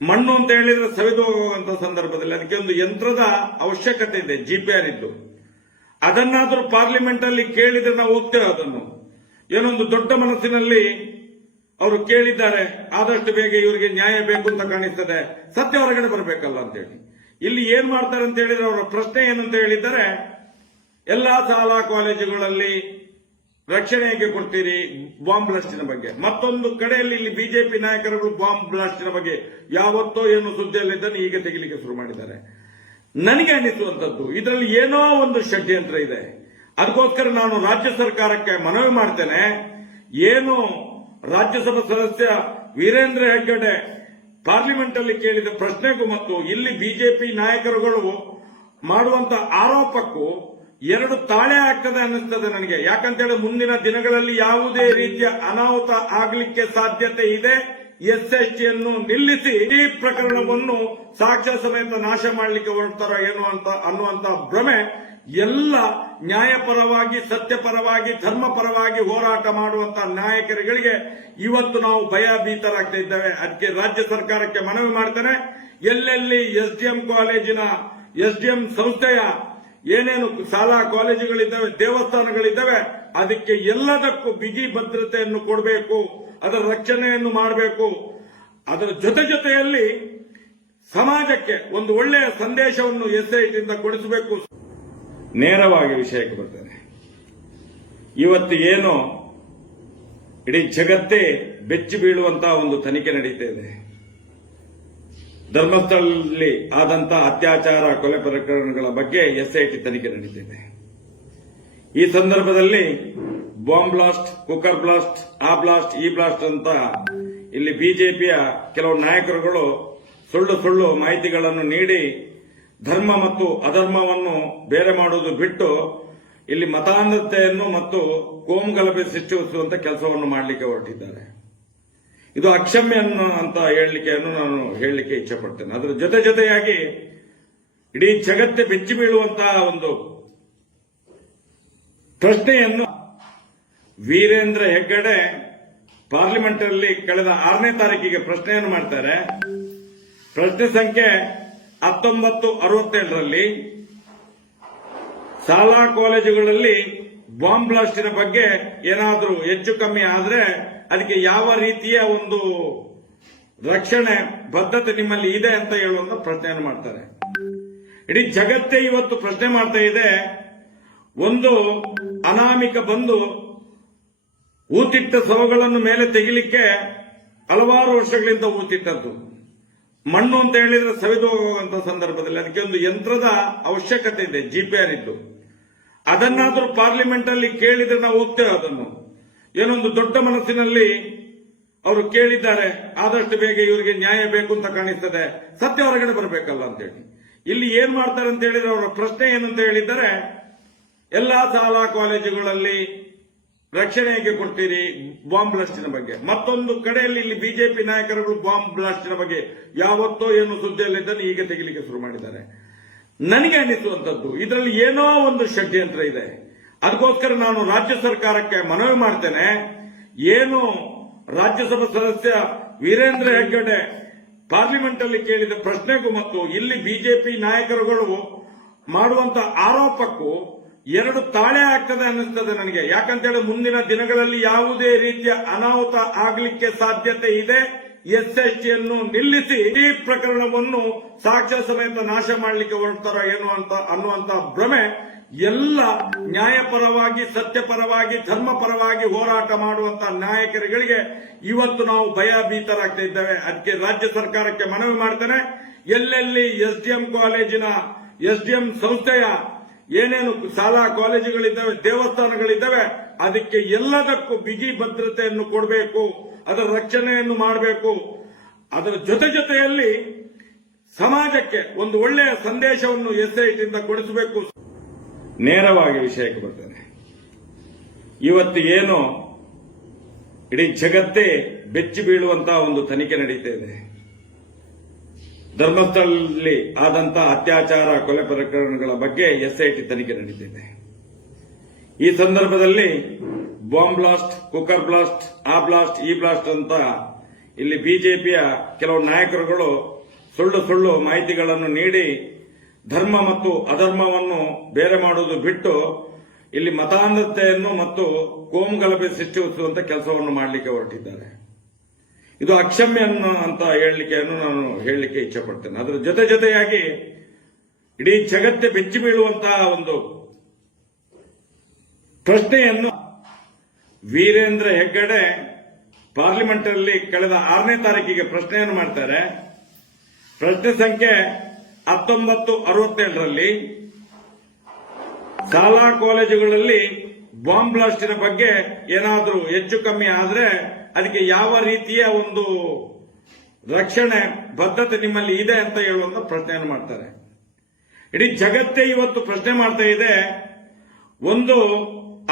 ಮಣ್ಣು ಅಂತ ಹೇಳಿದ್ರೆ ಸವಿದು ಹೋಗುವಂತ ಸಂದರ್ಭದಲ್ಲಿ ಅದಕ್ಕೆ ಒಂದು ಯಂತ್ರದ ಅವಶ್ಯಕತೆ ಇದೆ, ಜಿಪಿಆರ್ ಇದ್ದು. ಅದನ್ನಾದರೂ ಪಾರ್ಲಿಮೆಂಟ್ ಅಲ್ಲಿ ಕೇಳಿದ್ರೆ ನಾವು ಹೋಗ್ತೇವೆ. ಅದನ್ನು ಏನೊಂದು ದೊಡ್ಡ ಮನಸ್ಸಿನಲ್ಲಿ ಅವರು ಕೇಳಿದ್ದಾರೆ, ಆದಷ್ಟು ಬೇಗ ಇವರಿಗೆ ನ್ಯಾಯ ಬೇಕು ಅಂತ ಕಾಣಿಸ್ತದೆ, ಸತ್ಯ ಹೊರಗಡೆ ಬರಬೇಕಲ್ಲ ಅಂತೇಳಿ. ಇಲ್ಲಿ ಏನ್ ಮಾಡ್ತಾರೆ ಅಂತ ಹೇಳಿದ್ರೆ ಅವರ ಪ್ರಶ್ನೆ ಏನಂತ ಹೇಳಿದ್ದಾರೆ, ಎಲ್ಲಾ ಶಾಲಾ ಕಾಲೇಜುಗಳಲ್ಲಿ ರಕ್ಷಣೆ ಹೇಗೆ ಕೊಡ್ತೀರಿ ಬಾಂಬ್ ಬ್ಲಾಸ್ಟಿನ ಬಗ್ಗೆ. ಮತ್ತೊಂದು ಕಡೆಯಲ್ಲಿ ಇಲ್ಲಿ ಬಿಜೆಪಿ ನಾಯಕರುಗಳು ಬಾಂಬ್ ಬ್ಲಾಸ್ಟಿನ ಬಗ್ಗೆ ಯಾವತ್ತೋ ಏನು ಸುದ್ದಿಯಲ್ಲಿದ್ದನ್ನು ಈಗ ತೆಗಿಲಿಕ್ಕೆ ಶುರು ಮಾಡಿದ್ದಾರೆ. ನನಗೆ ಅನಿಸುವಂತದ್ದು ಇದರಲ್ಲಿ ಏನೋ ಒಂದು ಷಡ್ಯಂತ್ರ ಇದೆ. ಅದಕ್ಕೋಸ್ಕರ ನಾನು ರಾಜ್ಯ ಸರ್ಕಾರಕ್ಕೆ ಮನವಿ ಮಾಡ್ತೇನೆ, ಏನು ರಾಜ್ಯಸಭಾ ಸದಸ್ಯ ವೀರೇಂದ್ರ ಹೆಗ್ಗಡೆ ಪಾರ್ಲಿಮೆಂಟ್ ಅಲ್ಲಿ ಕೇಳಿದ ಪ್ರಶ್ನೆಗೂ ಮತ್ತು ಇಲ್ಲಿ ಬಿಜೆಪಿ ನಾಯಕರುಗಳು ಮಾಡುವಂತ ಆರೋಪಕ್ಕೂ ಎರಡು ತಾಳೆ ಆಗ್ತದೆ ಅನ್ನಿಸ್ತದೆ ನನಗೆ. ಯಾಕಂತೇಳಿ ಮುಂದಿನ ದಿನಗಳಲ್ಲಿ ಯಾವುದೇ ರೀತಿಯ ಅನಾಹುತ ಆಗಲಿಕ್ಕೆ ಸಾಧ್ಯತೆ ಇದೆ. ಎಸ್ಎಸ್ಟಿಯನ್ನು ನಿಲ್ಲಿಸಿ ಈ ಪ್ರಕರಣವನ್ನು ಸಾಕ್ಷ್ಯ ಸಮೇತ ನಾಶ ಮಾಡಲಿಕ್ಕೆ ಹೊರಡ್ತಾರೋ ಏನೋ ಅಂತ ಅನ್ನುವಂತ ಭ್ರಮೆ ಎಲ್ಲ ನ್ಯಾಯಪರವಾಗಿ, ಸತ್ಯಪರವಾಗಿ, ಧರ್ಮಪರವಾಗಿ ಹೋರಾಟ ಮಾಡುವಂತ ನಾಯಕರುಗಳಿಗೆ ಇವತ್ತು ನಾವು ಭಯಭೀತರಾಗ್ತಾ ಇದ್ದೇವೆ. ಅದಕ್ಕೆ ರಾಜ್ಯ ಸರ್ಕಾರಕ್ಕೆ ಮನವಿ ಮಾಡ್ತೇನೆ, ಎಲ್ಲೆಲ್ಲಿ ಎಸ್ಡಿಎಂ ಕಾಲೇಜಿನ ಎಸ್ಡಿಎಂ ಸಂಸ್ಥೆಯ ಏನೇನು ಶಾಲಾ ಕಾಲೇಜುಗಳಿದ್ದಾವೆ, ದೇವಸ್ಥಾನಗಳಿದ್ದಾವೆ, ಅದಕ್ಕೆ ಎಲ್ಲದಕ್ಕೂ ಬಿಗಿ ಭದ್ರತೆಯನ್ನು ಕೊಡಬೇಕು, ಅದರ ರಕ್ಷಣೆಯನ್ನು ಮಾಡಬೇಕು. ಅದರ ಜೊತೆಯಲ್ಲಿ ಸಮಾಜಕ್ಕೆ ಒಂದು ಒಳ್ಳೆಯ ಸಂದೇಶವನ್ನು ಎಸ್ಐಟಿಯಿಂದ ಕೊಡಿಸಬೇಕು. ನೇರವಾಗಿ ವಿಷಯಕ್ಕೆ ಬರ್ತೇನೆ. ಇವತ್ತು ಏನು ಇಡೀ ಜಗತ್ತೇ ಬೆಚ್ಚಿ ಬೀಳುವಂತಹ ಒಂದು ತನಿಖೆ ನಡೀತಾ ಇದೆ. ಧರ್ಮಸ್ಥಳದಲ್ಲಿ ಆದಂತಹ ಅತ್ಯಾಚಾರ, ಕೊಲೆ ಪ್ರಕರಣಗಳ ಬಗ್ಗೆ ಎಸ್ಐಟಿ ತನಿಖೆ ನಡೀತಿದೆ. ಈ ಸಂದರ್ಭದಲ್ಲಿ ಬಾಂಬ್ ಬ್ಲಾಸ್ಟ್, ಕುಕ್ಕರ್ ಬ್ಲಾಸ್ಟ್, ಆ ಬ್ಲಾಸ್ಟ್, ಈ ಬ್ಲಾಸ್ಟ್ ಅಂತ ಇಲ್ಲಿ ಬಿಜೆಪಿಯ ಕೆಲವು ನಾಯಕರುಗಳು ಸುಳ್ಳು ಮಾಹಿತಿಗಳನ್ನು ನೀಡಿ ಧರ್ಮ ಮತ್ತು ಅಧರ್ಮವನ್ನು ಬೇರೆ ಮಾಡುವುದು ಬಿಟ್ಟು ಇಲ್ಲಿ ಮತಾಂಧತೆಯನ್ನು ಮತ್ತು ಕೋಮುಗಲಭೆ ಸೃಷ್ಟಿಸುವಂತ ಕೆಲಸವನ್ನು ಮಾಡಲಿಕ್ಕೆ ಹೊರಟಿದ್ದಾರೆ. ಇದು ಅಕ್ಷಮ್ಯ ಅಂತ ನಾನು ಹೇಳಲಿಕ್ಕೆ ಇಚ್ಛಪಡ್ತೇನೆ. ಅದರ ಜೊತೆಯಾಗಿ ಇಡೀ ಜಗತ್ತೇ ಬೆಚ್ಚಿ ಬೀಳುವಂತಹ ಒಂದು ಪ್ರಶ್ನೆಯನ್ನು ವೀರೇಂದ್ರ ಹೆಗ್ಗಡೆ ಪಾರ್ಲಿಮೆಂಟ್ ಅಲ್ಲಿ ಕಳೆದ 6ನೇ ತಾರೀಕಿಗೆ ಪ್ರಶ್ನೆಯನ್ನು ಮಾಡ್ತಾರೆ. ಪ್ರಶ್ನೆ ಸಂಖ್ಯೆ 1967ರಲ್ಲಿ ಶಾಲಾ ಕಾಲೇಜುಗಳಲ್ಲಿ ಬಾಂಬ್ ಬ್ಲಾಸ್ಟಿನ ಬಗ್ಗೆ ಏನಾದರೂ ಹೆಚ್ಚು ಕಮ್ಮಿ ಆದ್ರೆ ಅದಕ್ಕೆ ಯಾವ ರೀತಿಯ ಒಂದು ರಕ್ಷಣೆ ಬದ್ಧತೆ ನಿಮ್ಮಲ್ಲಿ ಇದೆ ಅಂತ ಹೇಳುವಂತ ಪ್ರಶ್ನೆಯನ್ನು ಮಾಡ್ತಾರೆ. ಇಡೀ ಜಗತ್ತೇ ಇವತ್ತು ಪ್ರಶ್ನೆ ಮಾಡ್ತಾ ಇದೆ. ಒಂದು ಅನಾಮಿಕ ಬಂದು ಊತಿಟ್ಟ ಶವಗಳನ್ನು ಮೇಲೆ ತೆಗಿಲಿಕ್ಕೆ ಹಲವಾರು ವರ್ಷಗಳಿಂದ ಊತಿಟ್ಟದ್ದು. ಮಣ್ಣು ಅಂತ ಹೇಳಿದ್ರೆ ಸವಿದು ಹೋಗುವಂತ ಸಂದರ್ಭದಲ್ಲಿ ಅದಕ್ಕೆ ಒಂದು ಯಂತ್ರದ ಅವಶ್ಯಕತೆ ಇದೆ, ಜಿಪಿಆರ್ ಇದ್ದು. ಅದನ್ನಾದ್ರೂ ಪಾರ್ಲಿಮೆಂಟ್ ಅಲ್ಲಿ ಕೇಳಿದ್ರೆ ನಾವು ಹೋಗ್ತೇವೆ. ಅದನ್ನು ಏನೊಂದು ದೊಡ್ಡ ಮನಸ್ಸಿನಲ್ಲಿ ಅವರು ಕೇಳಿದ್ದಾರೆ, ಆದಷ್ಟು ಬೇಗ ಇವರಿಗೆ ನ್ಯಾಯ ಬೇಕು ಅಂತ ಕಾಣಿಸ್ತದೆ, ಸತ್ಯ ಹೊರಗಡೆ ಬರಬೇಕಲ್ಲ ಅಂತೇಳಿ. ಇಲ್ಲಿ ಏನ್ ಮಾಡ್ತಾರೆ ಅಂತ ಹೇಳಿದ್ರೆ ಅವರ ಪ್ರಶ್ನೆ ಏನಂತ ಹೇಳಿದ್ದಾರೆ, ಎಲ್ಲಾ ಶಾಲಾ ಕಾಲೇಜುಗಳಲ್ಲಿ ರಕ್ಷಣೆ ಹೇಗೆ ಕೊಡ್ತೀರಿ ಬಾಂಬ್ ಬ್ಲಾಸ್ಟಿನ ಬಗ್ಗೆ. ಮತ್ತೊಂದು ಕಡೆಯಲ್ಲಿ ಇಲ್ಲಿ ಬಿಜೆಪಿ ನಾಯಕರುಗಳು ಬಾಂಬ್ ಬ್ಲಾಸ್ಟಿನ ಬಗ್ಗೆ ಯಾವತ್ತೋ ಏನು ಸುದ್ದಿಯಲ್ಲಿದ್ದನ್ನು ಈಗ ತೆಗಿಲಿಕ್ಕೆ ಶುರು ಮಾಡಿದ್ದಾರೆ. ನನಗೆ ಅನಿಸುವಂತದ್ದು ಇದರಲ್ಲಿ ಏನೋ ಒಂದು ಷಡ್ಯಂತ್ರ ಇದೆ. ಅದಕ್ಕೋಸ್ಕರ ನಾನು ರಾಜ್ಯ ಸರ್ಕಾರಕ್ಕೆ ಮನವಿ ಮಾಡ್ತೇನೆ, ಏನು ರಾಜ್ಯಸಭಾ ಸದಸ್ಯ ವೀರೇಂದ್ರ ಹೆಗ್ಗಡೆ ಪಾರ್ಲಿಮೆಂಟ್ ಅಲ್ಲಿ ಕೇಳಿದ ಪ್ರಶ್ನೆಗೂ ಮತ್ತು ಇಲ್ಲಿ ಬಿಜೆಪಿ ನಾಯಕರುಗಳು ಮಾಡುವಂತ ಆರೋಪಕ್ಕೂ ಎರಡು ತಾಳೆ ಆಗ್ತದೆ ಅನ್ನಿಸ್ತದೆ ನನಗೆ. ಯಾಕಂತೇಳಿ ಮುಂದಿನ ದಿನಗಳಲ್ಲಿ ಯಾವುದೇ ರೀತಿಯ ಅನಾಹುತ ಆಗಲಿಕ್ಕೆ ಸಾಧ್ಯತೆ ಇದೆ. ಎಸ್ಎಸ್ಟಿಯನ್ನು ನಿಲ್ಲಿಸಿ ಈ ಪ್ರಕರಣವನ್ನು ಸಾಕ್ಷ್ಯ ಸಮೇತ ನಾಶ ಮಾಡಲಿಕ್ಕೆ ಹೊರಡ್ತಾರೋ ಏನೋ ಅಂತ ಅನ್ನುವಂತ ಭ್ರಮೆ ಎಲ್ಲ ನ್ಯಾಯಪರವಾಗಿ, ಸತ್ಯಪರವಾಗಿ, ಧರ್ಮಪರವಾಗಿ ಹೋರಾಟ ಮಾಡುವಂತ ನಾಯಕರುಗಳಿಗೆ ಇವತ್ತು ನಾವು ಭಯಭೀತರಾಗ್ತಾ ಇದ್ದೇವೆ. ಅದಕ್ಕೆ ರಾಜ್ಯ ಸರ್ಕಾರಕ್ಕೆ ಮನವಿ ಮಾಡ್ತೇನೆ, ಎಲ್ಲೆಲ್ಲಿ ಎಸ್ಡಿಎಂ ಕಾಲೇಜಿನ ಎಸ್ಡಿಎಂ ಸಂಸ್ಥೆಯ ಏನೇನು ಶಾಲಾ ಕಾಲೇಜುಗಳಿದ್ದಾವೆ, ದೇವಸ್ಥಾನಗಳಿದ್ದಾವೆ, ಅದಕ್ಕೆ ಎಲ್ಲದಕ್ಕೂ ಬಿಗಿ ಭದ್ರತೆಯನ್ನು ಕೊಡಬೇಕು, ಅದರ ರಕ್ಷಣೆಯನ್ನು ಮಾಡಬೇಕು. ಅದರ ಜೊತೆಯಲ್ಲಿ ಸಮಾಜಕ್ಕೆ ಒಂದು ಒಳ್ಳೆಯ ಸಂದೇಶವನ್ನು ಎಸ್ಐಟಿಯಿಂದ ಕೊಡಿಸಬೇಕು. ನೇರವಾಗಿ ವಿಷಯಕ್ಕೆ ಬರ್ತೇನೆ. ಇವತ್ತು ಏನು ಇಡೀ ಜಗತ್ತೇ ಬೆಚ್ಚಿ ಬೀಳುವಂತಹ ಒಂದು ತನಿಖೆ ನಡೀತಾ ಇದೆ. ಧರ್ಮಸ್ಥಳದಲ್ಲಿ ಆದಂತಹ ಅತ್ಯಾಚಾರ, ಕೊಲೆ ಪ್ರಕರಣಗಳ ಬಗ್ಗೆ ಎಸ್ಐಟಿ ತನಿಖೆ ನಡೀತಿದೆ. ಈ ಸಂದರ್ಭದಲ್ಲಿ ಬಾಂಬ್ ಬ್ಲಾಸ್ಟ್, ಕುಕ್ಕರ್ ಬ್ಲಾಸ್ಟ್, ಆ ಬ್ಲಾಸ್ಟ್, ಈ ಬ್ಲಾಸ್ಟ್ ಅಂತ ಇಲ್ಲಿ ಬಿಜೆಪಿಯ ಕೆಲವು ನಾಯಕರುಗಳು ಸುಳ್ಳು ಮಾಹಿತಿಗಳನ್ನು ನೀಡಿ ಧರ್ಮ ಮತ್ತು ಅಧರ್ಮವನ್ನು ಬೇರೆ ಮಾಡುವುದು ಬಿಟ್ಟು ಇಲ್ಲಿ ಮತಾಂಧತೆಯನ್ನು ಮತ್ತು ಕೋಮುಗಲಭೆ ಸೃಷ್ಟಿಸುವಂತ ಕೆಲಸವನ್ನು ಮಾಡಲಿಕ್ಕೆ ಹೊರಟಿದ್ದಾರೆ. ಇದು ಅಕ್ಷಮ್ಯ ಅಂತ ನಾನು ಹೇಳಲಿಕ್ಕೆ ಇಚ್ಛೆ ಪಡ್ತೇನೆ. ಅದರ ಜೊತೆಯಾಗಿ ಇಡೀ ಜಗತ್ತೇ ಬೆಚ್ಚಿ ಬೀಳುವಂತಹ ಒಂದು ಪ್ರಶ್ನೆಯನ್ನು ವೀರೇಂದ್ರ ಹೆಗ್ಗಡೆ ಪಾರ್ಲಿಮೆಂಟ್ ಅಲ್ಲಿ ಕಳೆದ 6ನೇ ತಾರೀಕಿಗೆ ಪ್ರಶ್ನೆಯನ್ನು ಮಾಡ್ತಾರೆ. ಪ್ರಶ್ನೆ ಸಂಖ್ಯೆ 1967ರಲ್ಲಿ ಶಾಲಾ ಕಾಲೇಜುಗಳಲ್ಲಿ ಬಾಂಬ್ ಬ್ಲಾಸ್ಟಿನ ಬಗ್ಗೆ ಏನಾದರೂ ಹೆಚ್ಚು ಕಮ್ಮಿ ಆದ್ರೆ ಅದಕ್ಕೆ ಯಾವ ರೀತಿಯ ಒಂದು ರಕ್ಷಣೆ ಬದ್ಧತೆ ನಿಮ್ಮಲ್ಲಿ ಇದೆ ಅಂತ ಹೇಳುವಂತ ಪ್ರಶ್ನೆಯನ್ನು ಮಾಡ್ತಾರೆ. ಇಡೀ ಜಗತ್ತೇ ಇವತ್ತು ಪ್ರಶ್ನೆ ಮಾಡ್ತಾ ಇದೆ. ಒಂದು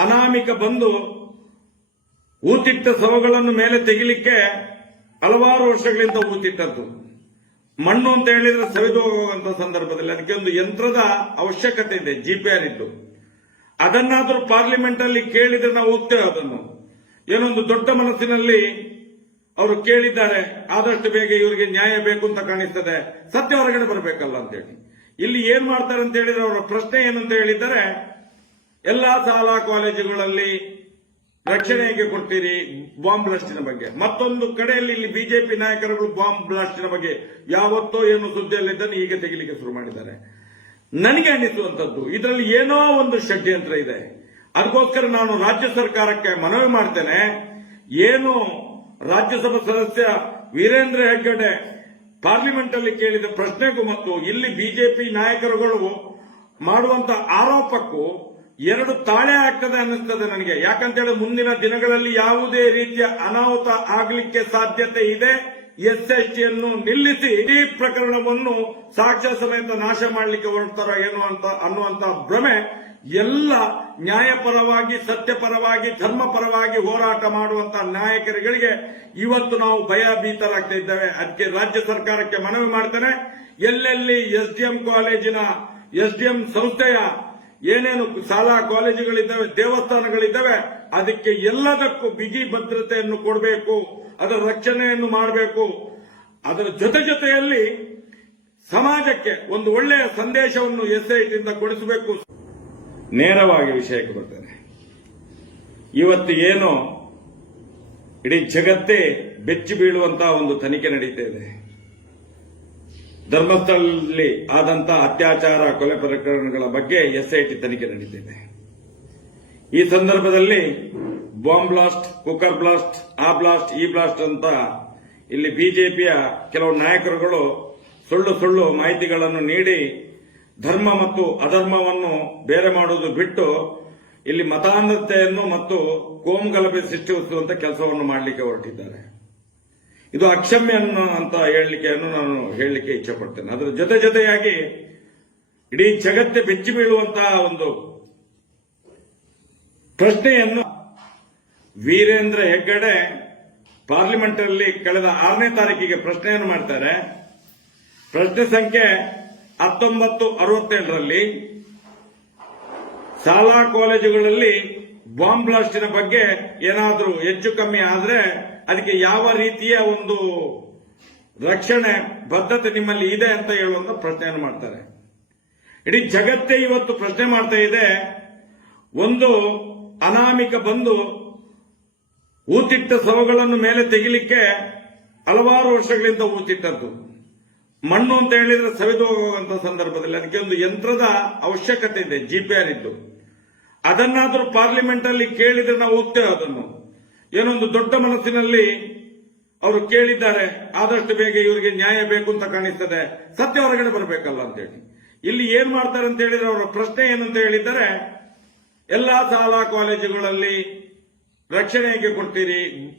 ಅನಾಮಿಕ ಬಂದು ಊತಿಟ್ಟ ಶವಗಳನ್ನು ಮೇಲೆ ತೆಗಿಲಿಕ್ಕೆ ಹಲವಾರು ವರ್ಷಗಳಿಂದ ಊತಿಟ್ಟದ್ದು. ಮಣ್ಣು ಅಂತ ಹೇಳಿದ್ರೆ ಸವಿದು ಹೋಗುವಂತ ಸಂದರ್ಭದಲ್ಲಿ ಅದಕ್ಕೆ ಒಂದು ಯಂತ್ರದ ಅವಶ್ಯಕತೆ ಇದೆ, ಜಿಪಿಆರ್ ಇದ್ದು. ಅದನ್ನಾದ್ರೂ ಪಾರ್ಲಿಮೆಂಟ್ ಅಲ್ಲಿ ಕೇಳಿದ್ರೆ ನಾವು ಹೋಗ್ತೇವೆ. ಅದನ್ನು ಏನೊಂದು ದೊಡ್ಡ ಮನಸ್ಸಿನಲ್ಲಿ ಅವರು ಕೇಳಿದ್ದಾರೆ, ಆದಷ್ಟು ಬೇಗ ಇವರಿಗೆ ನ್ಯಾಯ ಬೇಕು ಅಂತ ಕಾಣಿಸ್ತದೆ, ಸತ್ಯ ಹೊರಗಡೆ ಬರಬೇಕಲ್ಲ ಅಂತೇಳಿ. ಇಲ್ಲಿ ಏನ್ ಮಾಡ್ತಾರೆ ಅಂತ ಹೇಳಿದ್ರೆ ಅವರ ಪ್ರಶ್ನೆ ಏನಂತ ಹೇಳಿದ್ದಾರೆ, ಎಲ್ಲಾ ಶಾಲಾ ಕಾಲೇಜುಗಳಲ್ಲಿ ರಕ್ಷಣೆ ಹೇಗೆ ಕೊಡ್ತೀರಿ ಬಾಂಬ್ ಬ್ಲಾಸ್ಟಿನ ಬಗ್ಗೆ. ಮತ್ತೊಂದು ಕಡೆಯಲ್ಲಿ ಇಲ್ಲಿ ಬಿಜೆಪಿ ನಾಯಕರುಗಳು ಬಾಂಬ್ ಬ್ಲಾಸ್ಟಿನ ಬಗ್ಗೆ ಯಾವತ್ತೋ ಏನು ಸುದ್ದಿಯಲ್ಲಿದ್ದನ್ನು ಈಗ ತೆಗಿಲಿಕ್ಕೆ ಶುರು ಮಾಡಿದ್ದಾರೆ. ನನಗೆ ಅನಿಸುವಂತದ್ದು ಇದರಲ್ಲಿ ಏನೋ ಒಂದು ಷಡ್ಯಂತ್ರ ಇದೆ. ಅದಕ್ಕೋಸ್ಕರ ನಾನು ರಾಜ್ಯ ಸರ್ಕಾರಕ್ಕೆ ಮನವಿ ಮಾಡ್ತೇನೆ. ಏನು ರಾಜ್ಯಸಭಾ ಸದಸ್ಯ ವೀರೇಂದ್ರ ಹೆಗ್ಗಡೆ ಪಾರ್ಲಿಮೆಂಟ್ ಅಲ್ಲಿ ಕೇಳಿದ ಪ್ರಶ್ನೆಗೂ ಮತ್ತು ಇಲ್ಲಿ ಬಿಜೆಪಿ ನಾಯಕರುಗಳು ಮಾಡುವಂತ ಆರೋಪಕ್ಕೂ ಎರಡು ತಾಳೆ ಆಗ್ತದೆ ಅನ್ನಿಸ್ತದೆ ನನಗೆ. ಯಾಕಂತೇಳಿ ಮುಂದಿನ ದಿನಗಳಲ್ಲಿ ಯಾವುದೇ ರೀತಿಯ ಅನಾಹುತ ಆಗಲಿಕ್ಕೆ ಸಾಧ್ಯತೆ ಇದೆ. ಎಸ್ಎಸ್ಟಿಯನ್ನು ನಿಲ್ಲಿಸಿ ಇಡೀ ಪ್ರಕರಣವನ್ನು ಸಾಕ್ಷ್ಯ ಸಮೇತ ನಾಶ ಮಾಡಲಿಕ್ಕೆ ಹೊರಡ್ತಾರೋ ಏನೋ ಅಂತ ಅನ್ನುವಂತ ಭ್ರಮೆ ಎಲ್ಲ ನ್ಯಾಯಪರವಾಗಿ, ಸತ್ಯಪರವಾಗಿ, ಧರ್ಮಪರವಾಗಿ ಹೋರಾಟ ಮಾಡುವಂತಹ ನಾಯಕರುಗಳಿಗೆ ಇವತ್ತು ನಾವು ಭಯಭೀತರಾಗ್ತಾ ಇದ್ದೇವೆ. ಅದಕ್ಕೆ ರಾಜ್ಯ ಸರ್ಕಾರಕ್ಕೆ ಮನವಿ ಮಾಡ್ತೇನೆ, ಎಲ್ಲೆಲ್ಲಿ ಎಸ್ಡಿಎಂ ಕಾಲೇಜಿನ ಎಸ್ಡಿಎಂ ಸಂಸ್ಥೆಯ ಏನೇನು ಶಾಲಾ ಕಾಲೇಜುಗಳಿದ್ದಾವೆ, ದೇವಸ್ಥಾನಗಳಿದ್ದಾವೆ, ಅದಕ್ಕೆ ಎಲ್ಲದಕ್ಕೂ ಬಿಗಿ ಭದ್ರತೆಯನ್ನು ಕೊಡಬೇಕು, ಅದರ ರಕ್ಷಣೆಯನ್ನು ಮಾಡಬೇಕು. ಅದರ ಜೊತೆಯಲ್ಲಿ ಸಮಾಜಕ್ಕೆ ಒಂದು ಒಳ್ಳೆಯ ಸಂದೇಶವನ್ನು ಎಸ್ಐಟಿಯಿಂದ ಕೊಡಿಸಬೇಕು. ನೇರವಾಗಿ ವಿಷಯಕ್ಕೆ ಬರ್ತೇನೆ. ಇವತ್ತು ಏನು ಇಡೀ ಜಗತ್ತೇ ಬೆಚ್ಚಿ ಬೀಳುವಂತಹ ಒಂದು ತನಿಖೆ ನಡೀತಾ ಇದೆ. ಧರ್ಮಸ್ಥಳದಲ್ಲಿ ಆದಂತಹ ಅತ್ಯಾಚಾರ, ಕೊಲೆ ಪ್ರಕರಣಗಳ ಬಗ್ಗೆ ಎಸ್ಐಟಿ ತನಿಖೆ ನಡೀತಿದೆ. ಈ ಸಂದರ್ಭದಲ್ಲಿ ಬಾಂಬ್ ಬ್ಲಾಸ್ಟ್, ಕುಕ್ಕರ್ ಬ್ಲಾಸ್ಟ್, ಆ ಬ್ಲಾಸ್ಟ್, ಈ ಬ್ಲಾಸ್ಟ್ ಅಂತ ಇಲ್ಲಿ ಬಿಜೆಪಿಯ ಕೆಲವು ನಾಯಕರುಗಳು ಸುಳ್ಳು ಮಾಹಿತಿಗಳನ್ನು ನೀಡಿ ಧರ್ಮ ಮತ್ತು ಅಧರ್ಮವನ್ನು ಬೇರೆ ಮಾಡುವುದು ಬಿಟ್ಟು ಇಲ್ಲಿ ಮತಾಂಧತೆಯನ್ನು ಮತ್ತು ಕೋಮುಗಲಭೆ ಸೃಷ್ಟಿಸುವಂತ ಕೆಲಸವನ್ನು ಮಾಡಲಿಕ್ಕೆ ಹೊರಟಿದ್ದಾರೆ. ಇದು ಅಕ್ಷಮ್ಯ ಅಂತ ನಾನು ಹೇಳಲಿಕ್ಕೆ ಇಚ್ಛೆ ಪಡ್ತೇನೆ. ಅದರ ಜೊತೆಯಾಗಿ ಇಡೀ ಜಗತ್ತೇ ಬೆಚ್ಚಿ ಬೀಳುವಂತಹ ಒಂದು ಪ್ರಶ್ನೆಯನ್ನು ವೀರೇಂದ್ರ ಹೆಗ್ಗಡೆ ಪಾರ್ಲಿಮೆಂಟ್ ಅಲ್ಲಿ ಕಳೆದ 6ನೇ ತಾರೀಕಿಗೆ ಪ್ರಶ್ನೆಯನ್ನು ಮಾಡ್ತಾರೆ. ಪ್ರಶ್ನೆ ಸಂಖ್ಯೆ 1967ರಲ್ಲಿ ಶಾಲಾ ಕಾಲೇಜುಗಳಲ್ಲಿ ಬಾಂಬ್ ಬ್ಲಾಸ್ಟಿನ ಬಗ್ಗೆ ಏನಾದರೂ ಹೆಚ್ಚು ಕಮ್ಮಿ ಆದ್ರೆ ಅದಕ್ಕೆ ಯಾವ ರೀತಿಯ ಒಂದು ರಕ್ಷಣೆ ಬದ್ಧತೆ ನಿಮ್ಮಲ್ಲಿ ಇದೆ ಅಂತ ಹೇಳುವಂತ ಪ್ರಶ್ನೆಯನ್ನು ಮಾಡ್ತಾರೆ. ಇಡೀ ಜಗತ್ತೇ ಇವತ್ತು ಪ್ರಶ್ನೆ ಮಾಡ್ತಾ ಇದೆ. ಒಂದು ಅನಾಮಿಕ ಬಂದು ಊತಿಟ್ಟ ಶವಗಳನ್ನು ಮೇಲೆ ತೆಗಿಲಿಕ್ಕೆ ಹಲವಾರು ವರ್ಷಗಳಿಂದ ಊತಿಟ್ಟದ್ದು. ಮಣ್ಣು ಅಂತ ಹೇಳಿದ್ರೆ ಸವಿದು ಹೋಗುವಂತ ಸಂದರ್ಭದಲ್ಲಿ ಅದಕ್ಕೆ ಒಂದು ಯಂತ್ರದ ಅವಶ್ಯಕತೆ ಇದೆ, ಜಿಪಿಆರ್ ಇದ್ದು. ಅದನ್ನಾದ್ರೂ ಪಾರ್ಲಿಮೆಂಟ್ ಅಲ್ಲಿ ಕೇಳಿದ್ರೆ ನಾವು ಹೋಗ್ತೇವೆ. ಅದನ್ನು ಏನೊಂದು ದೊಡ್ಡ ಮನಸ್ಸಿನಲ್ಲಿ ಅವರು ಕೇಳಿದ್ದಾರೆ, ಆದಷ್ಟು ಬೇಗ ಇವರಿಗೆ ನ್ಯಾಯ ಬೇಕು ಅಂತ ಕಾಣಿಸ್ತದೆ, ಸತ್ಯ ಹೊರಗಡೆ ಬರಬೇಕಲ್ಲ ಅಂತೇಳಿ. ಇಲ್ಲಿ ಏನ್ ಮಾಡ್ತಾರೆ ಅಂತ ಹೇಳಿದ್ರೆ ಅವರ ಪ್ರಶ್ನೆ ಏನಂತ ಹೇಳಿದ್ದಾರೆ, ಎಲ್ಲಾ ಶಾಲಾ ಕಾಲೇಜುಗಳಲ್ಲಿ ರಕ್ಷಣೆ ಹೇಗೆ ಕೊಡ್ತೀರಿ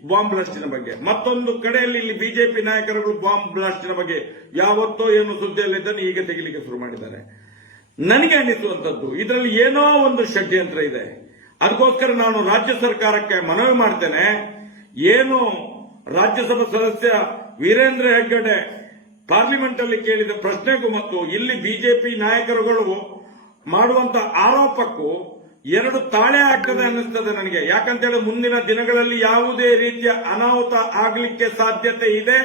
ಬಾಂಬ್ ಬ್ಲಾಸ್ಟಿನ ಬಗ್ಗೆ. ಮತ್ತೊಂದು ಕಡೆಯಲ್ಲಿ ಇಲ್ಲಿ ಬಿಜೆಪಿ ನಾಯಕರುಗಳು ಬಾಂಬ್ ಬ್ಲಾಸ್ಟಿನ ಬಗ್ಗೆ ಯಾವತ್ತೋ ಏನು ಸುದ್ದಿಯಲ್ಲಿದ್ದನ್ನು ಈಗ ತೆಗಿಲಿಕ್ಕೆ ಶುರು ಮಾಡಿದ್ದಾರೆ. ನನಗೆ ಅನಿಸುವಂತದ್ದು ಇದರಲ್ಲಿ ಏನೋ ಒಂದು ಷಡ್ಯಂತ್ರ ಇದೆ. ಅದಕ್ಕೋಸ್ಕರ ನಾನು ರಾಜ್ಯ ಸರ್ಕಾರಕ್ಕೆ ಮನವಿ ಮಾಡ್ತೇನೆ. ಏನು ರಾಜ್ಯಸಭಾ ಸದಸ್ಯ ವೀರೇಂದ್ರ ಹೆಗ್ಗಡೆ ಪಾರ್ಲಿಮೆಂಟ್ ಅಲ್ಲಿ ಕೇಳಿದ ಪ್ರಶ್ನೆಗೂ ಮತ್ತು ಇಲ್ಲಿ ಬಿಜೆಪಿ ನಾಯಕರುಗಳು ಮಾಡುವಂತ ಆರೋಪಕ್ಕೂ ಎರಡು ತಾಳೆ ಆಗ್ತದೆ ಅನ್ನಿಸ್ತದೆ ನನಗೆ. ಯಾಕಂತೇಳಿ ಮುಂದಿನ ದಿನಗಳಲ್ಲಿ ಯಾವುದೇ ರೀತಿಯ ಅನಾಹುತ ಆಗಲಿಕ್ಕೆ ಸಾಧ್ಯತೆ ಇದೆ.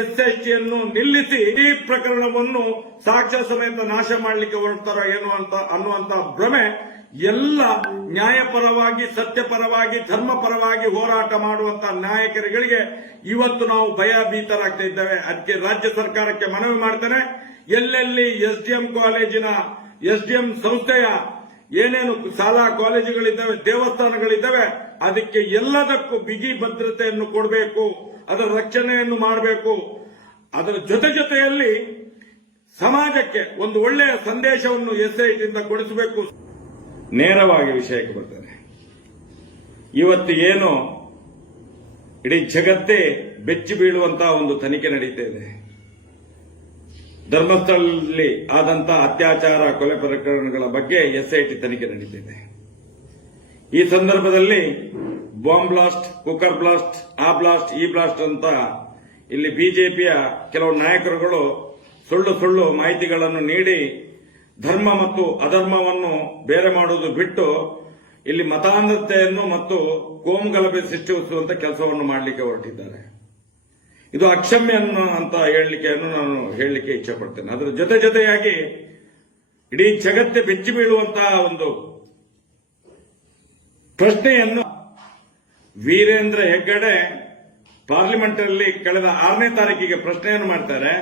ಎಸ್ಎಸ್ಟಿಯನ್ನು ನಿಲ್ಲಿಸಿ ಈ ಪ್ರಕರಣವನ್ನು ಸಾಕ್ಷ್ಯ ಸಮೇತ ನಾಶ ಮಾಡಲಿಕ್ಕೆ ಹೊರಡ್ತಾರ ಏನು ಅಂತ ಅನ್ನುವಂತ ಭ್ರಮೆ ಎಲ್ಲ ನ್ಯಾಯಪರವಾಗಿ ಸತ್ಯಪರವಾಗಿ ಧರ್ಮಪರವಾಗಿ ಹೋರಾಟ ಮಾಡುವಂತ ನಾಯಕರುಗಳಿಗೆ ಇವತ್ತು ನಾವು ಭಯಭೀತರಾಗ್ತಾ ಇದ್ದೇವೆ. ಅದಕ್ಕೆ ರಾಜ್ಯ ಸರ್ಕಾರಕ್ಕೆ ಮನವಿ ಮಾಡ್ತೇನೆ, ಎಲ್ಲೆಲ್ಲಿ ಎಸ್ಡಿಎಂ ಕಾಲೇಜಿನ ಎಸ್ಡಿಎಂ ಸಂಸ್ಥೆಯ ಏನೇನು ಶಾಲಾ ಕಾಲೇಜುಗಳಿದ್ದಾವೆ, ದೇವಸ್ಥಾನಗಳಿದ್ದಾವೆ, ಅದಕ್ಕೆ ಎಲ್ಲದಕ್ಕೂ ಬಿಗಿ ಭದ್ರತೆಯನ್ನು ಕೊಡಬೇಕು, ಅದರ ರಕ್ಷಣೆಯನ್ನು ಮಾಡಬೇಕು. ಅದರ ಜೊತೆಯಲ್ಲಿ ಸಮಾಜಕ್ಕೆ ಒಂದು ಒಳ್ಳೆಯ ಸಂದೇಶವನ್ನು ಎಸ್ಐಟಿಯಿಂದ ಕೊಡಿಸಬೇಕು. ನೇರವಾಗಿ ವಿಷಯಕ್ಕೆ ಬರ್ತೇನೆ. ಇವತ್ತು ಏನು ಇಡೀ ಜಗತ್ತೇ ಬೆಚ್ಚಿ ಬೀಳುವಂತಹ ಒಂದು ತನಿಖೆ ನಡೀತಾ ಇದೆ. ಧರ್ಮಸ್ಥಳದಲ್ಲಿ ಆದಂತಹ ಅತ್ಯಾಚಾರ ಕೊಲೆ ಪ್ರಕರಣಗಳ ಬಗ್ಗೆ ಎಸ್ಐಟಿ ತನಿಖೆ ನಡೀತಿದೆ. ಈ ಸಂದರ್ಭದಲ್ಲಿ ಬಾಂಬ್ ಬ್ಲಾಸ್ಟ್, ಕುಕ್ಕರ್ ಬ್ಲಾಸ್ಟ್, ಆ ಬ್ಲಾಸ್ಟ್, ಈ ಬ್ಲಾಸ್ಟ್ ಅಂತ ಇಲ್ಲಿ ಬಿಜೆಪಿಯ ಕೆಲವು ನಾಯಕರುಗಳು ಸುಳ್ಳು ಮಾಹಿತಿಗಳನ್ನು ನೀಡಿ ಧರ್ಮ ಮತ್ತು ಅಧರ್ಮವನ್ನು ಬೇರೆ ಮಾಡುವುದು ಬಿಟ್ಟು ಇಲ್ಲಿ ಮತಾಂಧತೆಯನ್ನು ಮತ್ತು ಕೋಮುಗಲಭೆ ಸೃಷ್ಟಿಸುವಂತ ಕೆಲಸವನ್ನು ಮಾಡಲಿಕ್ಕೆ ಹೊರಟಿದ್ದಾರೆ. ಇದು ಅಕ್ಷಮ್ಯ ಅಂತ ನಾನು ಹೇಳಲಿಕ್ಕೆ ಇಚ್ಛೆ ಪಡ್ತೇನೆ. ಅದರ ಜೊತೆಯಾಗಿ ಇಡೀ ಜಗತ್ತೇ ಬೆಚ್ಚಿ ಬೀಳುವಂತಹ ಒಂದು ಪ್ರಶ್ನೆಯನ್ನು ವೀರೇಂದ್ರ ಹೆಗ್ಗಡೆ ಪಾರ್ಲಿಮೆಂಟ್ ಅಲ್ಲಿ ಕಳೆದ 6ನೇ ತಾರೀಕಿಗೆ ಪ್ರಶ್ನೆಯನ್ನು ಮಾಡ್ತಾರೆ.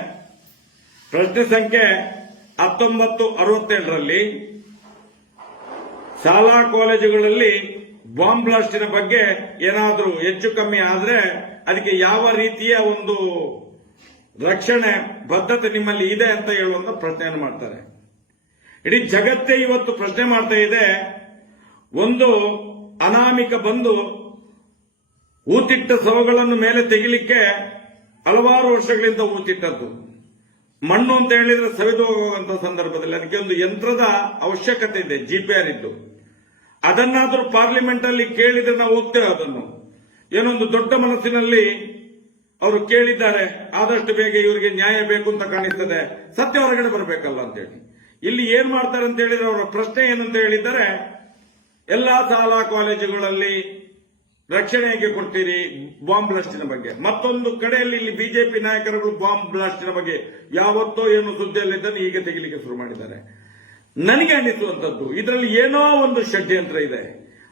ಪ್ರಶ್ನೆ ಸಂಖ್ಯೆ 1967ರಲ್ಲಿ ಶಾಲಾ ಕಾಲೇಜುಗಳಲ್ಲಿ ಬಾಂಬ್ ಬ್ಲಾಸ್ಟಿನ ಬಗ್ಗೆ ಏನಾದರೂ ಹೆಚ್ಚು ಕಮ್ಮಿ ಆದ್ರೆ ಅದಕ್ಕೆ ಯಾವ ರೀತಿಯ ಒಂದು ರಕ್ಷಣೆ ಬದ್ಧತೆ ನಿಮ್ಮಲ್ಲಿ ಇದೆ ಅಂತ ಹೇಳುವಂತ ಪ್ರಶ್ನೆಯನ್ನು ಮಾಡ್ತಾರೆ. ಇಡೀ ಜಗತ್ತೇ ಇವತ್ತು ಪ್ರಶ್ನೆ ಮಾಡ್ತಾ ಇದೆ. ಒಂದು ಅನಾಮಿಕ ಬಂದು ಊತಿಟ್ಟ ಶವಗಳನ್ನು ಮೇಲೆ ತೆಗಿಲಿಕ್ಕೆ ಹಲವಾರು ವರ್ಷಗಳಿಂದ ಊತಿಟ್ಟದ್ದು. ಮಣ್ಣು ಅಂತ ಹೇಳಿದ್ರೆ ಸವಿದು ಹೋಗುವಂತ ಸಂದರ್ಭದಲ್ಲಿ ಅದಕ್ಕೆ ಒಂದು ಯಂತ್ರದ ಅವಶ್ಯಕತೆ ಇದೆ, ಜಿಪಿಆರ್ ಇದ್ದು. ಅದನ್ನಾದ್ರೂ ಪಾರ್ಲಿಮೆಂಟ್ ಅಲ್ಲಿ ಕೇಳಿದ್ರೆ ನಾವು ಹೋಗ್ತೇವೆ. ಅದನ್ನು ಏನೊಂದು ದೊಡ್ಡ ಮನಸ್ಸಿನಲ್ಲಿ ಅವರು ಕೇಳಿದ್ದಾರೆ. ಆದಷ್ಟು ಬೇಗ ಇವರಿಗೆ ನ್ಯಾಯ ಬೇಕು ಅಂತ ಕಾಣಿಸ್ತದೆ, ಸತ್ಯ ಹೊರಗಡೆ ಬರಬೇಕಲ್ಲ ಅಂತೇಳಿ. ಇಲ್ಲಿ ಏನ್ ಮಾಡ್ತಾರೆ ಅಂತ ಹೇಳಿದ್ರೆ ಅವರ ಪ್ರಶ್ನೆ ಏನಂತ ಹೇಳಿದ್ದಾರೆ, ಎಲ್ಲಾ ಶಾಲಾ ಕಾಲೇಜುಗಳಲ್ಲಿ ರಕ್ಷಣೆ ಹೇಗೆ ಕೊಡ್ತೀರಿ ಬಾಂಬ್ ಬ್ಲಾಸ್ಟಿನ ಬಗ್ಗೆ. ಮತ್ತೊಂದು ಕಡೆಯಲ್ಲಿ ಇಲ್ಲಿ ಬಿಜೆಪಿ ನಾಯಕರುಗಳು ಬಾಂಬ್ ಬ್ಲಾಸ್ಟಿನ ಬಗ್ಗೆ ಯಾವತ್ತೋ ಏನು ಸುದ್ದಿಯಲ್ಲಿದ್ದನ್ನು ಈಗ ತೆಗಿಲಿಕ್ಕೆ ಶುರು ಮಾಡಿದ್ದಾರೆ. ನನಗೆ ಅನ್ನಿಸುವಂತದ್ದು ಇದರಲ್ಲಿ ಏನೋ ಒಂದು ಷಡ್ಯಂತ್ರ ಇದೆ.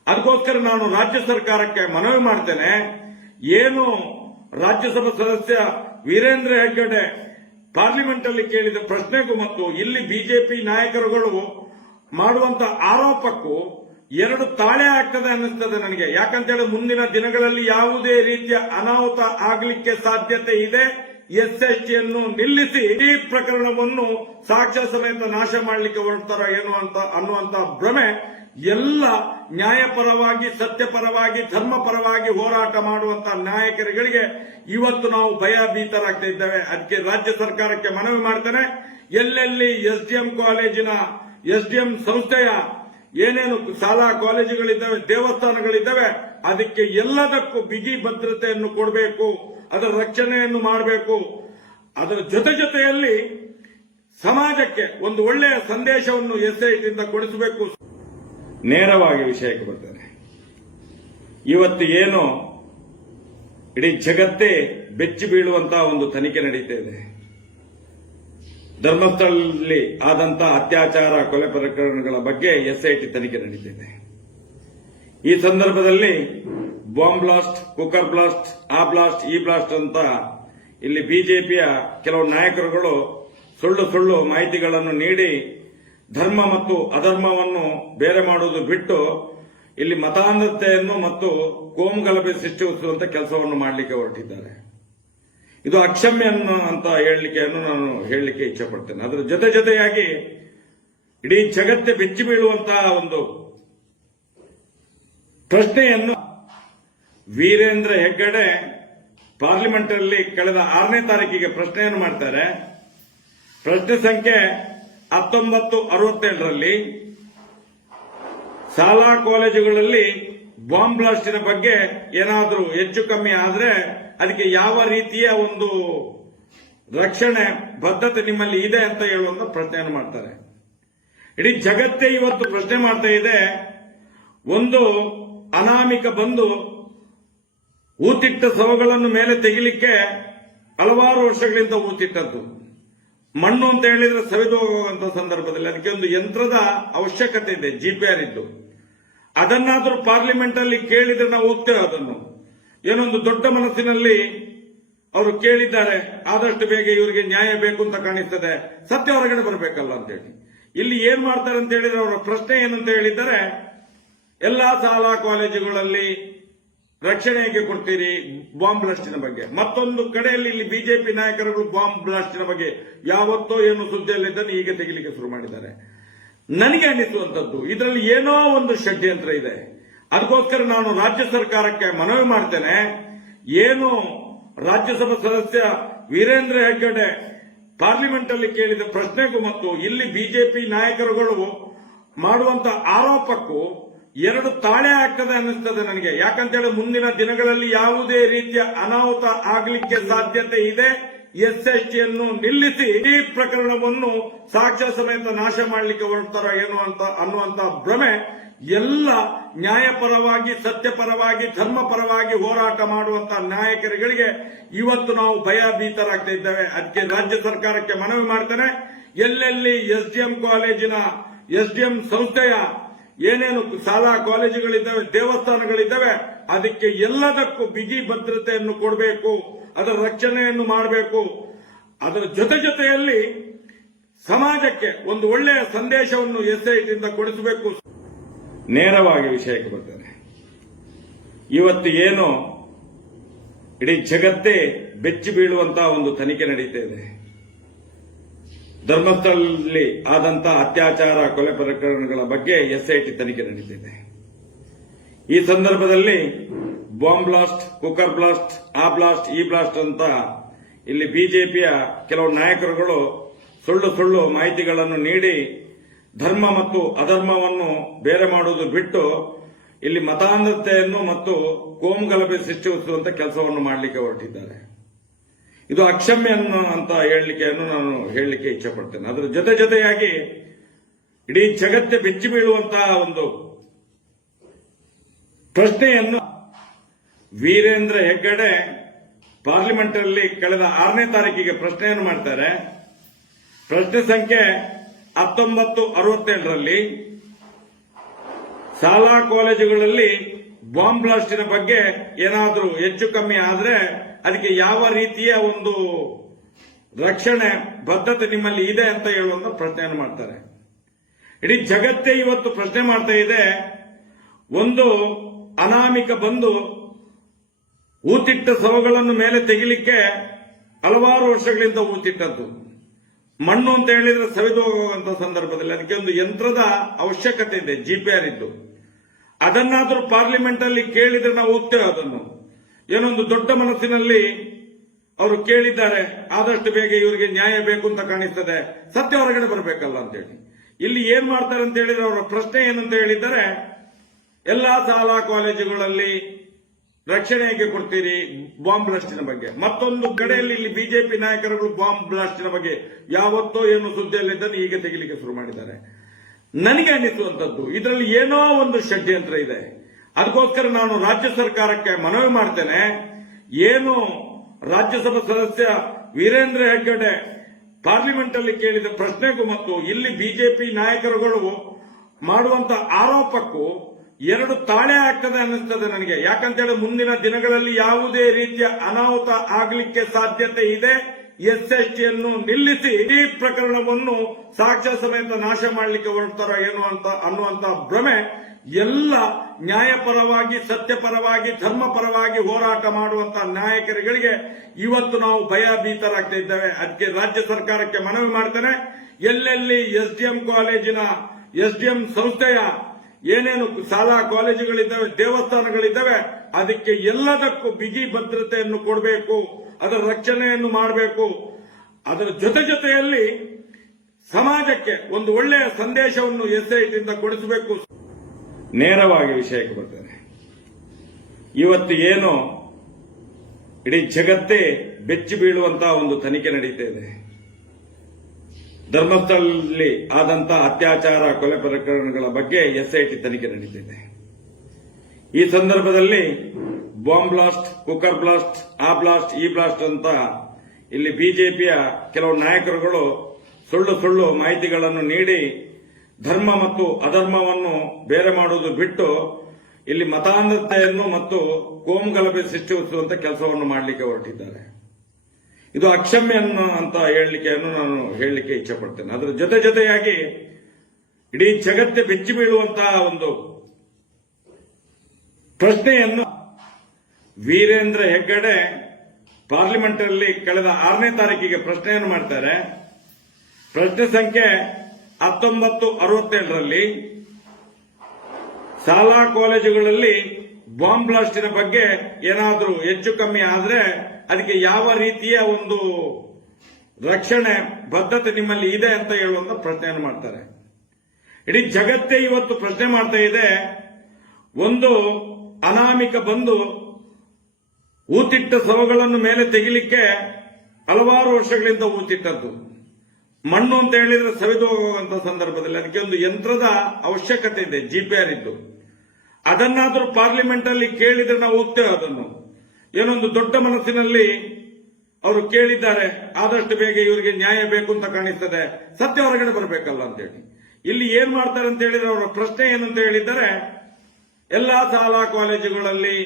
ಅದಕ್ಕೋಸ್ಕರ ನಾನು ರಾಜ್ಯ ಸರ್ಕಾರಕ್ಕೆ ಮನವಿ ಮಾಡ್ತೇನೆ. ಏನು ರಾಜ್ಯಸಭಾ ಸದಸ್ಯ ವೀರೇಂದ್ರ ಹೆಗ್ಗಡೆ ಪಾರ್ಲಿಮೆಂಟ್ ಅಲ್ಲಿ ಕೇಳಿದ ಪ್ರಶ್ನೆಗೂ ಮತ್ತು ಇಲ್ಲಿ ಬಿಜೆಪಿ ನಾಯಕರುಗಳು ಮಾಡುವಂತ ಆರೋಪಕ್ಕೂ ಎರಡು ತಾಳೆ ಆಗ್ತದೆ ಅನ್ನಿಸ್ತದೆ ನನಗೆ. ಯಾಕಂತೇಳಿ ಮುಂದಿನ ದಿನಗಳಲ್ಲಿ ಯಾವುದೇ ರೀತಿಯ ಅನಾಹುತ ಆಗಲಿಕ್ಕೆ ಸಾಧ್ಯತೆ ಇದೆ. ಎಸ್ಎಸ್ಟಿಯನ್ನು ನಿಲ್ಲಿಸಿ ಈ ಪ್ರಕರಣವನ್ನು ಸಾಕ್ಷ್ಯ ಸಮೇತ ನಾಶ ಮಾಡಲಿಕ್ಕೆ ಹೊರಡ್ತಾರ ಏನು ಅಂತ ಅನ್ನುವಂತ ಭ್ರಮೆ ಎಲ್ಲ ನ್ಯಾಯಪರವಾಗಿ ಸತ್ಯಪರವಾಗಿ ಧರ್ಮಪರವಾಗಿ ಹೋರಾಟ ಮಾಡುವಂತ ನಾಯಕರುಗಳಿಗೆ ಇವತ್ತು ನಾವು ಭಯಭೀತರಾಗ್ತಾ ಇದ್ದೇವೆ. ಅದಕ್ಕೆ ರಾಜ್ಯ ಸರ್ಕಾರಕ್ಕೆ ಮನವಿ ಮಾಡ್ತೇನೆ, ಎಲ್ಲೆಲ್ಲಿ ಎಸ್ಡಿಎಂ ಕಾಲೇಜಿನ ಎಸ್ಡಿಎಂ ಸಂಸ್ಥೆಯ ಏನೇನು ಶಾಲಾ ಕಾಲೇಜುಗಳಿದ್ದಾವೆ, ದೇವಸ್ಥಾನಗಳಿದ್ದಾವೆ, ಅದಕ್ಕೆ ಎಲ್ಲದಕ್ಕೂ ಬಿಗಿ ಭದ್ರತೆಯನ್ನು ಕೊಡಬೇಕು, ಅದರ ರಕ್ಷಣೆಯನ್ನು ಮಾಡಬೇಕು. ಅದರ ಜೊತೆಯಲ್ಲಿ ಸಮಾಜಕ್ಕೆ ಒಂದು ಒಳ್ಳೆಯ ಸಂದೇಶವನ್ನು ಎಸ್ಐಟಿಯಿಂದ ಕೊಡಿಸಬೇಕು. ನೇರವಾಗಿ ವಿಷಯಕ್ಕೆ ಬರ್ತೇನೆ. ಇವತ್ತು ಏನು ಇಡೀ ಜಗತ್ತೇ ಬೆಚ್ಚಿ ಬೀಳುವಂತಹ ಒಂದು ತನಿಖೆ ನಡೀತಾ ಇದೆ. ಧರ್ಮಸ್ಥಳದಲ್ಲಿ ಆದಂತಹ ಅತ್ಯಾಚಾರ ಕೊಲೆ ಪ್ರಕರಣಗಳ ಬಗ್ಗೆ ಎಸ್ಐಟಿ ತನಿಖೆ ನಡೀತಿದೆ. ಈ ಸಂದರ್ಭದಲ್ಲಿ ಬಾಂಬ್ ಬ್ಲಾಸ್ಟ್, ಕುಕ್ಕರ್ ಬ್ಲಾಸ್ಟ್, ಆ ಬ್ಲಾಸ್ಟ್, ಈ ಬ್ಲಾಸ್ಟ್ ಅಂತ ಇಲ್ಲಿ ಬಿಜೆಪಿಯ ಕೆಲವು ನಾಯಕರುಗಳು ಸುಳ್ಳು ಮಾಹಿತಿಗಳನ್ನು ನೀಡಿ ಧರ್ಮ ಮತ್ತು ಅಧರ್ಮವನ್ನು ಬೇರೆ ಮಾಡುವುದು ಬಿಟ್ಟು ಇಲ್ಲಿ ಮತಾಂಧತೆಯನ್ನು ಮತ್ತು ಕೋಮುಗಲಭೆ ಸೃಷ್ಟಿಸುವಂತ ಕೆಲಸವನ್ನು ಮಾಡಲಿಕ್ಕೆ ಹೊರಟಿದ್ದಾರೆ. ಇದು ಅಕ್ಷಮ್ಯ ಅಂತ ನಾನು ಹೇಳಲಿಕ್ಕೆ ಇಚ್ಛೆ ಪಡ್ತೇನೆ. ಅದರ ಜೊತೆಯಾಗಿ ಇಡೀ ಜಗತ್ತೇ ಬೆಚ್ಚಿ ಬೀಳುವಂತಹ ಒಂದು ಪ್ರಶ್ನೆಯನ್ನು ವೀರೇಂದ್ರ ಹೆಗ್ಗಡೆ ಪಾರ್ಲಿಮೆಂಟ್ ಅಲ್ಲಿ ಕಳೆದ 6ನೇ ತಾರೀಕಿಗೆ ಪ್ರಶ್ನೆಯನ್ನು ಮಾಡ್ತಾರೆ. ಪ್ರಶ್ನೆ ಸಂಖ್ಯೆ 1967ರಲ್ಲಿ ಶಾಲಾ ಕಾಲೇಜುಗಳಲ್ಲಿ ಬಾಂಬ್ ಬ್ಲಾಸ್ಟಿನ ಬಗ್ಗೆ ಏನಾದರೂ ಹೆಚ್ಚು ಕಮ್ಮಿ ಆದ್ರೆ ಅದಕ್ಕೆ ಯಾವ ರೀತಿಯ ಒಂದು ರಕ್ಷಣೆ ಬದ್ಧತೆ ನಿಮ್ಮಲ್ಲಿ ಇದೆ ಅಂತ ಹೇಳುವಂತ ಪ್ರಶ್ನೆಯನ್ನು ಮಾಡ್ತಾರೆ. ಇಡೀ ಜಗತ್ತೇ ಇವತ್ತು ಪ್ರಶ್ನೆ ಮಾಡ್ತಾ ಇದೆ. ಒಂದು ಅನಾಮಿಕ ಬಂದು ಊತಿಟ್ಟ ಶವಗಳನ್ನು ಮೇಲೆ ತೆಗಿಲಿಕ್ಕೆ ಹಲವಾರು ವರ್ಷಗಳಿಂದ ಊತಿಟ್ಟದ್ದು. ಮಣ್ಣು ಅಂತ ಹೇಳಿದ್ರೆ ಸವಿದು ಹೋಗುವಂತ ಸಂದರ್ಭದಲ್ಲಿ ಅದಕ್ಕೆ ಒಂದು ಯಂತ್ರದ ಅವಶ್ಯಕತೆ ಇದೆ, ಜಿಪಿಆರ್ ಇದ್ದು. ಅದನ್ನಾದ್ರೂ ಪಾರ್ಲಿಮೆಂಟ್ ಅಲ್ಲಿ ಕೇಳಿದ್ರೆ ನಾವು ಹೋಗ್ತೇವೆ. ಅದನ್ನು ಏನೊಂದು ದೊಡ್ಡ ಮನಸ್ಸಿನಲ್ಲಿ ಅವರು ಕೇಳಿದ್ದಾರೆ, ಆದಷ್ಟು ಬೇಗ ಇವರಿಗೆ ನ್ಯಾಯ ಬೇಕು ಅಂತ ಕಾಣಿಸ್ತದೆ, ಸತ್ಯ ಹೊರಗಡೆ ಬರಬೇಕಲ್ಲ ಅಂತೇಳಿ. ಇಲ್ಲಿ ಏನ್ ಮಾಡ್ತಾರೆ ಅಂತ ಹೇಳಿದ್ರೆ ಅವರ ಪ್ರಶ್ನೆ ಏನಂತ ಹೇಳಿದ್ದಾರೆ, ಎಲ್ಲಾ ಶಾಲಾ ಕಾಲೇಜುಗಳಲ್ಲಿ ರಕ್ಷಣೆ ಹೇಗೆ ಕೊಡ್ತೀರಿ ಬಾಂಬ್ ಬ್ಲಾಸ್ಟಿನ ಬಗ್ಗೆ. ಮತ್ತೊಂದು ಕಡೆಯಲ್ಲಿ ಇಲ್ಲಿ ಬಿಜೆಪಿ ನಾಯಕರುಗಳು ಬಾಂಬ್ ಬ್ಲಾಸ್ಟಿನ ಬಗ್ಗೆ ಯಾವತ್ತೋ ಏನು ಸುದ್ದಿಯಲ್ಲಿದ್ದನ್ನು ಈಗ ತೆಗಿಲಿಕ್ಕೆ ಶುರು ಮಾಡಿದ್ದಾರೆ. ನನಗೆ ಅನಿಸುವಂತದ್ದು ಇದರಲ್ಲಿ ಏನೋ ಒಂದು ಷಡ್ಯಂತ್ರ ಇದೆ. ಅದಕ್ಕೋಸ್ಕರ ನಾನು ರಾಜ್ಯ ಸರ್ಕಾರಕ್ಕೆ ಮನವಿ ಮಾಡ್ತೇನೆ. ಏನು ರಾಜ್ಯಸಭಾ ಸದಸ್ಯ ವೀರೇಂದ್ರ ಹೆಗ್ಗಡೆ ಪಾರ್ಲಿಮೆಂಟ್ ಅಲ್ಲಿ ಕೇಳಿದ ಪ್ರಶ್ನೆಗೂ ಮತ್ತು ಇಲ್ಲಿ ಬಿಜೆಪಿ ನಾಯಕರುಗಳು ಮಾಡುವಂತ ಆರೋಪಕ್ಕೂ ಎರಡು ತಾಳೆ ಆಗ್ತದೆ ಅನ್ನಿಸ್ತದೆ ನನಗೆ. ಯಾಕಂತೇಳಿ ಮುಂದಿನ ದಿನಗಳಲ್ಲಿ ಯಾವುದೇ ರೀತಿಯ ಅನಾಹುತ ಆಗಲಿಕ್ಕೆ ಸಾಧ್ಯತೆ ಇದೆ. ಎಸ್ಎಸ್ಟಿಯನ್ನು ನಿಲ್ಲಿಸಿ ಈ ಪ್ರಕರಣವನ್ನು ಸಾಕ್ಷ್ಯ ಸಮೇತ ನಾಶ ಮಾಡಲಿಕ್ಕೆ ಹೊರಡ್ತಾರೋ ಏನು ಅಂತ ಅನ್ನುವಂತ ಭ್ರಮೆ ಎಲ್ಲ ನ್ಯಾಯಪರವಾಗಿ, ಸತ್ಯಪರವಾಗಿ, ಧರ್ಮಪರವಾಗಿ ಹೋರಾಟ ಮಾಡುವಂತಹ ನಾಯಕರುಗಳಿಗೆ ಇವತ್ತು ನಾವು ಭಯಭೀತರಾಗ್ತಾ ಇದ್ದೇವೆ. ಅದಕ್ಕೆ ರಾಜ್ಯ ಸರ್ಕಾರಕ್ಕೆ ಮನವಿ ಮಾಡ್ತೇನೆ, ಎಲ್ಲೆಲ್ಲಿ ಎಸ್ಡಿಎಂ ಕಾಲೇಜಿನ ಎಸ್ಡಿಎಂ ಸಂಸ್ಥೆಯ ಏನೇನು ಶಾಲಾ ಕಾಲೇಜುಗಳಿದ್ದಾವೆ, ದೇವಸ್ಥಾನಗಳಿದ್ದಾವೆ, ಅದಕ್ಕೆ ಎಲ್ಲದಕ್ಕೂ ಬಿಗಿ ಭದ್ರತೆಯನ್ನು ಕೊಡಬೇಕು, ಅದರ ರಕ್ಷಣೆಯನ್ನು ಮಾಡಬೇಕು. ಅದರ ಜೊತೆಯಲ್ಲಿ ಸಮಾಜಕ್ಕೆ ಒಂದು ಒಳ್ಳೆಯ ಸಂದೇಶವನ್ನು ಎಸ್ಐಟಿಯಿಂದ ಕೊಡಿಸಬೇಕು. ನೇರವಾಗಿ ವಿಷಯಕ್ಕೆ ಬರ್ತೇನೆ. ಇವತ್ತು ಏನು ಇಡೀ ಜಗತ್ತೇ ಬೆಚ್ಚಿ ಬೀಳುವಂತಹ ಒಂದು ತನಿಖೆ ನಡೀತಾ ಇದೆ. ಧರ್ಮಸ್ಥಳದಲ್ಲಿ ಆದಂತಹ ಅತ್ಯಾಚಾರ, ಕೊಲೆ ಪ್ರಕರಣಗಳ ಬಗ್ಗೆ ಎಸ್ಐಟಿ ತನಿಖೆ ನಡೀತಿದೆ. ಈ ಸಂದರ್ಭದಲ್ಲಿ ಬಾಂಬ್ ಬ್ಲಾಸ್ಟ್, ಕುಕ್ಕರ್ ಬ್ಲಾಸ್ಟ್, ಆ ಬ್ಲಾಸ್ಟ್, ಈ ಬ್ಲಾಸ್ಟ್ ಅಂತ ಇಲ್ಲಿ ಬಿಜೆಪಿಯ ಕೆಲವು ನಾಯಕರುಗಳು ಸುಳ್ಳು ಮಾಹಿತಿಗಳನ್ನು ನೀಡಿ ಧರ್ಮ ಮತ್ತು ಅಧರ್ಮವನ್ನು ಬೇರೆ ಮಾಡುವುದು ಬಿಟ್ಟು ಇಲ್ಲಿ ಮತಾಂಧತೆಯನ್ನು ಮತ್ತು ಕೋಮುಗಲಭೆ ಸೃಷ್ಟಿಸುವಂತ ಕೆಲಸವನ್ನು ಮಾಡಲಿಕ್ಕೆ ಹೊರಟಿದ್ದಾರೆ. ಇದು ಅಕ್ಷಮ್ಯ ಅಂತ ನಾನು ಹೇಳಲಿಕ್ಕೆ ಇಚ್ಛೆ ಪಡ್ತೇನೆ. ಅದರ ಜೊತೆಯಾಗಿ ಇಡೀ ಜಗತ್ತೇ ಬೆಚ್ಚಿ ಬೀಳುವಂತಹ ಒಂದು ಪ್ರಶ್ನೆಯನ್ನು ವೀರೇಂದ್ರ ಹೆಗ್ಗಡೆ ಪಾರ್ಲಿಮೆಂಟ್ ಅಲ್ಲಿ ಕಳೆದ 6ನೇ ತಾರೀಕಿಗೆ ಪ್ರಶ್ನೆಯನ್ನು ಮಾಡ್ತಾರೆ. ಪ್ರಶ್ನೆ ಸಂಖ್ಯೆ 1967ರಲ್ಲಿ ಶಾಲಾ ಕಾಲೇಜುಗಳಲ್ಲಿ ಬಾಂಬ್ ಬ್ಲಾಸ್ಟಿನ ಬಗ್ಗೆ ಏನಾದರೂ ಹೆಚ್ಚು ಕಮ್ಮಿ ಆದ್ರೆ ಅದಕ್ಕೆ ಯಾವ ರೀತಿಯ ಒಂದು ರಕ್ಷಣೆ ಬದ್ಧತೆ ನಿಮ್ಮಲ್ಲಿ ಇದೆ ಅಂತ ಹೇಳುವಂತ ಪ್ರಶ್ನೆಯನ್ನು ಮಾಡ್ತಾರೆ. ಇಡೀ ಜಗತ್ತೇ ಇವತ್ತು ಪ್ರಶ್ನೆ ಮಾಡ್ತಾ ಇದೆ. ಒಂದು ಅನಾಮಿಕ ಬಂದು ಊತಿಟ್ಟ ಶವಗಳನ್ನು ಮೇಲೆ ತೆಗಿಲಿಕ್ಕೆ ಹಲವಾರು ವರ್ಷಗಳಿಂದ ಊತಿಟ್ಟದ್ದು. ಮಣ್ಣು ಅಂತ ಹೇಳಿದ್ರೆ ಸವಿದು ಹೋಗುವಂತ ಸಂದರ್ಭದಲ್ಲಿ ಅದಕ್ಕೆ ಒಂದು ಯಂತ್ರದ ಅವಶ್ಯಕತೆ ಇದೆ, ಜಿಪಿಆರ್ ಇದ್ದು. ಅದನ್ನಾದ್ರೂ ಪಾರ್ಲಿಮೆಂಟ್ ಅಲ್ಲಿ ಕೇಳಿದ್ರೆ ನಾವು ಹೋಗ್ತೇವೆ. ಅದನ್ನು ಏನೊಂದು ದೊಡ್ಡ ಮನಸ್ಸಿನಲ್ಲಿ ಅವರು ಕೇಳಿದ್ದಾರೆ, ಆದಷ್ಟು ಬೇಗ ಇವರಿಗೆ ನ್ಯಾಯ ಬೇಕು ಅಂತ ಕಾಣಿಸ್ತದೆ, ಸತ್ಯ ಹೊರಗಡೆ ಬರಬೇಕಲ್ಲ ಅಂತೇಳಿ. ಇಲ್ಲಿ ಏನ್ ಮಾಡ್ತಾರೆ ಅಂತ ಹೇಳಿದ್ರೆ ಅವರ ಪ್ರಶ್ನೆ ಏನಂತ ಹೇಳಿದ್ದಾರೆ, ಎಲ್ಲಾ ಶಾಲಾ ಕಾಲೇಜುಗಳಲ್ಲಿ ರಕ್ಷಣೆ ಹೇಗೆ ಕೊಡ್ತೀರಿ ಬಾಂಬ್ ಬ್ಲಾಸ್ಟಿನ ಬಗ್ಗೆ. ಮತ್ತೊಂದು ಕಡೆಯಲ್ಲಿ ಇಲ್ಲಿ ಬಿಜೆಪಿ ನಾಯಕರುಗಳು ಬಾಂಬ್ ಬ್ಲಾಸ್ಟಿನ ಬಗ್ಗೆ ಯಾವತ್ತೋ ಏನು ಸುದ್ದಿಯಲ್ಲಿದ್ದನ್ನು ಈಗ ತೆಗಿಲಿಕ್ಕೆ ಶುರು ಮಾಡಿದ್ದಾರೆ. ನನಗೆ ಅನಿಸುವಂತದ್ದು ಇದರಲ್ಲಿ ಏನೋ ಒಂದು ಷಡ್ಯಂತ್ರ ಇದೆ. ಅದಕ್ಕೋಸ್ಕರ ನಾನು ರಾಜ್ಯ ಸರ್ಕಾರಕ್ಕೆ ಮನವಿ ಮಾಡ್ತೇನೆ. ಏನು ರಾಜ್ಯಸಭಾ ಸದಸ್ಯ ವೀರೇಂದ್ರ ಹೆಗ್ಗಡೆ ಪಾರ್ಲಿಮೆಂಟ್ ಅಲ್ಲಿ ಕೇಳಿದ ಪ್ರಶ್ನೆಗೂ ಮತ್ತು ಇಲ್ಲಿ ಬಿಜೆಪಿ ನಾಯಕರುಗಳು ಮಾಡುವಂತ ಆರೋಪಕ್ಕೂ ಎರಡು ತಾಳೆ ಆಗ್ತದೆ ಅನ್ನಿಸ್ತದೆ ನನಗೆ. ಯಾಕಂತೇಳಿ ಮುಂದಿನ ದಿನಗಳಲ್ಲಿ ಯಾವುದೇ ರೀತಿಯ ಅನಾಹುತ ಆಗಲಿಕ್ಕೆ ಸಾಧ್ಯತೆ ಇದೆ. ಎಸ್ಎಸ್ಟಿಯನ್ನು ನಿಲ್ಲಿಸಿ ಈ ಪ್ರಕರಣವನ್ನು ಸಾಕ್ಷ್ಯ ಸಮೇತ ನಾಶ ಮಾಡಲಿಕ್ಕೆ ಹೊರಡ್ತಾರೋ ಏನು ಅಂತ ಅನ್ನುವಂತ ಭ್ರಮೆ ಎಲ್ಲ ನ್ಯಾಯಪರವಾಗಿ, ಸತ್ಯಪರವಾಗಿ, ಧರ್ಮಪರವಾಗಿ ಹೋರಾಟ ಮಾಡುವಂತಹ ನಾಯಕರುಗಳಿಗೆ ಇವತ್ತು ನಾವು ಭಯಭೀತರಾಗ್ತಾ ಇದ್ದೇವೆ. ಅದಕ್ಕೆ ರಾಜ್ಯ ಸರ್ಕಾರಕ್ಕೆ ಮನವಿ ಮಾಡ್ತೇನೆ. ಎಲ್ಲೆಲ್ಲಿ ಎಸ್ಡಿಎಂ ಕಾಲೇಜಿನ ಎಸ್ಡಿಎಂ ಸಂಸ್ಥೆಯ ಏನೇನು ಶಾಲಾ ಕಾಲೇಜುಗಳಿದ್ದಾವೆ, ದೇವಸ್ಥಾನಗಳಿದ್ದಾವೆ, ಅದಕ್ಕೆ ಎಲ್ಲದಕ್ಕೂ ಬಿಗಿ ಭದ್ರತೆಯನ್ನು ಕೊಡಬೇಕು, ಅದರ ರಕ್ಷಣೆಯನ್ನು ಮಾಡಬೇಕು. ಅದರ ಜೊತೆಯಲ್ಲಿ ಸಮಾಜಕ್ಕೆ ಒಂದು ಒಳ್ಳೆಯ ಸಂದೇಶವನ್ನು ಎಸ್ಐಟಿಯಿಂದ ಕೊಡಿಸಬೇಕು. ನೇರವಾಗಿ ವಿಷಯಕ್ಕೆ ಬರ್ತೇನೆ. ಇವತ್ತು ಏನು ಇಡೀ ಜಗತ್ತೇ ಬೆಚ್ಚಿ ಬೀಳುವಂತಹ ಒಂದು ತನಿಖೆ ನಡೀತಾ ಇದೆ. ಧರ್ಮಸ್ಥಳದಲ್ಲಿ ಆದಂತಹ ಅತ್ಯಾಚಾರ, ಕೊಲೆ ಪ್ರಕರಣಗಳ ಬಗ್ಗೆ ಎಸ್ಐಟಿ ತನಿಖೆ ನಡೀತಿದೆ. ಈ ಸಂದರ್ಭದಲ್ಲಿ ಬಾಂಬ್ ಬ್ಲಾಸ್ಟ್, ಕುಕ್ಕರ್ ಬ್ಲಾಸ್ಟ್, ಆ ಬ್ಲಾಸ್ಟ್, ಈ ಬ್ಲಾಸ್ಟ್ ಅಂತ ಇಲ್ಲಿ ಬಿಜೆಪಿಯ ಕೆಲವು ನಾಯಕರುಗಳು ಸುಳ್ಳು ಮಾಹಿತಿಗಳನ್ನು ನೀಡಿ ಧರ್ಮ ಮತ್ತು ಅಧರ್ಮವನ್ನು ಬೇರೆ ಮಾಡುವುದು ಬಿಟ್ಟು ಇಲ್ಲಿ ಮತಾಂಧತೆಯನ್ನು ಮತ್ತು ಕೋಮುಗಲಭೆ ಸೃಷ್ಟಿಸುವಂತ ಕೆಲಸವನ್ನು ಮಾಡಲಿಕ್ಕೆ ಹೊರಟಿದ್ದಾರೆ. ಇದು ಅಕ್ಷಮ್ಯ ಅಂತ ನಾನು ಹೇಳಲಿಕ್ಕೆ ಇಚ್ಛಪಡ್ತೇನೆ. ಅದರ ಜೊತೆಯಾಗಿ ಇಡೀ ಜಗತ್ತೇ ಬೆಚ್ಚಿ ಬೀಳುವಂತಹ ಒಂದು ಪ್ರಶ್ನೆಯನ್ನು ವೀರೇಂದ್ರ ಹೆಗ್ಗಡೆ ಪಾರ್ಲಿಮೆಂಟ್ ಅಲ್ಲಿ ಕಳೆದ 6ನೇ ತಾರೀಕಿಗೆ ಪ್ರಶ್ನೆಯನ್ನು ಮಾಡ್ತಾರೆ. ಪ್ರಶ್ನೆ ಸಂಖ್ಯೆ 1967ರಲ್ಲಿ ಶಾಲಾ ಕಾಲೇಜುಗಳಲ್ಲಿ ಬಾಂಬ್ ಬ್ಲಾಸ್ಟಿನ ಬಗ್ಗೆ ಏನಾದರೂ ಹೆಚ್ಚು ಕಮ್ಮಿ ಆದ್ರೆ ಅದಕ್ಕೆ ಯಾವ ರೀತಿಯ ಒಂದು ರಕ್ಷಣೆ ಬದ್ಧತೆ ನಿಮ್ಮಲ್ಲಿ ಇದೆ ಅಂತ ಹೇಳುವಂತ ಪ್ರಶ್ನೆಯನ್ನು ಮಾಡ್ತಾರೆ. ಇಡೀ ಜಗತ್ತೇ ಇವತ್ತು ಪ್ರಶ್ನೆ ಮಾಡ್ತಾ ಇದೆ. ಒಂದು ಅನಾಮಿಕ ಬಂದು ಊತಿಟ್ಟ ಶವಗಳನ್ನು ಮೇಲೆ ತೆಗಿಲಿಕ್ಕೆ ಹಲವಾರು ವರ್ಷಗಳಿಂದ ಊತಿಟ್ಟದ್ದು. ಮಣ್ಣು ಅಂತ ಹೇಳಿದ್ರೆ ಸವಿದು ಹೋಗುವಂತ ಸಂದರ್ಭದಲ್ಲಿ ಅದಕ್ಕೆ ಒಂದು ಯಂತ್ರದ ಅವಶ್ಯಕತೆ ಇದೆ, ಜಿಪಿಆರ್ ಇದ್ದು. ಅದನ್ನಾದ್ರೂ ಪಾರ್ಲಿಮೆಂಟ್ ಅಲ್ಲಿ ಕೇಳಿದ್ರೆ ನಾವು ಹೋಗ್ತೇವೆ. ಅದನ್ನು ಏನೊಂದು ದೊಡ್ಡ ಮನಸ್ಸಿನಲ್ಲಿ ಅವರು ಕೇಳಿದ್ದಾರೆ, ಆದಷ್ಟು ಬೇಗ ಇವರಿಗೆ ನ್ಯಾಯ ಬೇಕು ಅಂತ ಕಾಣಿಸ್ತದೆ, ಸತ್ಯ ಹೊರಗಡೆ ಬರಬೇಕಲ್ಲ ಅಂತೇಳಿ. ಇಲ್ಲಿ ಏನ್ ಮಾಡ್ತಾರೆ ಅಂತ ಹೇಳಿದ್ರೆ ಅವರ ಪ್ರಶ್ನೆ ಏನಂತ ಹೇಳಿದ್ದಾರೆ, ಎಲ್ಲಾ ಶಾಲಾ ಕಾಲೇಜುಗಳಲ್ಲಿ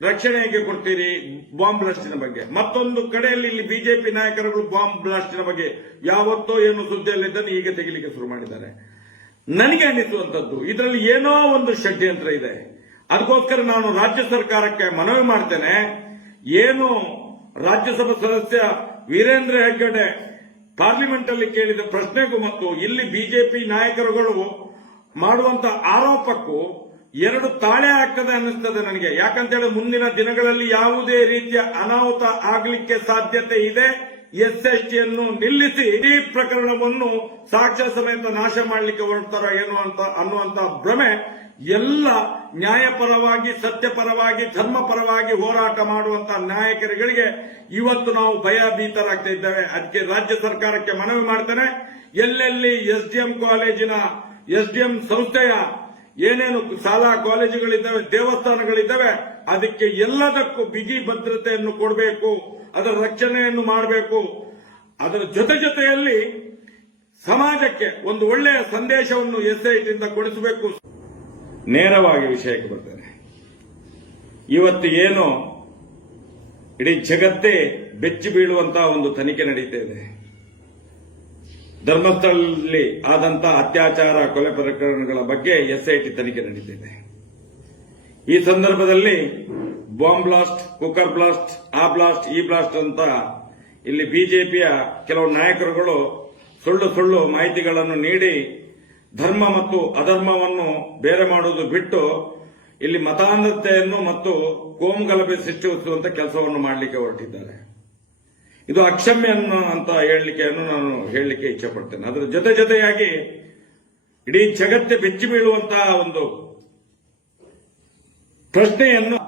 ರಕ್ಷಣೆ ಹೇಗೆ ಕೊಡ್ತೀರಿ ಬಾಂಬ್ ಬ್ಲಾಸ್ಟಿನ ಬಗ್ಗೆ. ಮತ್ತೊಂದು ಕಡೆಯಲ್ಲಿ ಇಲ್ಲಿ ಬಿಜೆಪಿ ನಾಯಕರುಗಳು ಬಾಂಬ್ ಬ್ಲಾಸ್ಟಿನ ಬಗ್ಗೆ ಯಾವತ್ತೋ ಏನು ಸುದ್ದಿಯಲ್ಲಿದ್ದನ್ನು ಈಗ ತೆಗಿಲಿಕ್ಕೆ ಶುರು ಮಾಡಿದ್ದಾರೆ. ನನಗೆ ಅನಿಸುವಂತದ್ದು ಇದರಲ್ಲಿ ಏನೋ ಒಂದು ಷಡ್ಯಂತ್ರ ಇದೆ. ಅದಕ್ಕೋಸ್ಕರ ನಾನು ರಾಜ್ಯ ಸರ್ಕಾರಕ್ಕೆ ಮನವಿ ಮಾಡ್ತೇನೆ. ಏನು ರಾಜ್ಯಸಭಾ ಸದಸ್ಯ ವೀರೇಂದ್ರ ಹೆಗ್ಗಡೆ ಪಾರ್ಲಿಮೆಂಟ್ ಅಲ್ಲಿ ಕೇಳಿದ ಪ್ರಶ್ನೆಗೂ ಮತ್ತು ಇಲ್ಲಿ ಬಿಜೆಪಿ ನಾಯಕರುಗಳು ಮಾಡುವಂತ ಆರೋಪಕ್ಕೂ ಎರಡು ತಾಳೆ ಆಗ್ತದೆ ಅನ್ನಿಸ್ತದೆ ನನಗೆ. ಯಾಕಂತೇಳಿ ಮುಂದಿನ ದಿನಗಳಲ್ಲಿ ಯಾವುದೇ ರೀತಿಯ ಅನಾಹುತ ಆಗಲಿಕ್ಕೆ ಸಾಧ್ಯತೆ ಇದೆ. ಎಸ್ಎಸ್ಟಿಯನ್ನು ನಿಲ್ಲಿಸಿ ಈ ಪ್ರಕರಣವನ್ನು ಸಾಕ್ಷ್ಯ ಸಮೇತ ನಾಶ ಮಾಡಲಿಕ್ಕೆ ಹೊರಡ್ತಾರ ಏನು ಅಂತ ಅನ್ನುವಂತ ಭ್ರಮೆ ಎಲ್ಲ ನ್ಯಾಯಪರವಾಗಿ, ಸತ್ಯಪರವಾಗಿ, ಧರ್ಮಪರವಾಗಿ ಹೋರಾಟ ಮಾಡುವಂತಹ ನಾಯಕರುಗಳಿಗೆ ಇವತ್ತು ನಾವು ಭಯಭೀತರಾಗ್ತಾ ಇದ್ದೇವೆ. ಅದಕ್ಕೆ ರಾಜ್ಯ ಸರ್ಕಾರಕ್ಕೆ ಮನವಿ ಮಾಡ್ತೇನೆ, ಎಲ್ಲೆಲ್ಲಿ ಎಸ್ಡಿಎಂ ಕಾಲೇಜಿನ ಎಸ್ಡಿಎಂ ಸಂಸ್ಥೆಯ ಏನೇನು ಶಾಲಾ ಕಾಲೇಜುಗಳಿದ್ದಾವೆ, ದೇವಸ್ಥಾನಗಳಿದ್ದಾವೆ, ಅದಕ್ಕೆ ಎಲ್ಲದಕ್ಕೂ ಬಿಗಿ ಭದ್ರತೆಯನ್ನು ಕೊಡಬೇಕು, ಅದರ ರಕ್ಷಣೆಯನ್ನು ಮಾಡಬೇಕು. ಅದರ ಜೊತೆಯಲ್ಲಿ ಸಮಾಜಕ್ಕೆ ಒಂದು ಒಳ್ಳೆಯ ಸಂದೇಶವನ್ನು ಎಸ್ಐಟಿಯಿಂದ ಕೊಡಿಸಬೇಕು. ನೇರವಾಗಿ ವಿಷಯಕ್ಕೆ ಬರ್ತೇನೆ. ಇವತ್ತು ಏನು ಇಡೀ ಜಗತ್ತೇ ಬೆಚ್ಚಿ ಬೀಳುವಂತಹ ಒಂದು ತನಿಖೆ ನಡೀತಾ ಇದೆ. ಧರ್ಮಸ್ಥಳದಲ್ಲಿ ಆದಂತಹ ಅತ್ಯಾಚಾರ, ಕೊಲೆ ಪ್ರಕರಣಗಳ ಬಗ್ಗೆ ಎಸ್ಐಟಿ ತನಿಖೆ ನಡೀತಿದೆ. ಈ ಸಂದರ್ಭದಲ್ಲಿ ಬಾಂಬ್ ಬ್ಲಾಸ್ಟ್, ಕುಕ್ಕರ್ ಬ್ಲಾಸ್ಟ್, ಆ ಬ್ಲಾಸ್ಟ್, ಈ ಬ್ಲಾಸ್ಟ್ ಅಂತ ಇಲ್ಲಿ ಬಿಜೆಪಿಯ ಕೆಲವು ನಾಯಕರುಗಳು ಸುಳ್ಳು ಮಾಹಿತಿಗಳನ್ನು ನೀಡಿ ಧರ್ಮ ಮತ್ತು ಅಧರ್ಮವನ್ನು ಬೇರೆ ಮಾಡುವುದು ಬಿಟ್ಟು ಇಲ್ಲಿ ಮತಾಂಧತೆಯನ್ನು ಮತ್ತು ಕೋಮುಗಲಭೆ ಸೃಷ್ಟಿಸುವಂತ ಕೆಲಸವನ್ನು ಮಾಡಲಿಕ್ಕೆ ಹೊರಟಿದ್ದಾರೆ. ಇದು ಅಕ್ಷಮ್ಯ ಅಂತ ನಾನು ಹೇಳಲಿಕ್ಕೆ ಇಚ್ಛಪಡ್ತೇನೆ. ಅದರ ಜೊತೆಯಾಗಿ ಇಡೀ ಜಗತ್ತೇ ಬೆಚ್ಚಿ ಬೀಳುವಂತಹ ಒಂದು ಪ್ರಶ್ನೆಯನ್ನು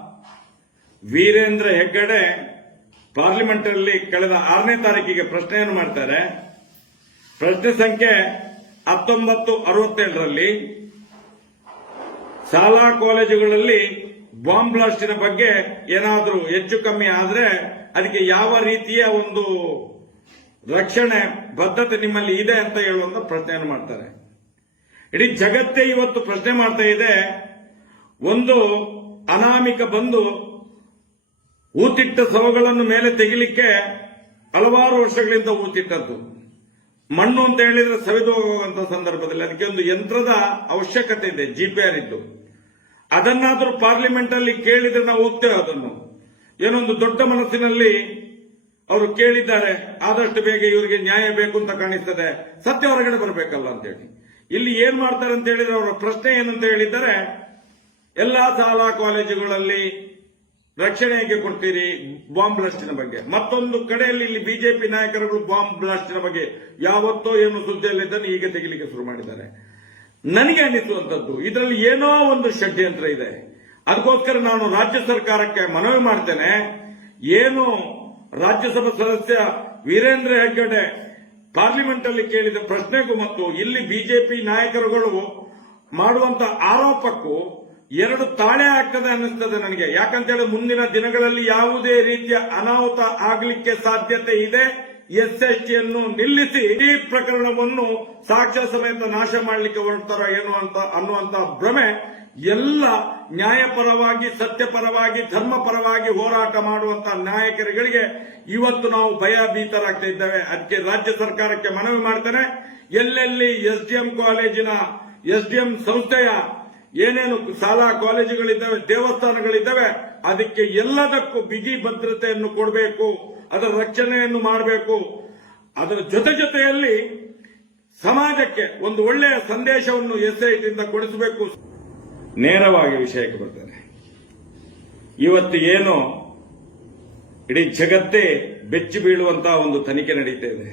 ವೀರೇಂದ್ರ ಹೆಗ್ಗಡೆ ಪಾರ್ಲಿಮೆಂಟ್ ಅಲ್ಲಿ ಕಳೆದ 6ನೇ ತಾರೀಕಿಗೆ ಪ್ರಶ್ನೆಯನ್ನು ಮಾಡ್ತಾರೆ. ಪ್ರಶ್ನೆ ಸಂಖ್ಯೆ 1967ರಲ್ಲಿ ಶಾಲಾ ಕಾಲೇಜುಗಳಲ್ಲಿ ಬಾಂಬ್ ಬ್ಲಾಸ್ಟಿನ ಬಗ್ಗೆ ಏನಾದರೂ ಹೆಚ್ಚು ಕಮ್ಮಿ ಆದ್ರೆ ಅದಕ್ಕೆ ಯಾವ ರೀತಿಯ ಒಂದು ರಕ್ಷಣೆ ಬದ್ಧತೆ ನಿಮ್ಮಲ್ಲಿ ಇದೆ ಅಂತ ಹೇಳುವಂತ ಪ್ರಶ್ನೆಯನ್ನು ಮಾಡ್ತಾರೆ. ಇಡೀ ಜಗತ್ತೇ ಇವತ್ತು ಪ್ರಶ್ನೆ ಮಾಡ್ತಾ ಇದೆ. ಒಂದು ಅನಾಮಿಕ ಬಂದು ಊತಿಟ್ಟ ಶವಗಳನ್ನು ಮೇಲೆ ತೆಗಿಲಿಕ್ಕೆ ಹಲವಾರು ವರ್ಷಗಳಿಂದ ಊತಿಟ್ಟದ್ದು. ಮಣ್ಣು ಅಂತ ಹೇಳಿದ್ರೆ ಸವಿದು ಹೋಗುವಂತ ಸಂದರ್ಭದಲ್ಲಿ ಅದಕ್ಕೆ ಒಂದು ಯಂತ್ರದ ಅವಶ್ಯಕತೆ ಇದೆ, ಜಿಪಿಆರ್ ಇದ್ದು. ಅದನ್ನಾದ್ರೂ ಪಾರ್ಲಿಮೆಂಟ್ ಅಲ್ಲಿ ಕೇಳಿದ್ರೆ ನಾವು ಹೋಗ್ತೇವೆ. ಅದನ್ನು ಏನೊಂದು ದೊಡ್ಡ ಮನಸ್ಸಿನಲ್ಲಿ ಅವರು ಕೇಳಿದ್ದಾರೆ, ಆದಷ್ಟು ಬೇಗ ಇವರಿಗೆ ನ್ಯಾಯ ಬೇಕು ಅಂತ ಕಾಣಿಸ್ತದೆ, ಸತ್ಯ ಹೊರಗಡೆ ಬರಬೇಕಲ್ಲ ಅಂತೇಳಿ. ಇಲ್ಲಿ ಏನ್ ಮಾಡ್ತಾರೆ ಅಂತ ಹೇಳಿದ್ರೆ ಅವರ ಪ್ರಶ್ನೆ ಏನಂತ ಹೇಳಿದ್ದಾರೆ, ಎಲ್ಲಾ ಶಾಲಾ ಕಾಲೇಜುಗಳಲ್ಲಿ ರಕ್ಷಣೆ ಹೇಗೆ ಕೊಡ್ತೀರಿ ಬಾಂಬ್ ಬ್ಲಾಸ್ಟಿನ ಬಗ್ಗೆ. ಮತ್ತೊಂದು ಕಡೆಯಲ್ಲಿ ಇಲ್ಲಿ ಬಿಜೆಪಿ ನಾಯಕರುಗಳು ಬಾಂಬ್ ಬ್ಲಾಸ್ಟಿನ ಬಗ್ಗೆ ಯಾವತ್ತೋ ಏನು ಸುದ್ದಿಯಲ್ಲಿದ್ದನ್ನು ಈಗ ತೆಗಿಲಿಕ್ಕೆ ಶುರು ಮಾಡಿದ್ದಾರೆ. ನನಗೆ ಅನಿಸುವಂತದ್ದು ಇದರಲ್ಲಿ ಏನೋ ಒಂದು ಷಡ್ಯಂತ್ರ ಇದೆ. ಅದಕ್ಕೋಸ್ಕರ ನಾನು ರಾಜ್ಯ ಸರ್ಕಾರಕ್ಕೆ ಮನವಿ ಮಾಡ್ತೇನೆ. ಏನು ರಾಜ್ಯಸಭಾ ಸದಸ್ಯ ವೀರೇಂದ್ರ ಹೆಗ್ಗಡೆ ಪಾರ್ಲಿಮೆಂಟ್ ಅಲ್ಲಿ ಕೇಳಿದ ಪ್ರಶ್ನೆಗೂ ಮತ್ತು ಇಲ್ಲಿ ಬಿಜೆಪಿ ನಾಯಕರುಗಳು ಮಾಡುವಂತ ಆರೋಪಕ್ಕೂ ಎರಡು ತಾಳೆ ಆಗ್ತದೆ ಅನ್ನಿಸ್ತದೆ ನನಗೆ. ಯಾಕಂತೇಳಿ ಮುಂದಿನ ದಿನಗಳಲ್ಲಿ ಯಾವುದೇ ರೀತಿಯ ಅನಾಹುತ ಆಗಲಿಕ್ಕೆ ಸಾಧ್ಯತೆ ಇದೆ. ಎಸ್ಎಸ್ಟಿ ಅನ್ನು ನಿಲ್ಲಿಸಿ ಈ ಪ್ರಕರಣವನ್ನು ಸಾಕ್ಷ್ಯ ಸಮೇತ ನಾಶ ಮಾಡಲಿಕ್ಕೆ ಹೊರಡ್ತಾರ ಏನು ಅಂತ ಅನ್ನುವಂತ ಭ್ರಮೆ ಎಲ್ಲ ನ್ಯಾಯಪರವಾಗಿ, ಸತ್ಯಪರವಾಗಿ, ಧರ್ಮಪರವಾಗಿ ಹೋರಾಟ ಮಾಡುವಂತಹ ನಾಯಕರುಗಳಿಗೆ ಇವತ್ತು ನಾವು ಭಯಭೀತರಾಗ್ತಾ ಇದ್ದೇವೆ. ಅದಕ್ಕೆ ರಾಜ್ಯ ಸರ್ಕಾರಕ್ಕೆ ಮನವಿ ಮಾಡ್ತೇನೆ, ಎಲ್ಲೆಲ್ಲಿ ಎಸ್ಡಿಎಂ ಕಾಲೇಜಿನ ಎಸ್ಡಿಎಂ ಸಂಸ್ಥೆಯ ಏನೇನು ಶಾಲಾ ಕಾಲೇಜುಗಳಿದ್ದಾವೆ, ದೇವಸ್ಥಾನಗಳಿದ್ದಾವೆ, ಅದಕ್ಕೆ ಎಲ್ಲದಕ್ಕೂ ಬಿಗಿ ಭದ್ರತೆಯನ್ನು ಕೊಡಬೇಕು, ಅದರ ರಕ್ಷಣೆಯನ್ನು ಮಾಡಬೇಕು. ಅದರ ಜೊತೆಯಲ್ಲಿ ಸಮಾಜಕ್ಕೆ ಒಂದು ಒಳ್ಳೆಯ ಸಂದೇಶವನ್ನು ಎಸ್ಐಟಿಯಿಂದ ಕೊಡಿಸಬೇಕು. ನೇರವಾಗಿ ವಿಷಯಕ್ಕೆ ಬರ್ತೇನೆ. ಇವತ್ತು ಏನು ಇಡೀ ಜಗತ್ತೇ ಬೆಚ್ಚಿ ಬೀಳುವಂತಹ ಒಂದು ತನಿಖೆ ನಡೀತಾ ಇದೆ.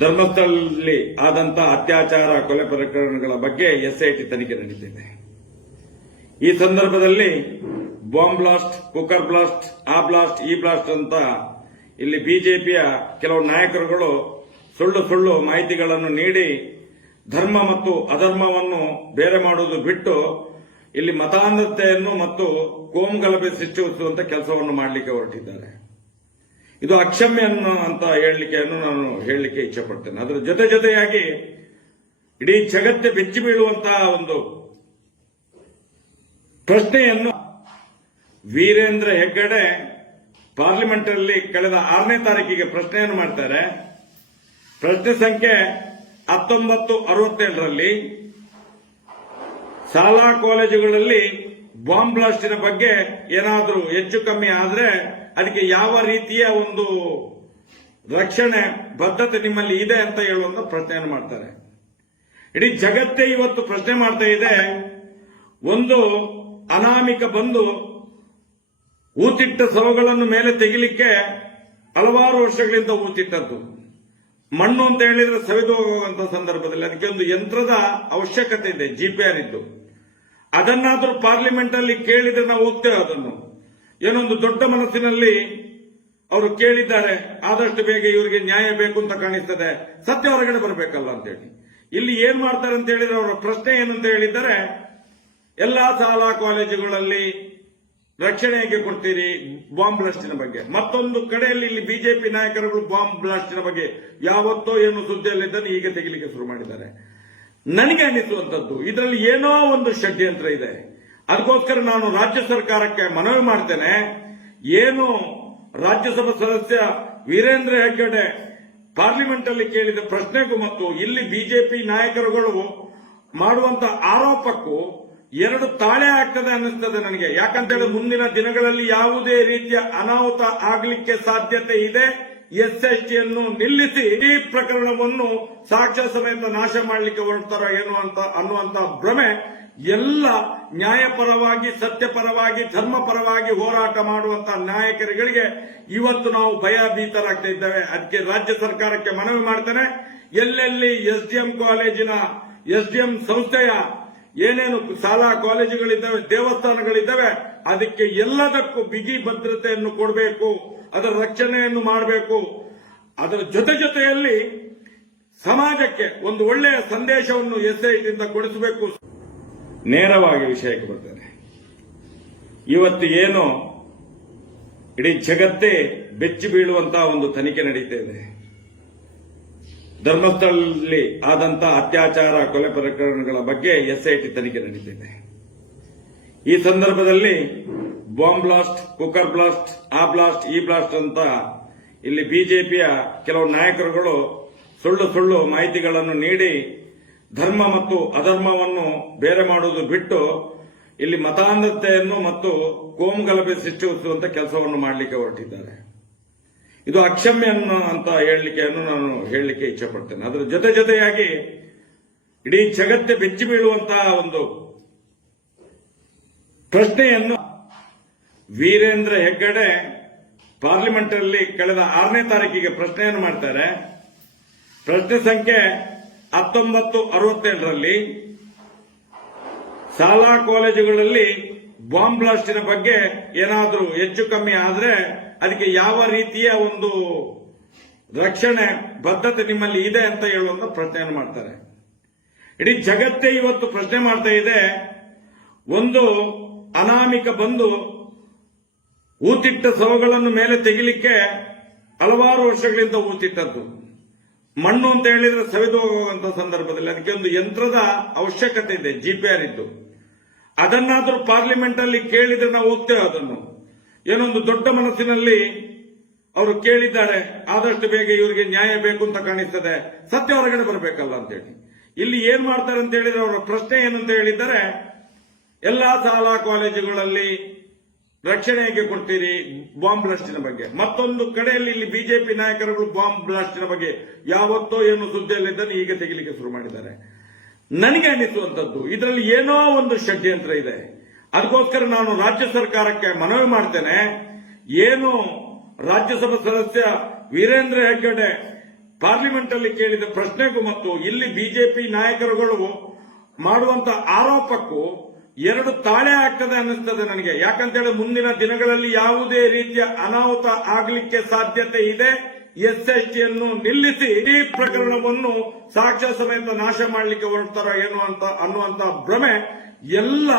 ಧರ್ಮಸ್ಥಳದಲ್ಲಿ ಆದಂತಹ ಅತ್ಯಾಚಾರ, ಕೊಲೆ ಪ್ರಕರಣಗಳ ಬಗ್ಗೆ ಎಸ್ಐಟಿ ತನಿಖೆ ನಡೀತಿದೆ. ಈ ಸಂದರ್ಭದಲ್ಲಿ ಬಾಂಬ್ ಬ್ಲಾಸ್ಟ್, ಕುಕ್ಕರ್ ಬ್ಲಾಸ್ಟ್, ಆ ಬ್ಲಾಸ್ಟ್, ಈ ಬ್ಲಾಸ್ಟ್ ಅಂತ ಇಲ್ಲಿ ಬಿಜೆಪಿಯ ಕೆಲವು ನಾಯಕರುಗಳು ಸುಳ್ಳು ಮಾಹಿತಿಗಳನ್ನು ನೀಡಿ ಧರ್ಮ ಮತ್ತು ಅಧರ್ಮವನ್ನು ಬೇರೆ ಮಾಡುವುದು ಬಿಟ್ಟು ಇಲ್ಲಿ ಮತಾಂಧತೆಯನ್ನು ಮತ್ತು ಕೋಮುಗಲಭೆ ಸೃಷ್ಟಿಸುವಂತ ಕೆಲಸವನ್ನು ಮಾಡಲಿಕ್ಕೆ ಹೊರಟಿದ್ದಾರೆ. ಇದು ಅಕ್ಷಮ್ಯ ಅಂತ ನಾನು ಹೇಳಲಿಕ್ಕೆ ಇಚ್ಛಪಡ್ತೇನೆ. ಅದರ ಜೊತೆಯಾಗಿ ಇಡೀ ಜಗತ್ತೇ ಬೆಚ್ಚಿ ಬೀಳುವಂತಹ ಒಂದು ಪ್ರಶ್ನೆಯನ್ನು ವೀರೇಂದ್ರ ಹೆಗ್ಗಡೆ ಪಾರ್ಲಿಮೆಂಟ್ ಅಲ್ಲಿ ಕಳೆದ 6ನೇ ತಾರೀಕಿಗೆ ಪ್ರಶ್ನೆಯನ್ನು ಮಾಡ್ತಾರೆ. ಪ್ರಶ್ನೆ ಸಂಖ್ಯೆ 1967ರಲ್ಲಿ ಶಾಲಾ ಕಾಲೇಜುಗಳಲ್ಲಿ ಬಾಂಬ್ ಬ್ಲಾಸ್ಟಿನ ಬಗ್ಗೆ ಏನಾದರೂ ಹೆಚ್ಚು ಕಮ್ಮಿ ಆದ್ರೆ ಅದಕ್ಕೆ ಯಾವ ರೀತಿಯ ಒಂದು ರಕ್ಷಣೆ ಬದ್ಧತೆ ನಿಮ್ಮಲ್ಲಿ ಇದೆ ಅಂತ ಹೇಳುವಂತ ಪ್ರಶ್ನೆಯನ್ನು ಮಾಡ್ತಾರೆ. ಇಡೀ ಜಗತ್ತೇ ಇವತ್ತು ಪ್ರಶ್ನೆ ಮಾಡ್ತಾ ಇದೆ. ಒಂದು ಅನಾಮಿಕ ಬಂದು ಊತಿಟ್ಟ ಶವಗಳನ್ನು ಮೇಲೆ ತೆಗಿಲಿಕ್ಕೆ ಹಲವಾರು ವರ್ಷಗಳಿಂದ ಊತಿಟ್ಟದ್ದು. ಮಣ್ಣು ಅಂತ ಹೇಳಿದ್ರೆ ಸವಿದು ಹೋಗುವಂತ ಸಂದರ್ಭದಲ್ಲಿ ಅದಕ್ಕೆ ಒಂದು ಯಂತ್ರದ ಅವಶ್ಯಕತೆ ಇದೆ, ಜಿಪಿಆರ್ ಇದ್ದು. ಅದನ್ನಾದರೂ ಪಾರ್ಲಿಮೆಂಟ್ ಅಲ್ಲಿ ಕೇಳಿದ್ರೆ ನಾವು ಹೋಗ್ತೇವೆ. ಅದನ್ನು ಏನೊಂದು ದೊಡ್ಡ ಮನಸ್ಸಿನಲ್ಲಿ ಅವರು ಕೇಳಿದ್ದಾರೆ, ಆದಷ್ಟು ಬೇಗ ಇವರಿಗೆ ನ್ಯಾಯ ಬೇಕು ಅಂತ ಕಾಣಿಸ್ತದೆ, ಸತ್ಯ ಹೊರಗಡೆ ಬರಬೇಕಲ್ಲ ಅಂತೇಳಿ. ಇಲ್ಲಿ ಏನ್ ಮಾಡ್ತಾರೆ ಅಂತ ಹೇಳಿದ್ರೆ ಅವರ ಪ್ರಶ್ನೆ ಏನಂತ ಹೇಳಿದ್ದಾರೆ, ಎಲ್ಲಾ ಶಾಲಾ ಕಾಲೇಜುಗಳಲ್ಲಿ ರಕ್ಷಣೆ ಹೇಗೆ ಕೊಡ್ತೀರಿ ಬಾಂಬ್ ಬ್ಲಾಸ್ಟಿನ ಬಗ್ಗೆ. ಮತ್ತೊಂದು ಕಡೆಯಲ್ಲಿ ಇಲ್ಲಿ ಬಿಜೆಪಿ ನಾಯಕರುಗಳು ಬಾಂಬ್ ಬ್ಲಾಸ್ಟಿನ ಬಗ್ಗೆ ಯಾವತ್ತೋ ಏನು ಸುದ್ದಿಯಲ್ಲಿದ್ದನ್ನು ಈಗ ತೆಗಿಲಿಕ್ಕೆ ಶುರು ಮಾಡಿದ್ದಾರೆ. ನನಗೆ ಅನಿಸುವಂತದ್ದು ಇದರಲ್ಲಿ ಏನೋ ಒಂದು ಷಡ್ಯಂತ್ರ ಇದೆ. ಅದಕ್ಕೋಸ್ಕರ ನಾನು ರಾಜ್ಯ ಸರ್ಕಾರಕ್ಕೆ ಮನವಿ ಮಾಡ್ತೇನೆ. ಏನು ರಾಜ್ಯಸಭಾ ಸದಸ್ಯ ವೀರೇಂದ್ರ ಹೆಗ್ಗಡೆ ಪಾರ್ಲಿಮೆಂಟ್ ಅಲ್ಲಿ ಕೇಳಿದ ಪ್ರಶ್ನೆಗೂ ಮತ್ತು ಇಲ್ಲಿ ಬಿಜೆಪಿ ನಾಯಕರುಗಳು ಮಾಡುವಂತ ಆರೋಪಕ್ಕೂ ಎರಡು ತಾಳೆ ಆಗ್ತದೆ ಅನ್ನಿಸ್ತದೆ ನನಗೆ. ಯಾಕಂತೇಳಿ ಮುಂದಿನ ದಿನಗಳಲ್ಲಿ ಯಾವುದೇ ರೀತಿಯ ಅನಾಹುತ ಆಗಲಿಕ್ಕೆ ಸಾಧ್ಯತೆ ಇದೆ. ಎಸ್ಎಸ್ಟಿ ಅನ್ನು ನಿಲ್ಲಿಸಿ ಈ ಪ್ರಕರಣವನ್ನು ಸಾಕ್ಷ್ಯ ಸಮೇತ ನಾಶ ಮಾಡಲಿಕ್ಕೆ ಹೊರಡ್ತಾರ ಏನು ಅಂತ ಅನ್ನುವಂತ ಭ್ರಮೆ ಎಲ್ಲ ನ್ಯಾಯಪರವಾಗಿ, ಸತ್ಯಪರವಾಗಿ, ಧರ್ಮಪರವಾಗಿ ಹೋರಾಟ ಮಾಡುವಂತಹ ನಾಯಕರುಗಳಿಗೆ ಇವತ್ತು ನಾವು ಭಯಭೀತರಾಗ್ತಾ ಇದ್ದೇವೆ. ಅದಕ್ಕೆ ರಾಜ್ಯ ಸರ್ಕಾರಕ್ಕೆ ಮನವಿ ಮಾಡ್ತೇನೆ, ಎಲ್ಲೆಲ್ಲಿ ಎಸ್ಡಿಎಂ ಕಾಲೇಜಿನ ಎಸ್ಡಿಎಂ ಸಂಸ್ಥೆಯ ಏನೇನು ಶಾಲಾ ಕಾಲೇಜುಗಳಿದ್ದಾವೆ, ದೇವಸ್ಥಾನಗಳಿದ್ದಾವೆ, ಅದಕ್ಕೆ ಎಲ್ಲದಕ್ಕೂ ಬಿಗಿ ಭದ್ರತೆಯನ್ನು ಕೊಡಬೇಕು, ಅದರ ರಕ್ಷಣೆಯನ್ನು ಮಾಡಬೇಕು. ಅದರ ಜೊತೆಯಲ್ಲಿ ಸಮಾಜಕ್ಕೆ ಒಂದು ಒಳ್ಳೆಯ ಸಂದೇಶವನ್ನು ಎಸ್ಐಟಿಯಿಂದ ಕೊಡಿಸಬೇಕು. ನೇರವಾಗಿ ವಿಷಯಕ್ಕೆ ಬರ್ತೇನೆ. ಇವತ್ತು ಏನು ಇಡೀ ಜಗತ್ತೇ ಬೆಚ್ಚಿ ಬೀಳುವಂತಹ ಒಂದು ತನಿಖೆ ನಡೀತಾ ಇದೆ. ಧರ್ಮಸ್ಥಳದಲ್ಲಿ ಆದಂತಹ ಅತ್ಯಾಚಾರ, ಕೊಲೆ ಪ್ರಕರಣಗಳ ಬಗ್ಗೆ ಎಸ್ಐಟಿ ತನಿಖೆ ನಡೀತಿದೆ. ಈ ಸಂದರ್ಭದಲ್ಲಿ ಬಾಂಬ್ ಬ್ಲಾಸ್ಟ್, ಕುಕ್ಕರ್ ಬ್ಲಾಸ್ಟ್, ಆ ಬ್ಲಾಸ್ಟ್, ಈ ಬ್ಲಾಸ್ಟ್ ಅಂತ ಇಲ್ಲಿ ಬಿಜೆಪಿಯ ಕೆಲವು ನಾಯಕರುಗಳು ಸುಳ್ಳು ಮಾಹಿತಿಗಳನ್ನು ನೀಡಿ ಧರ್ಮ ಮತ್ತು ಅಧರ್ಮವನ್ನು ಬೇರೆ ಮಾಡುವುದು ಬಿಟ್ಟು ಇಲ್ಲಿ ಮತಾಂಧತೆಯನ್ನು ಮತ್ತು ಕೋಮುಗಲಭೆ ಸೃಷ್ಟಿಸುವಂತ ಕೆಲಸವನ್ನು ಮಾಡಲಿಕ್ಕೆ ಹೊರಟಿದ್ದಾರೆ. ಇದು ಅಕ್ಷಮ್ಯ ಅಂತ ನಾನು ಹೇಳಲಿಕ್ಕೆ ಇಚ್ಛಪಡ್ತೇನೆ. ಅದರ ಜೊತೆಯಾಗಿ ಇಡೀ ಜಗತ್ತೇ ಬೆಚ್ಚಿ ಬೀಳುವಂತಹ ಒಂದು ಪ್ರಶ್ನೆಯನ್ನು ವೀರೇಂದ್ರ ಹೆಗ್ಗಡೆ ಪಾರ್ಲಿಮೆಂಟ್ ಅಲ್ಲಿ ಕಳೆದ 6ನೇ ತಾರೀಕಿಗೆ ಪ್ರಶ್ನೆಯನ್ನು ಮಾಡ್ತಾರೆ. ಪ್ರಶ್ನೆ ಸಂಖ್ಯೆ 1967ರಲ್ಲಿ ಶಾಲಾ ಕಾಲೇಜುಗಳಲ್ಲಿ ಬಾಂಬ್ ಬ್ಲಾಸ್ಟಿನ ಬಗ್ಗೆ ಏನಾದರೂ ಹೆಚ್ಚು ಕಮ್ಮಿ ಆದ್ರೆ ಅದಕ್ಕೆ ಯಾವ ರೀತಿಯ ಒಂದು ರಕ್ಷಣೆ ಬದ್ಧತೆ ನಿಮ್ಮಲ್ಲಿ ಇದೆ ಅಂತ ಹೇಳುವಂತ ಪ್ರಶ್ನೆಯನ್ನು ಮಾಡ್ತಾರೆ. ಇಡೀ ಜಗತ್ತೇ ಇವತ್ತು ಪ್ರಶ್ನೆ ಮಾಡ್ತಾ ಇದೆ. ಒಂದು ಅನಾಮಿಕ ಬಂದು ಊತಿಟ್ಟ ಶವಗಳನ್ನು ಮೇಲೆ ತೆಗಿಲಿಕ್ಕೆ ಹಲವಾರು ವರ್ಷಗಳಿಂದ ಊತಿಟ್ಟದ್ದು. ಮಣ್ಣು ಅಂತ ಹೇಳಿದ್ರೆ ಸವಿದು ಹೋಗುವಂತ ಸಂದರ್ಭದಲ್ಲಿ ಅದಕ್ಕೆ ಒಂದು ಯಂತ್ರದ ಅವಶ್ಯಕತೆ ಇದೆ, ಜಿಪಿಆರ್ ಇದ್ದು. ಅದನ್ನಾದ್ರೂ ಪಾರ್ಲಿಮೆಂಟ್ ಅಲ್ಲಿ ಕೇಳಿದ್ರೆ ನಾವು ಹೋಗ್ತೇವೆ. ಅದನ್ನು ಏನೊಂದು ದೊಡ್ಡ ಮನಸ್ಸಿನಲ್ಲಿ ಅವರು ಕೇಳಿದ್ದಾರೆ, ಆದಷ್ಟು ಬೇಗ ಇವರಿಗೆ ನ್ಯಾಯ ಬೇಕು ಅಂತ ಕಾಣಿಸ್ತದೆ, ಸತ್ಯ ಹೊರಗಡೆ ಬರಬೇಕಲ್ಲ ಅಂತೇಳಿ. ಇಲ್ಲಿ ಏನ್ ಮಾಡ್ತಾರೆ ಅಂತ ಹೇಳಿದ್ರೆ ಅವರ ಪ್ರಶ್ನೆ ಏನಂತ ಹೇಳಿದ್ದಾರೆ, ಎಲ್ಲಾ ಶಾಲಾ ಕಾಲೇಜುಗಳಲ್ಲಿ ರಕ್ಷಣೆ ಹೇಗೆ ಕೊಡ್ತೀರಿ ಬಾಂಬ್ ಬ್ಲಾಸ್ಟಿನ ಬಗ್ಗೆ. ಮತ್ತೊಂದು ಕಡೆಯಲ್ಲಿ ಇಲ್ಲಿ ಬಿಜೆಪಿ ನಾಯಕರುಗಳು ಬಾಂಬ್ ಬ್ಲಾಸ್ಟಿನ ಬಗ್ಗೆ ಯಾವತ್ತೋ ಏನು ಸುದ್ದಿಯಲ್ಲಿದ್ದನ್ನು ಈಗ ತೆಗಿಲಿಕ್ಕೆ ಶುರು ಮಾಡಿದ್ದಾರೆ. ನನಗೆ ಅನಿಸುವಂತದ್ದು ಇದರಲ್ಲಿ ಏನೋ ಒಂದು ಷಡ್ಯಂತ್ರ ಇದೆ. ಅದಕ್ಕೋಸ್ಕರ ನಾನು ರಾಜ್ಯ ಸರ್ಕಾರಕ್ಕೆ ಮನವಿ ಮಾಡ್ತೇನೆ. ಏನು ರಾಜ್ಯಸಭಾ ಸದಸ್ಯ ವೀರೇಂದ್ರ ಹೆಗ್ಗಡೆ ಪಾರ್ಲಿಮೆಂಟ್ ಅಲ್ಲಿ ಕೇಳಿದ ಪ್ರಶ್ನೆಗೂ ಮತ್ತು ಇಲ್ಲಿ ಬಿಜೆಪಿ ನಾಯಕರುಗಳು ಮಾಡುವಂತ ಆರೋಪಕ್ಕೂ ಎರಡು ತಾಳೆ ಆಗ್ತದೆ ಅನ್ನಿಸ್ತದೆ ನನಗೆ. ಯಾಕಂತೇಳಿ ಮುಂದಿನ ದಿನಗಳಲ್ಲಿ ಯಾವುದೇ ರೀತಿಯ ಅನಾಹುತ ಆಗಲಿಕ್ಕೆ ಸಾಧ್ಯತೆ ಇದೆ. ಎಸ್ಐಟಿಯನ್ನು ನಿಲ್ಲಿಸಿ ಈ ಪ್ರಕರಣವನ್ನು ಸಾಕ್ಷ್ಯ ಸಮೇತ ನಾಶ ಮಾಡಲಿಕ್ಕೆ ಹೊರಡ್ತಾರ ಏನು ಅಂತ ಅನ್ನುವಂತ ಭ್ರಮೆ ಎಲ್ಲ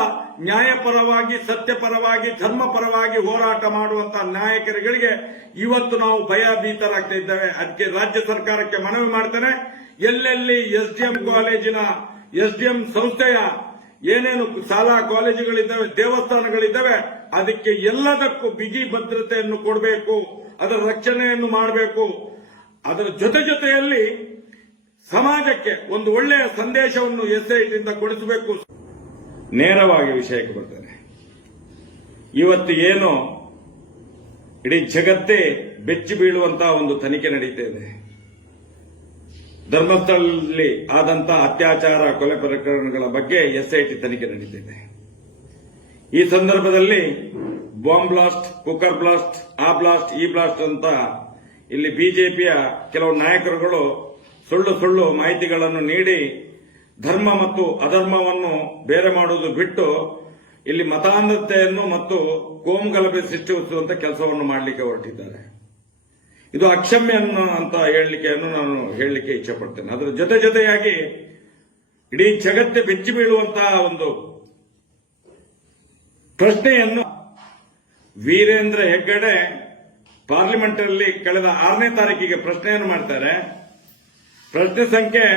ನ್ಯಾಯಪರವಾಗಿ, ಸತ್ಯಪರವಾಗಿ, ಧರ್ಮಪರವಾಗಿ ಹೋರಾಟ ಮಾಡುವಂತ ನಾಯಕರುಗಳಿಗೆ ಇವತ್ತು ನಾವು ಭಯಭೀತರಾಗ್ತಾ ಇದ್ದೇವೆ. ಅದಕ್ಕೆ ರಾಜ್ಯ ಸರ್ಕಾರಕ್ಕೆ ಮನವಿ ಮಾಡ್ತೇನೆ, ಎಲ್ಲೆಲ್ಲಿ ಎಸ್ಡಿಎಂ ಕಾಲೇಜಿನ ಎಸ್ಡಿಎಂ ಸಂಸ್ಥೆಯ ಏನೇನು ಶಾಲಾ ಕಾಲೇಜುಗಳಿದ್ದಾವೆ, ದೇವಸ್ಥಾನಗಳಿದ್ದಾವೆ, ಅದಕ್ಕೆ ಎಲ್ಲದಕ್ಕೂ ಬಿಗಿ ಭದ್ರತೆಯನ್ನು ಕೊಡಬೇಕು, ಅದರ ರಕ್ಷಣೆಯನ್ನು ಮಾಡಬೇಕು. ಅದರ ಜೊತೆಯಲ್ಲಿ ಸಮಾಜಕ್ಕೆ ಒಂದು ಒಳ್ಳೆಯ ಸಂದೇಶವನ್ನು ಎಸ್ಐಟಿಯಿಂದ ಕೊಡಿಸಬೇಕು. ನೇರವಾಗಿ ವಿಷಯಕ್ಕೆ ಬರ್ತೇನೆ. ಇವತ್ತು ಏನು ಇಡೀ ಜಗತ್ತೇ ಬೆಚ್ಚಿ ಬೀಳುವಂತಹ ಒಂದು ತನಿಖೆ ನಡೀತಾ ಇದೆ. ಧರ್ಮಸ್ಥಳದಲ್ಲಿ ಆದಂತಹ ಅತ್ಯಾಚಾರ, ಕೊಲೆ ಪ್ರಕರಣಗಳ ಬಗ್ಗೆ ಎಸ್ಐಟಿ ತನಿಖೆ ನಡೀತಿದೆ. ಈ ಸಂದರ್ಭದಲ್ಲಿ ಬಾಂಬ್ ಬ್ಲಾಸ್ಟ್, ಕುಕ್ಕರ್ ಬ್ಲಾಸ್ಟ್, ಆ ಬ್ಲಾಸ್ಟ್, ಈ ಬ್ಲಾಸ್ಟ್ ಅಂತ ಇಲ್ಲಿ ಬಿಜೆಪಿಯ ಕೆಲವು ನಾಯಕರುಗಳು ಸುಳ್ಳು ಮಾಹಿತಿಗಳನ್ನು ನೀಡಿ ಧರ್ಮ ಮತ್ತು ಅಧರ್ಮವನ್ನು ಬೇರೆ ಮಾಡುವುದು ಬಿಟ್ಟು ಇಲ್ಲಿ ಮತಾಂಧತೆಯನ್ನು ಮತ್ತು ಕೋಮುಗಲಭೆ ಸೃಷ್ಟಿಸುವಂತ ಕೆಲಸವನ್ನು ಮಾಡಲಿಕ್ಕೆ ಹೊರಟಿದ್ದಾರೆ. ಇದು ಅಕ್ಷಮ್ಯ ಅಂತ ನಾನು ಹೇಳಲಿಕ್ಕೆ ಇಚ್ಛಪಡ್ತೇನೆ. ಅದರ ಜೊತೆಯಾಗಿ ಇಡೀ ಜಗತ್ತೇ ಬೆಚ್ಚಿ ಬೀಳುವಂತಹ ಒಂದು ಪ್ರಶ್ನೆಯನ್ನು ವೀರೇಂದ್ರ ಹೆಗ್ಗಡೆ ಪಾರ್ಲಿಮೆಂಟ್ ಅಲ್ಲಿ ಕಳೆದ 6ನೇ ತಾರೀಕಿಗೆ ಪ್ರಶ್ನೆಯನ್ನು ಮಾಡ್ತಾರೆ. ಪ್ರಶ್ನೆ ಸಂಖ್ಯೆ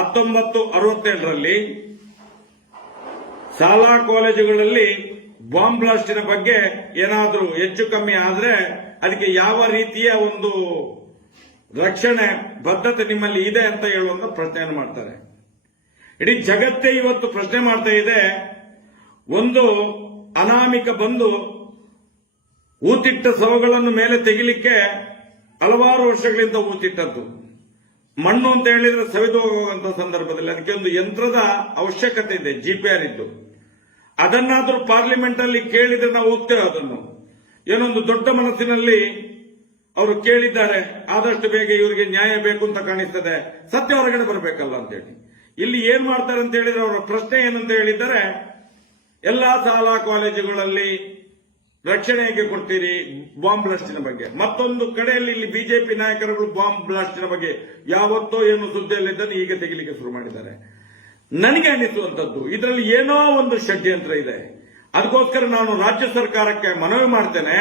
1967ರಲ್ಲಿ ಶಾಲಾ ಕಾಲೇಜುಗಳಲ್ಲಿ ಬಾಂಬ್ ಬ್ಲಾಸ್ಟಿನ ಬಗ್ಗೆ ಏನಾದರೂ ಹೆಚ್ಚು ಕಮ್ಮಿ ಆದ್ರೆ ಅದಕ್ಕೆ ಯಾವ ರೀತಿಯ ಒಂದು ರಕ್ಷಣೆ ಬದ್ಧತೆ ನಿಮ್ಮಲ್ಲಿ ಇದೆ ಅಂತ ಹೇಳುವಂತ ಪ್ರಶ್ನೆಯನ್ನು ಮಾಡ್ತಾರೆ. ಇಡೀ ಜಗತ್ತೇ ಇವತ್ತು ಪ್ರಶ್ನೆ ಮಾಡ್ತಾ ಇದೆ. ಒಂದು ಅನಾಮಿಕ ಬಂದು ಊತಿಟ್ಟ ಶವಗಳನ್ನು ಮೇಲೆ ತೆಗಿಲಿಕ್ಕೆ ಹಲವಾರು ವರ್ಷಗಳಿಂದ ಊತಿಟ್ಟದ್ದು. ಮಣ್ಣು ಅಂತ ಹೇಳಿದ್ರೆ ಸವಿದು ಹೋಗುವಂತ ಸಂದರ್ಭದಲ್ಲಿ ಅದಕ್ಕೆ ಒಂದು ಯಂತ್ರದ ಅವಶ್ಯಕತೆ ಇದೆ, ಜಿಪಿಆರ್ ಇದ್ದು. ಅದನ್ನಾದ್ರೂ ಪಾರ್ಲಿಮೆಂಟ್ ಅಲ್ಲಿ ಕೇಳಿದ್ರೆ ನಾವು ಹೋಗ್ತೇವೆ. ಅದನ್ನು ಏನೊಂದು ದೊಡ್ಡ ಮನಸ್ಸಿನಲ್ಲಿ ಅವರು ಕೇಳಿದ್ದಾರೆ, ಆದಷ್ಟು ಬೇಗ ಇವರಿಗೆ ನ್ಯಾಯ ಬೇಕು ಅಂತ ಕಾಣಿಸ್ತದೆ, ಸತ್ಯ ಹೊರಗಡೆ ಬರಬೇಕಲ್ಲ ಅಂತೇಳಿ. ಇಲ್ಲಿ ಏನ್ ಮಾಡ್ತಾರೆ ಅಂತ ಹೇಳಿದ್ರೆ ಅವರ ಪ್ರಶ್ನೆ ಏನಂತ ಹೇಳಿದ್ದಾರೆ, ಎಲ್ಲಾ ಶಾಲಾ ಕಾಲೇಜುಗಳಲ್ಲಿ ರಕ್ಷಣೆ ಹೇಗೆ ಕೊಡ್ತೀರಿ ಬಾಂಬ್ ಬ್ಲಾಸ್ಟಿನ ಬಗ್ಗೆ. ಮತ್ತೊಂದು ಕಡೆಯಲ್ಲಿ ಇಲ್ಲಿ ಬಿಜೆಪಿ ನಾಯಕರುಗಳು ಬಾಂಬ್ ಬ್ಲಾಸ್ಟಿನ ಬಗ್ಗೆ ಯಾವತ್ತೋ ಏನು ಸುದ್ದಿಯಲ್ಲಿದ್ದನ್ನು ಈಗ ತೆಗಿಲಿಕ್ಕೆ ಶುರು ಮಾಡಿದ್ದಾರೆ. ನನಗೆ ಅನಿಸುವಂತದ್ದು ಇದರಲ್ಲಿ ಏನೋ ಒಂದು ಷಡ್ಯಂತ್ರ ಇದೆ. ಅದಕ್ಕೋಸ್ಕರ ನಾನು ರಾಜ್ಯ ಸರ್ಕಾರಕ್ಕೆ ಮನವಿ ಮಾಡ್ತೇನೆ.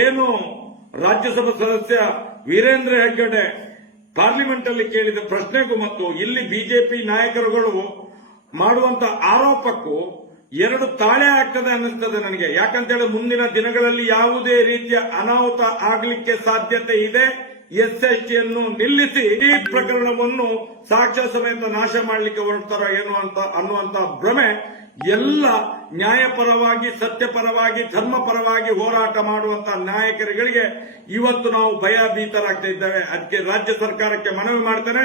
ಏನು ರಾಜ್ಯಸಭಾ ಸದಸ್ಯ ವೀರೇಂದ್ರ ಹೆಗ್ಗಡೆ ಪಾರ್ಲಿಮೆಂಟ್ ಅಲ್ಲಿ ಕೇಳಿದ ಪ್ರಶ್ನೆಗೂ ಮತ್ತು ಇಲ್ಲಿ ಬಿಜೆಪಿ ನಾಯಕರುಗಳು ಮಾಡುವಂತ ಆರೋಪಕ್ಕೂ ಎರಡು ತಾಳೆ ಆಗ್ತದೆ ಅನ್ನಿಸ್ತದೆ ನನಗೆ. ಯಾಕಂತೇಳಿ ಮುಂದಿನ ದಿನಗಳಲ್ಲಿ ಯಾವುದೇ ರೀತಿಯ ಅನಾಹುತ ಆಗಲಿಕ್ಕೆ ಸಾಧ್ಯತೆ ಇದೆ. ಎಸ್ಐಟಿಯನ್ನು ನಿಲ್ಲಿಸಿ ಈ ಪ್ರಕರಣವನ್ನು ಸಾಕ್ಷ್ಯ ಸಮೇತ ನಾಶ ಮಾಡಲಿಕ್ಕೆ ಹೊರಡ್ತಾರ ಏನು ಅಂತ ಅನ್ನುವಂತ ಭ್ರಮೆ ಎಲ್ಲ ನ್ಯಾಯಪರವಾಗಿ, ಸತ್ಯಪರವಾಗಿ, ಧರ್ಮಪರವಾಗಿ ಹೋರಾಟ ಮಾಡುವಂತ ನಾಯಕರುಗಳಿಗೆ ಇವತ್ತು ನಾವು ಭಯಭೀತರಾಗ್ತಾ ಇದ್ದೇವೆ. ಅದಕ್ಕೆ ರಾಜ್ಯ ಸರ್ಕಾರಕ್ಕೆ ಮನವಿ ಮಾಡ್ತೇನೆ.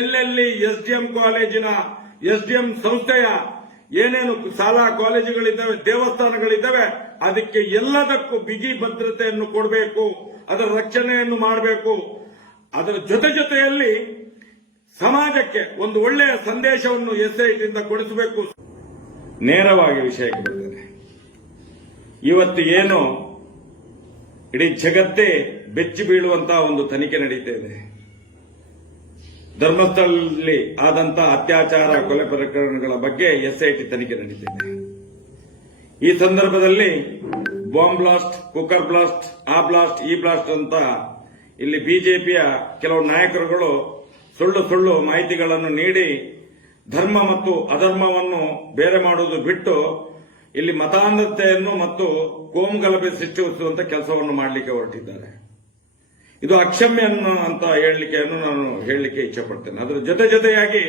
ಎಲ್ಲೆಲ್ಲಿ ಎಸ್ಡಿಎಂ ಕಾಲೇಜಿನ ಎಸ್ಡಿಎಂ ಸಂಸ್ಥೆಯ ಏನೇನು ಶಾಲಾ ಕಾಲೇಜುಗಳಿದ್ದಾವೆ, ದೇವಸ್ಥಾನಗಳಿದ್ದಾವೆ, ಅದಕ್ಕೆ ಎಲ್ಲದಕ್ಕೂ ಬಿಗಿ ಭದ್ರತೆಯನ್ನು ಕೊಡಬೇಕು, ಅದರ ರಕ್ಷಣೆಯನ್ನು ಮಾಡಬೇಕು. ಅದರ ಜೊತೆಯಲ್ಲಿ ಸಮಾಜಕ್ಕೆ ಒಂದು ಒಳ್ಳೆಯ ಸಂದೇಶವನ್ನು ಎಸ್ಐಟಿಯಿಂದ ಕೊಡಿಸಬೇಕು. ನೇರವಾಗಿ ವಿಷಯಕ್ಕೆ ಬರ್ತೇನೆ. ಇವತ್ತು ಏನು ಇಡೀ ಜಗತ್ತೇ ಬೆಚ್ಚಿ ಬೀಳುವಂತಹ ಒಂದು ತನಿಖೆ ನಡೀತಾ ಇದೆ. ಧರ್ಮಸ್ಥಳದಲ್ಲಿ ಆದಂತಹ ಅತ್ಯಾಚಾರ, ಕೊಲೆ ಪ್ರಕರಣಗಳ ಬಗ್ಗೆ ಎಸ್ಐಟಿ ತನಿಖೆ ನಡೀತಿದೆ. ಈ ಸಂದರ್ಭದಲ್ಲಿ ಬಾಂಬ್ ಬ್ಲಾಸ್ಟ್, ಕುಕ್ಕರ್ ಬ್ಲಾಸ್ಟ್, ಆ ಬ್ಲಾಸ್ಟ್, ಈ ಬ್ಲಾಸ್ಟ್ ಅಂತ ಇಲ್ಲಿ ಬಿಜೆಪಿಯ ಕೆಲವು ನಾಯಕರುಗಳು ಸುಳ್ಳು ಮಾಹಿತಿಗಳನ್ನು ನೀಡಿ ಧರ್ಮ ಮತ್ತು ಅಧರ್ಮವನ್ನು ಬೇರೆ ಮಾಡುವುದು ಬಿಟ್ಟು ಇಲ್ಲಿ ಮತಾಂಧತೆಯನ್ನು ಮತ್ತು ಕೋಮುಗಲಭೆ ಸೃಷ್ಟಿಸುವಂತ ಕೆಲಸವನ್ನು ಮಾಡಲಿಕ್ಕೆ ಹೊರಟಿದ್ದಾರೆ. ಇದು ಅಕ್ಷಮ್ಯ ಅಂತ ನಾನು ಹೇಳಲಿಕ್ಕೆ ಇಚ್ಛಪಡ್ತೇನೆ. ಅದರ ಜೊತೆಯಾಗಿ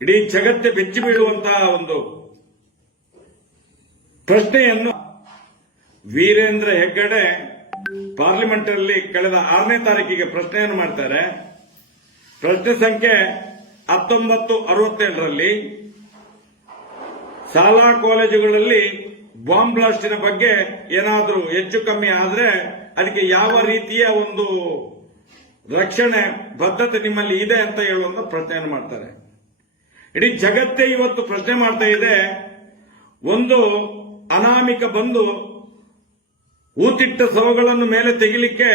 ಇಡೀ ಜಗತ್ತೇ ಬೆಚ್ಚಿ ಬೀಳುವಂತಹ ಒಂದು ಪ್ರಶ್ನೆಯನ್ನು ವೀರೇಂದ್ರ ಹೆಗ್ಗಡೆ ಪಾರ್ಲಿಮೆಂಟ್ ಅಲ್ಲಿ ಕಳೆದ 6ನೇ ತಾರೀಕಿಗೆ ಪ್ರಶ್ನೆಯನ್ನು ಮಾಡ್ತಾರೆ. ಪ್ರಶ್ನೆ ಸಂಖ್ಯೆ 1967ರಲ್ಲಿ ಶಾಲಾ ಕಾಲೇಜುಗಳಲ್ಲಿ ಬಾಂಬ್ ಬ್ಲಾಸ್ಟಿನ ಬಗ್ಗೆ ಏನಾದರೂ ಹೆಚ್ಚು ಕಮ್ಮಿ ಆದ್ರೆ ಅದಕ್ಕೆ ಯಾವ ರೀತಿಯ ಒಂದು ರಕ್ಷಣೆ ಬದ್ಧತೆ ನಿಮ್ಮಲ್ಲಿ ಇದೆ ಅಂತ ಹೇಳುವಂತ ಪ್ರಶ್ನೆಯನ್ನು ಮಾಡ್ತಾರೆ. ಇಡೀ ಜಗತ್ತೇ ಇವತ್ತು ಪ್ರಶ್ನೆ ಮಾಡ್ತಾ ಇದೆ. ಒಂದು ಅನಾಮಿಕ ಬಂದು ಊತಿಟ್ಟ ಶವಗಳನ್ನು ಮೇಲೆ ತೆಗಿಲಿಕ್ಕೆ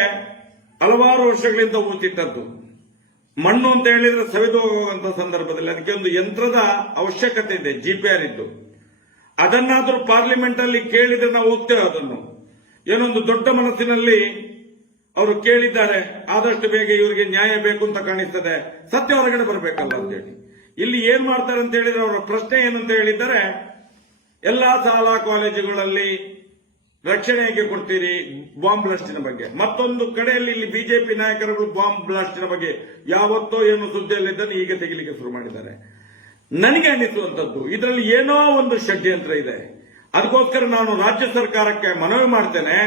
ಹಲವಾರು ವರ್ಷಗಳಿಂದ ಊತಿಟ್ಟದ್ದು. ಮಣ್ಣು ಅಂತ ಹೇಳಿದ್ರೆ ಸವಿದು ಹೋಗುವಂತ ಸಂದರ್ಭದಲ್ಲಿ ಅದಕ್ಕೆ ಒಂದು ಯಂತ್ರದ ಅವಶ್ಯಕತೆ ಇದೆ, ಜಿಪಿಆರ್ ಇದ್ದು. ಅದನ್ನಾದ್ರೂ ಪಾರ್ಲಿಮೆಂಟ್ ಅಲ್ಲಿ ಕೇಳಿದ್ರೆ ನಾವು ಹೋಗ್ತೇವೆ. ಅದನ್ನು ಏನೊಂದು ದೊಡ್ಡ ಮನಸ್ಸಿನಲ್ಲಿ ಅವರು ಕೇಳಿದ್ದಾರೆ. ಆದಷ್ಟು ಬೇಗ ಇವರಿಗೆ ನ್ಯಾಯ ಬೇಕು ಅಂತ ಕಾಣಿಸ್ತದೆ, ಸತ್ಯ ಹೊರಗಡೆ ಬರಬೇಕಲ್ಲ ಅಂತೇಳಿ. ಇಲ್ಲಿ ಏನ್ ಮಾಡ್ತಾರೆ ಅಂತ ಹೇಳಿದ್ರೆ ಅವರ ಪ್ರಶ್ನೆ ಏನಂತ ಹೇಳಿದ್ದಾರೆ, ಎಲ್ಲಾ ಶಾಲಾ ಕಾಲೇಜುಗಳಲ್ಲಿ ರಕ್ಷಣೆ ಹೇಗೆ ಕೊಡ್ತೀರಿ ಬಾಂಬ್ ಬ್ಲಾಸ್ಟಿನ ಬಗ್ಗೆ. ಮತ್ತೊಂದು ಕಡೆಯಲ್ಲಿ ಇಲ್ಲಿ ಬಿಜೆಪಿ ನಾಯಕರುಗಳು ಬಾಂಬ್ ಬ್ಲಾಸ್ಟಿನ ಬಗ್ಗೆ ಯಾವತ್ತೋ ಏನು ಸುದ್ದಿಯಲ್ಲಿದ್ದನ್ನು ಈಗ ತೆಗಿಲಿಕ್ಕೆ ಶುರು ಮಾಡಿದ್ದಾರೆ. ನನಗೆ ಅನಿಸುವಂತದ್ದು ಇದರಲ್ಲಿ ಏನೋ ಒಂದು ಷಡ್ಯಂತ್ರ ಇದೆ. ಅದಕ್ಕೋಸ್ಕರ ನಾನು ರಾಜ್ಯ ಸರ್ಕಾರಕ್ಕೆ ಮನವಿ ಮಾಡ್ತೇನೆ.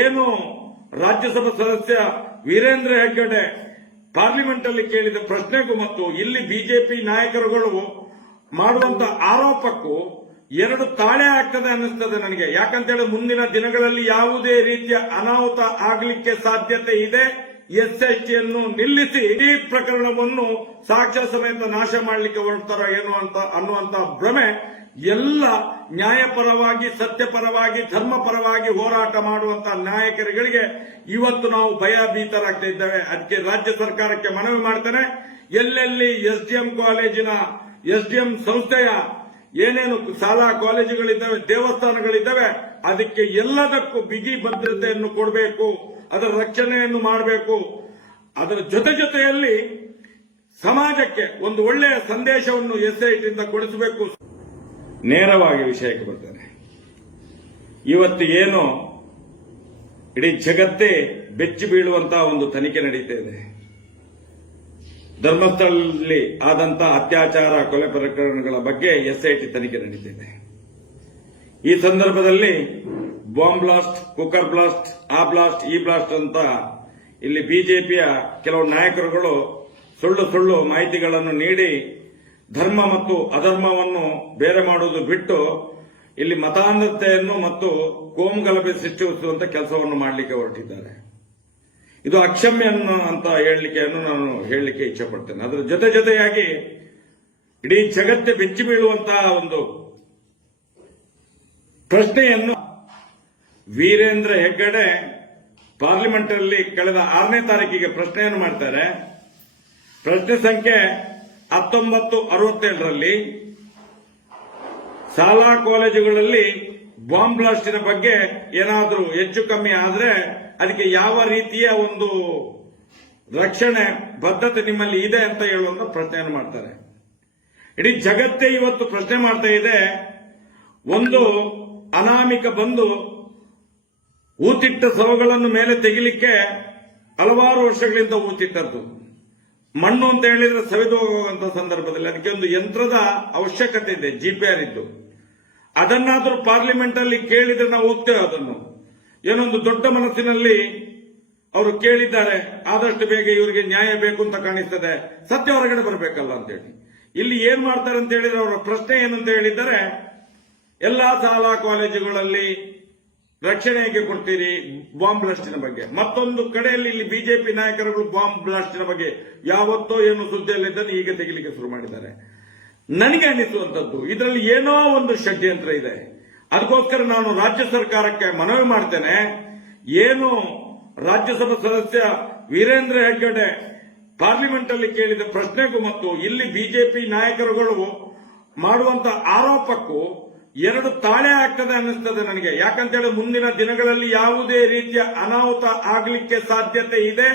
ಏನು ರಾಜ್ಯಸಭಾ ಸದಸ್ಯ ವೀರೇಂದ್ರ ಹೆಗ್ಗಡೆ ಪಾರ್ಲಿಮೆಂಟ್ ಅಲ್ಲಿ ಕೇಳಿದ ಪ್ರಶ್ನೆಗೂ ಮತ್ತು ಇಲ್ಲಿ ಬಿಜೆಪಿ ನಾಯಕರುಗಳು ಮಾಡುವಂತ ಆರೋಪಕ್ಕೂ ಎರಡು ತಾಳೆ ಆಗ್ತದೆ ಅನ್ನಿಸ್ತದೆ ನನಗೆ. ಯಾಕಂತೇಳಿ ಮುಂದಿನ ದಿನಗಳಲ್ಲಿ ಯಾವುದೇ ರೀತಿಯ ಅನಾಹುತ ಆಗಲಿಕ್ಕೆ ಸಾಧ್ಯತೆ ಇದೆ. ಎಸ್ಐಟಿಯನ್ನು ನಿಲ್ಲಿಸಿ ಈ ಪ್ರಕರಣವನ್ನು ಸಾಕ್ಷ್ಯ ಸಮೇತ ನಾಶ ಮಾಡಲಿಕ್ಕೆ ಹೊರಡ್ತಾರೋ ಏನೋ ಅಂತ ಅನ್ನುವಂತ ಭ್ರಮೆ ಎಲ್ಲ ನ್ಯಾಯಪರವಾಗಿ, ಸತ್ಯಪರವಾಗಿ, ಧರ್ಮಪರವಾಗಿ ಹೋರಾಟ ಮಾಡುವಂತ ನಾಯಕರುಗಳಿಗೆ ಇವತ್ತು ನಾವು ಭಯಭೀತರಾಗ್ತಾ ಇದ್ದೇವೆ. ಅದಕ್ಕೆ ರಾಜ್ಯ ಸರ್ಕಾರಕ್ಕೆ ಮನವಿ ಮಾಡ್ತೇನೆ. ಎಲ್ಲೆಲ್ಲಿ ಎಸ್ಡಿಎಂ ಕಾಲೇಜಿನ ಎಸ್ಡಿಎಂ ಸಂಸ್ಥೆಯ ಏನೇನು ಶಾಲಾ ಕಾಲೇಜುಗಳಿದ್ದಾವೆ, ದೇವಸ್ಥಾನಗಳಿದ್ದಾವೆ, ಅದಕ್ಕೆ ಎಲ್ಲದಕ್ಕೂ ಬಿಗಿ ಭದ್ರತೆಯನ್ನು ಕೊಡಬೇಕು, ಅದರ ರಕ್ಷಣೆಯನ್ನು ಮಾಡಬೇಕು. ಅದರ ಜೊತೆಯಲ್ಲಿ ಸಮಾಜಕ್ಕೆ ಒಂದು ಒಳ್ಳೆಯ ಸಂದೇಶವನ್ನು ಎಸ್ಐಟಿಯಿಂದ ಕೊಡಿಸಬೇಕು. ನೇರವಾಗಿ ವಿಷಯಕ್ಕೆ ಬರ್ತೇನೆ. ಇವತ್ತು ಏನು ಇಡೀ ಜಗತ್ತೇ ಬೆಚ್ಚಿ ಬೀಳುವಂತಹ ಒಂದು ತನಿಖೆ ನಡೀತಾ ಇದೆ. ಧರ್ಮಸ್ಥಳದಲ್ಲಿ ಆದಂತಹ ಅತ್ಯಾಚಾರ, ಕೊಲೆ ಪ್ರಕರಣಗಳ ಬಗ್ಗೆ ಎಸ್ಐಟಿ ತನಿಖೆ ನಡೀತಿದೆ. ಈ ಸಂದರ್ಭದಲ್ಲಿ ಬಾಂಬ್ ಬ್ಲಾಸ್ಟ್, ಕುಕ್ಕರ್ ಬ್ಲಾಸ್ಟ್, ಆ ಬ್ಲಾಸ್ಟ್, ಈ ಬ್ಲಾಸ್ಟ್ ಅಂತ ಇಲ್ಲಿ ಬಿಜೆಪಿಯ ಕೆಲವು ನಾಯಕರುಗಳು ಸುಳ್ಳು ಮಾಹಿತಿಗಳನ್ನು ನೀಡಿ ಧರ್ಮ ಮತ್ತು ಅಧರ್ಮವನ್ನು ಬೇರೆ ಮಾಡುವುದು ಬಿಟ್ಟು ಇಲ್ಲಿ ಮತಾಂಧತೆಯನ್ನು ಮತ್ತು ಕೋಮುಗಲಭೆ ಸೃಷ್ಟಿಸುವಂತ ಕೆಲಸವನ್ನು ಮಾಡಲಿಕ್ಕೆ ಹೊರಟಿದ್ದಾರೆ. ಇದು ಅಕ್ಷಮ್ಯ ಅಂತ ನಾನು ಹೇಳಲಿಕ್ಕೆ ಇಚ್ಛಪಡ್ತೇನೆ. ಅದರ ಜೊತೆಯಾಗಿ ಇಡೀ ಜಗತ್ತೇ ಬೆಚ್ಚಿ ಬೀಳುವಂತಹ ಒಂದು ಪ್ರಶ್ನೆಯನ್ನು ವೀರೇಂದ್ರ ಹೆಗ್ಗಡೆ ಪಾರ್ಲಿಮೆಂಟ್ ಅಲ್ಲಿ ಕಳೆದ 6ನೇ ತಾರೀಕಿಗೆ ಪ್ರಶ್ನೆಯನ್ನು ಮಾಡ್ತಾರೆ. ಪ್ರಶ್ನೆ ಸಂಖ್ಯೆ 1967ರಲ್ಲಿ ಶಾಲಾ ಕಾಲೇಜುಗಳಲ್ಲಿ ಬಾಂಬ್ ಬ್ಲಾಸ್ಟಿನ ಬಗ್ಗೆ ಏನಾದರೂ ಹೆಚ್ಚು ಕಮ್ಮಿ ಆದ್ರೆ ಅದಕ್ಕೆ ಯಾವ ರೀತಿಯ ಒಂದು ರಕ್ಷಣೆ ಬದ್ಧತೆ ನಿಮ್ಮಲ್ಲಿ ಇದೆ ಅಂತ ಹೇಳುವಂತ ಪ್ರಶ್ನೆಯನ್ನು ಮಾಡ್ತಾರೆ. ಇಡೀ ಜಗತ್ತೇ ಇವತ್ತು ಪ್ರಶ್ನೆ ಮಾಡ್ತಾ ಇದೆ. ಒಂದು ಅನಾಮಿಕ ಬಂದು ಊತಿಟ್ಟ ಶವಗಳನ್ನು ಮೇಲೆ ತೆಗಿಲಿಕ್ಕೆ ಹಲವಾರು ವರ್ಷಗಳಿಂದ ಊತಿಟ್ಟದ್ದು. ಮಣ್ಣು ಅಂತ ಹೇಳಿದ್ರೆ ಸವಿದು ಹೋಗುವಂತ ಸಂದರ್ಭದಲ್ಲಿ ಅದಕ್ಕೆ ಒಂದು ಯಂತ್ರದ ಅವಶ್ಯಕತೆ ಇದೆ, ಜಿಪಿಆರ್ ಇದ್ದು. ಅದನ್ನಾದ್ರೂ ಪಾರ್ಲಿಮೆಂಟ್ ಅಲ್ಲಿ ಕೇಳಿದ್ರೆ ನಾವು ಹೋಗ್ತೇವೆ. ಅದನ್ನು ಏನೊಂದು ದೊಡ್ಡ ಮನಸ್ಸಿನಲ್ಲಿ ಅವರು ಕೇಳಿದ್ದಾರೆ. ಆದಷ್ಟು ಬೇಗ ಇವರಿಗೆ ನ್ಯಾಯ ಬೇಕು ಅಂತ ಕಾಣಿಸ್ತದೆ, ಸತ್ಯ ಹೊರಗಡೆ ಬರಬೇಕಲ್ಲ ಅಂತೇಳಿ. ಇಲ್ಲಿ ಏನ್ ಮಾಡ್ತಾರೆ ಅಂತ ಹೇಳಿದ್ರೆ ಅವರ ಪ್ರಶ್ನೆ ಏನಂತ ಹೇಳಿದ್ದಾರೆ, ಎಲ್ಲಾ ಶಾಲಾ ಕಾಲೇಜುಗಳಲ್ಲಿ ರಕ್ಷಣೆ ಹೇಗೆ ಕೊಡ್ತೀರಿ ಬಾಂಬ್ ಬ್ಲಾಸ್ಟಿನ ಬಗ್ಗೆ. ಮತ್ತೊಂದು ಕಡೆಯಲ್ಲಿ ಇಲ್ಲಿ ಬಿಜೆಪಿ ನಾಯಕರುಗಳು ಬಾಂಬ್ ಬ್ಲಾಸ್ಟಿನ ಬಗ್ಗೆ ಯಾವತ್ತೋ ಏನು ಸುದ್ದಿಯಲ್ಲಿದ್ದನ್ನು ಈಗ ತೆಗಿಲಿಕ್ಕೆ ಶುರು ಮಾಡಿದ್ದಾರೆ. ನನಗೆ ಅನಿಸುವಂತದ್ದು ಇದರಲ್ಲಿ ಏನೋ ಒಂದು ಷಡ್ಯಂತ್ರ ಇದೆ. ಅದಕ್ಕೋಸ್ಕರ ನಾನು ರಾಜ್ಯ ಸರ್ಕಾರಕ್ಕೆ ಮನವಿ ಮಾಡ್ತೇನೆ. ಏನು ರಾಜ್ಯಸಭಾ ಸದಸ್ಯ ವೀರೇಂದ್ರ ಹೆಗ್ಗಡೆ ಪಾರ್ಲಿಮೆಂಟ್ ಅಲ್ಲಿ ಕೇಳಿದ ಪ್ರಶ್ನೆಗೂ ಮತ್ತು ಇಲ್ಲಿ ಬಿಜೆಪಿ ನಾಯಕರುಗಳು ಮಾಡುವಂತ ಆರೋಪಕ್ಕೂ ಎರಡು ತಾಳೆ ಆಗ್ತದೆ ಅನ್ನಿಸ್ತದೆ ನನಗೆ. ಯಾಕಂತೇಳಿ ಮುಂದಿನ ದಿನಗಳಲ್ಲಿ ಯಾವುದೇ ರೀತಿಯ ಅನಾಹುತ ಆಗಲಿಕ್ಕೆ ಸಾಧ್ಯತೆ ಇದೆ.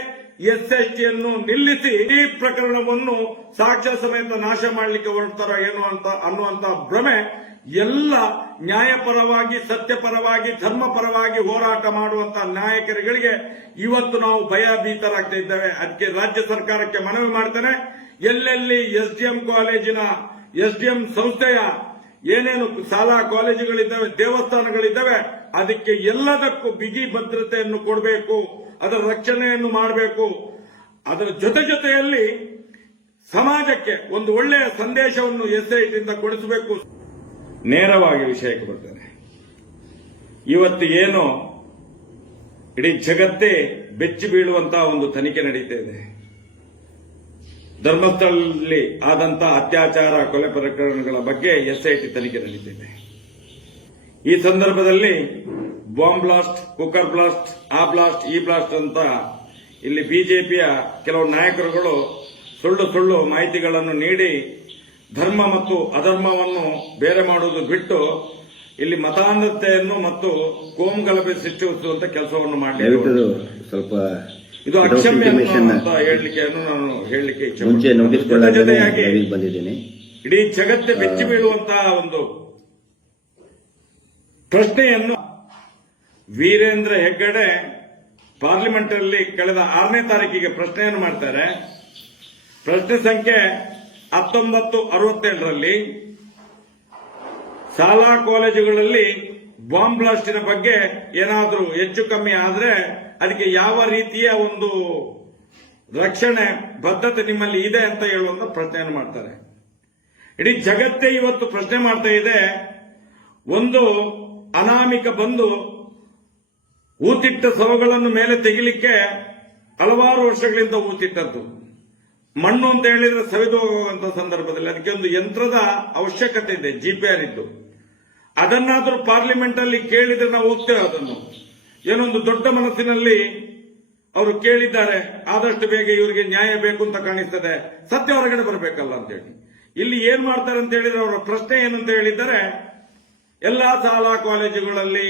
ಎಸ್ಎಸ್ಟಿಯನ್ನು ನಿಲ್ಲಿಸಿ ಈ ಪ್ರಕರಣವನ್ನು ಸಾಕ್ಷ್ಯ ಸಮೇತ ನಾಶ ಮಾಡಲಿಕ್ಕೆ ಹೊರಡ್ತಾರೋ ಏನೋ ಅಂತ ಅನ್ನುವಂತ ಭ್ರಮೆ ಎಲ್ಲ ನ್ಯಾಯಪರವಾಗಿ, ಸತ್ಯಪರವಾಗಿ, ಧರ್ಮಪರವಾಗಿ ಹೋರಾಟ ಮಾಡುವಂತಹ ನಾಯಕರುಗಳಿಗೆ ಇವತ್ತು ನಾವು ಭಯಭೀತರಾಗ್ತಾ ಇದ್ದೇವೆ. ಅದಕ್ಕೆ ರಾಜ್ಯ ಸರ್ಕಾರಕ್ಕೆ ಮನವಿ ಮಾಡ್ತೇನೆ, ಎಲ್ಲೆಲ್ಲಿ ಎಸ್ಡಿಎಂ ಕಾಲೇಜಿನ ಎಸ್ಡಿಎಂ ಸಂಸ್ಥೆಯ ಏನೇನು ಶಾಲಾ ಕಾಲೇಜುಗಳಿದ್ದಾವೆ, ದೇವಸ್ಥಾನಗಳಿದ್ದಾವೆ, ಅದಕ್ಕೆ ಎಲ್ಲದಕ್ಕೂ ಬಿಗಿ ಭದ್ರತೆಯನ್ನು ಕೊಡಬೇಕು, ಅದರ ರಕ್ಷಣೆಯನ್ನು ಮಾಡಬೇಕು. ಅದರ ಜೊತೆಯಲ್ಲಿ ಸಮಾಜಕ್ಕೆ ಒಂದು ಒಳ್ಳೆಯ ಸಂದೇಶವನ್ನು ಎಸ್ಐಟಿಯಿಂದ ಕೊಡಿಸಬೇಕು. ನೇರವಾಗಿ ವಿಷಯಕ್ಕೆ ಬರ್ತೇನೆ. ಇವತ್ತು ಏನು ಇಡೀ ಜಗತ್ತೇ ಬೆಚ್ಚಿ ಬೀಳುವಂತಹ ಒಂದು ತನಿಖೆ ನಡೀತಾ ಇದೆ. ಧರ್ಮಸ್ಥಳದಲ್ಲಿ ಆದಂತಹ ಅತ್ಯಾಚಾರ, ಕೊಲೆ ಪ್ರಕರಣಗಳ ಬಗ್ಗೆ ಎಸ್ಐಟಿ ತನಿಖೆ ನಡೀತಿದೆ. ಈ ಸಂದರ್ಭದಲ್ಲಿ ಬಾಂಬ್ ಬ್ಲಾಸ್ಟ್, ಕುಕ್ಕರ್ ಬ್ಲಾಸ್ಟ್, ಆ ಬ್ಲಾಸ್ಟ್, ಈ ಬ್ಲಾಸ್ಟ್ ಅಂತ ಇಲ್ಲಿ ಬಿಜೆಪಿಯ ಕೆಲವು ನಾಯಕರುಗಳು ಸುಳ್ಳು ಮಾಹಿತಿಗಳನ್ನು ನೀಡಿ ಧರ್ಮ ಮತ್ತು ಅಧರ್ಮವನ್ನು ಬೇರೆ ಮಾಡುವುದು ಬಿಟ್ಟು ಇಲ್ಲಿ ಮತಾಂಧತೆಯನ್ನು ಮತ್ತು ಕೋಮುಗಲಭೆ ಸೃಷ್ಟಿಸುವಂತ ಕೆಲಸವನ್ನು ಮಾಡಲಿಕ್ಕೆ ಸ್ವಲ್ಪ ಇದು ಅಕ್ಷಮ್ಯ ಅಂತ ನಾನು ಹೇಳಲಿಕ್ಕೆ ಜೊತೆಯಾಗಿ ಬಂದಿದ್ದೀನಿ. ಇಡೀ ಜಗತ್ತೇ ಬೆಚ್ಚಿ ಬೀಳುವಂತಹ ಒಂದು ಪ್ರಶ್ನೆಯನ್ನು ವೀರೇಂದ್ರ ಹೆಗ್ಗಡೆ ಪಾರ್ಲಿಮೆಂಟ್ ಅಲ್ಲಿ ಕಳೆದ 6ನೇ ತಾರೀಕಿಗೆ ಪ್ರಶ್ನೆಯನ್ನು ಮಾಡ್ತಾರೆ. ಪ್ರಶ್ನೆ ಸಂಖ್ಯೆ 1967ರಲ್ಲಿ ಶಾಲಾ ಕಾಲೇಜುಗಳಲ್ಲಿ ಬಾಂಬ್ ಬ್ಲಾಸ್ಟಿನ ಬಗ್ಗೆ ಏನಾದರೂ ಹೆಚ್ಚು ಕಮ್ಮಿ ಆದ್ರೆ ಅದಕ್ಕೆ ಯಾವ ರೀತಿಯ ಒಂದು ರಕ್ಷಣೆ ಬದ್ಧತೆ ನಿಮ್ಮಲ್ಲಿ ಇದೆ ಅಂತ ಹೇಳುವಂತ ಪ್ರಶ್ನೆಯನ್ನು ಮಾಡ್ತಾರೆ. ಇಡೀ ಜಗತ್ತೇ ಇವತ್ತು ಪ್ರಶ್ನೆ ಮಾಡ್ತಾ ಇದೆ. ಒಂದು ಅನಾಮಿಕ ಬಂದು ಊತಿಟ್ಟ ಶವಗಳನ್ನು ಮೇಲೆ ತೆಗಿಲಿಕ್ಕೆ ಹಲವಾರು ವರ್ಷಗಳಿಂದ ಊತಿಟ್ಟದ್ದು. ಮಣ್ಣು ಅಂತ ಹೇಳಿದ್ರೆ ಸವಿದು ಹೋಗುವಂತ ಸಂದರ್ಭದಲ್ಲಿ ಅದಕ್ಕೆ ಒಂದು ಯಂತ್ರದ ಅವಶ್ಯಕತೆ ಇದೆ, ಜಿಪಿಆರ್ ಇದ್ದು. ಅದನ್ನಾದ್ರೂ ಪಾರ್ಲಿಮೆಂಟ್ ಅಲ್ಲಿ ಕೇಳಿದ್ರೆ ನಾವು ಹೋಗ್ತೇವೆ. ಅದನ್ನು ಏನೊಂದು ದೊಡ್ಡ ಮನಸ್ಸಿನಲ್ಲಿ ಅವರು ಕೇಳಿದ್ದಾರೆ. ಆದಷ್ಟು ಬೇಗ ಇವರಿಗೆ ನ್ಯಾಯ ಬೇಕು ಅಂತ ಕಾಣಿಸ್ತದೆ, ಸತ್ಯ ಹೊರಗಡೆ ಬರಬೇಕಲ್ಲ ಅಂತೇಳಿ. ಇಲ್ಲಿ ಏನ್ ಮಾಡ್ತಾರೆ ಅಂತ ಹೇಳಿದ್ರೆ ಅವರ ಪ್ರಶ್ನೆ ಏನಂತ ಹೇಳಿದ್ದಾರೆ, ಎಲ್ಲಾ ಶಾಲಾ ಕಾಲೇಜುಗಳಲ್ಲಿ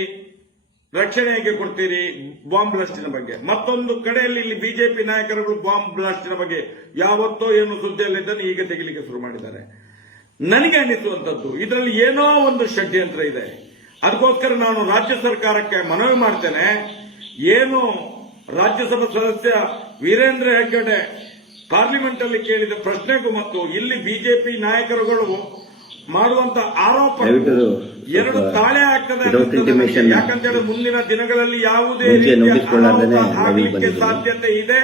ರಕ್ಷಣೆ ಹೇಗೆ ಕೊಡ್ತೀರಿ ಬಾಂಬ್ ಬ್ಲಾಸ್ಟಿನ ಬಗ್ಗೆ. ಮತ್ತೊಂದು ಕಡೆಯಲ್ಲಿ ಇಲ್ಲಿ ಬಿಜೆಪಿ ನಾಯಕರುಗಳು ಬಾಂಬ್ ಬ್ಲಾಸ್ಟಿನ ಬಗ್ಗೆ ಯಾವತ್ತೋ ಏನು ಸುದ್ದಿಯಲ್ಲಿದ್ದನ್ನು ಈಗ ತೆಗಿಲಿಕ್ಕೆ ಶುರು ಮಾಡಿದ್ದಾರೆ. ನನಗೆ ಅನ್ನಿಸುವಂತದ್ದು ಇದರಲ್ಲಿ ಏನೋ ಒಂದು ಷಡ್ಯಂತ್ರ ಇದೆ. ಅದಕ್ಕೋಸ್ಕರ ನಾನು ರಾಜ್ಯ ಸರ್ಕಾರಕ್ಕೆ ಮನವಿ ಮಾಡ್ತೇನೆ. ಏನು ರಾಜ್ಯಸಭಾ ಸದಸ್ಯ ವೀರೇಂದ್ರ ಹೆಗ್ಗಡೆ ಪಾರ್ಲಿಮೆಂಟ್ ಅಲ್ಲಿ ಕೇಳಿದ ಪ್ರಶ್ನೆಗೂ ಮತ್ತು ಇಲ್ಲಿ ಬಿಜೆಪಿ ನಾಯಕರುಗಳು ಮಾಡುವಂತ ಆರೋಪ ಎರಡು ತಾಳೆ ಆಗ್ತದೆ. ಯಾಕಂತೇಳಿ ಮುಂದಿನ ದಿನಗಳಲ್ಲಿ ಯಾವುದೇ ರೀತಿಯ ಅನಾಹುತ ಆಗಲಿಕ್ಕೆ ಸಾಧ್ಯತೆ ಇದೆ.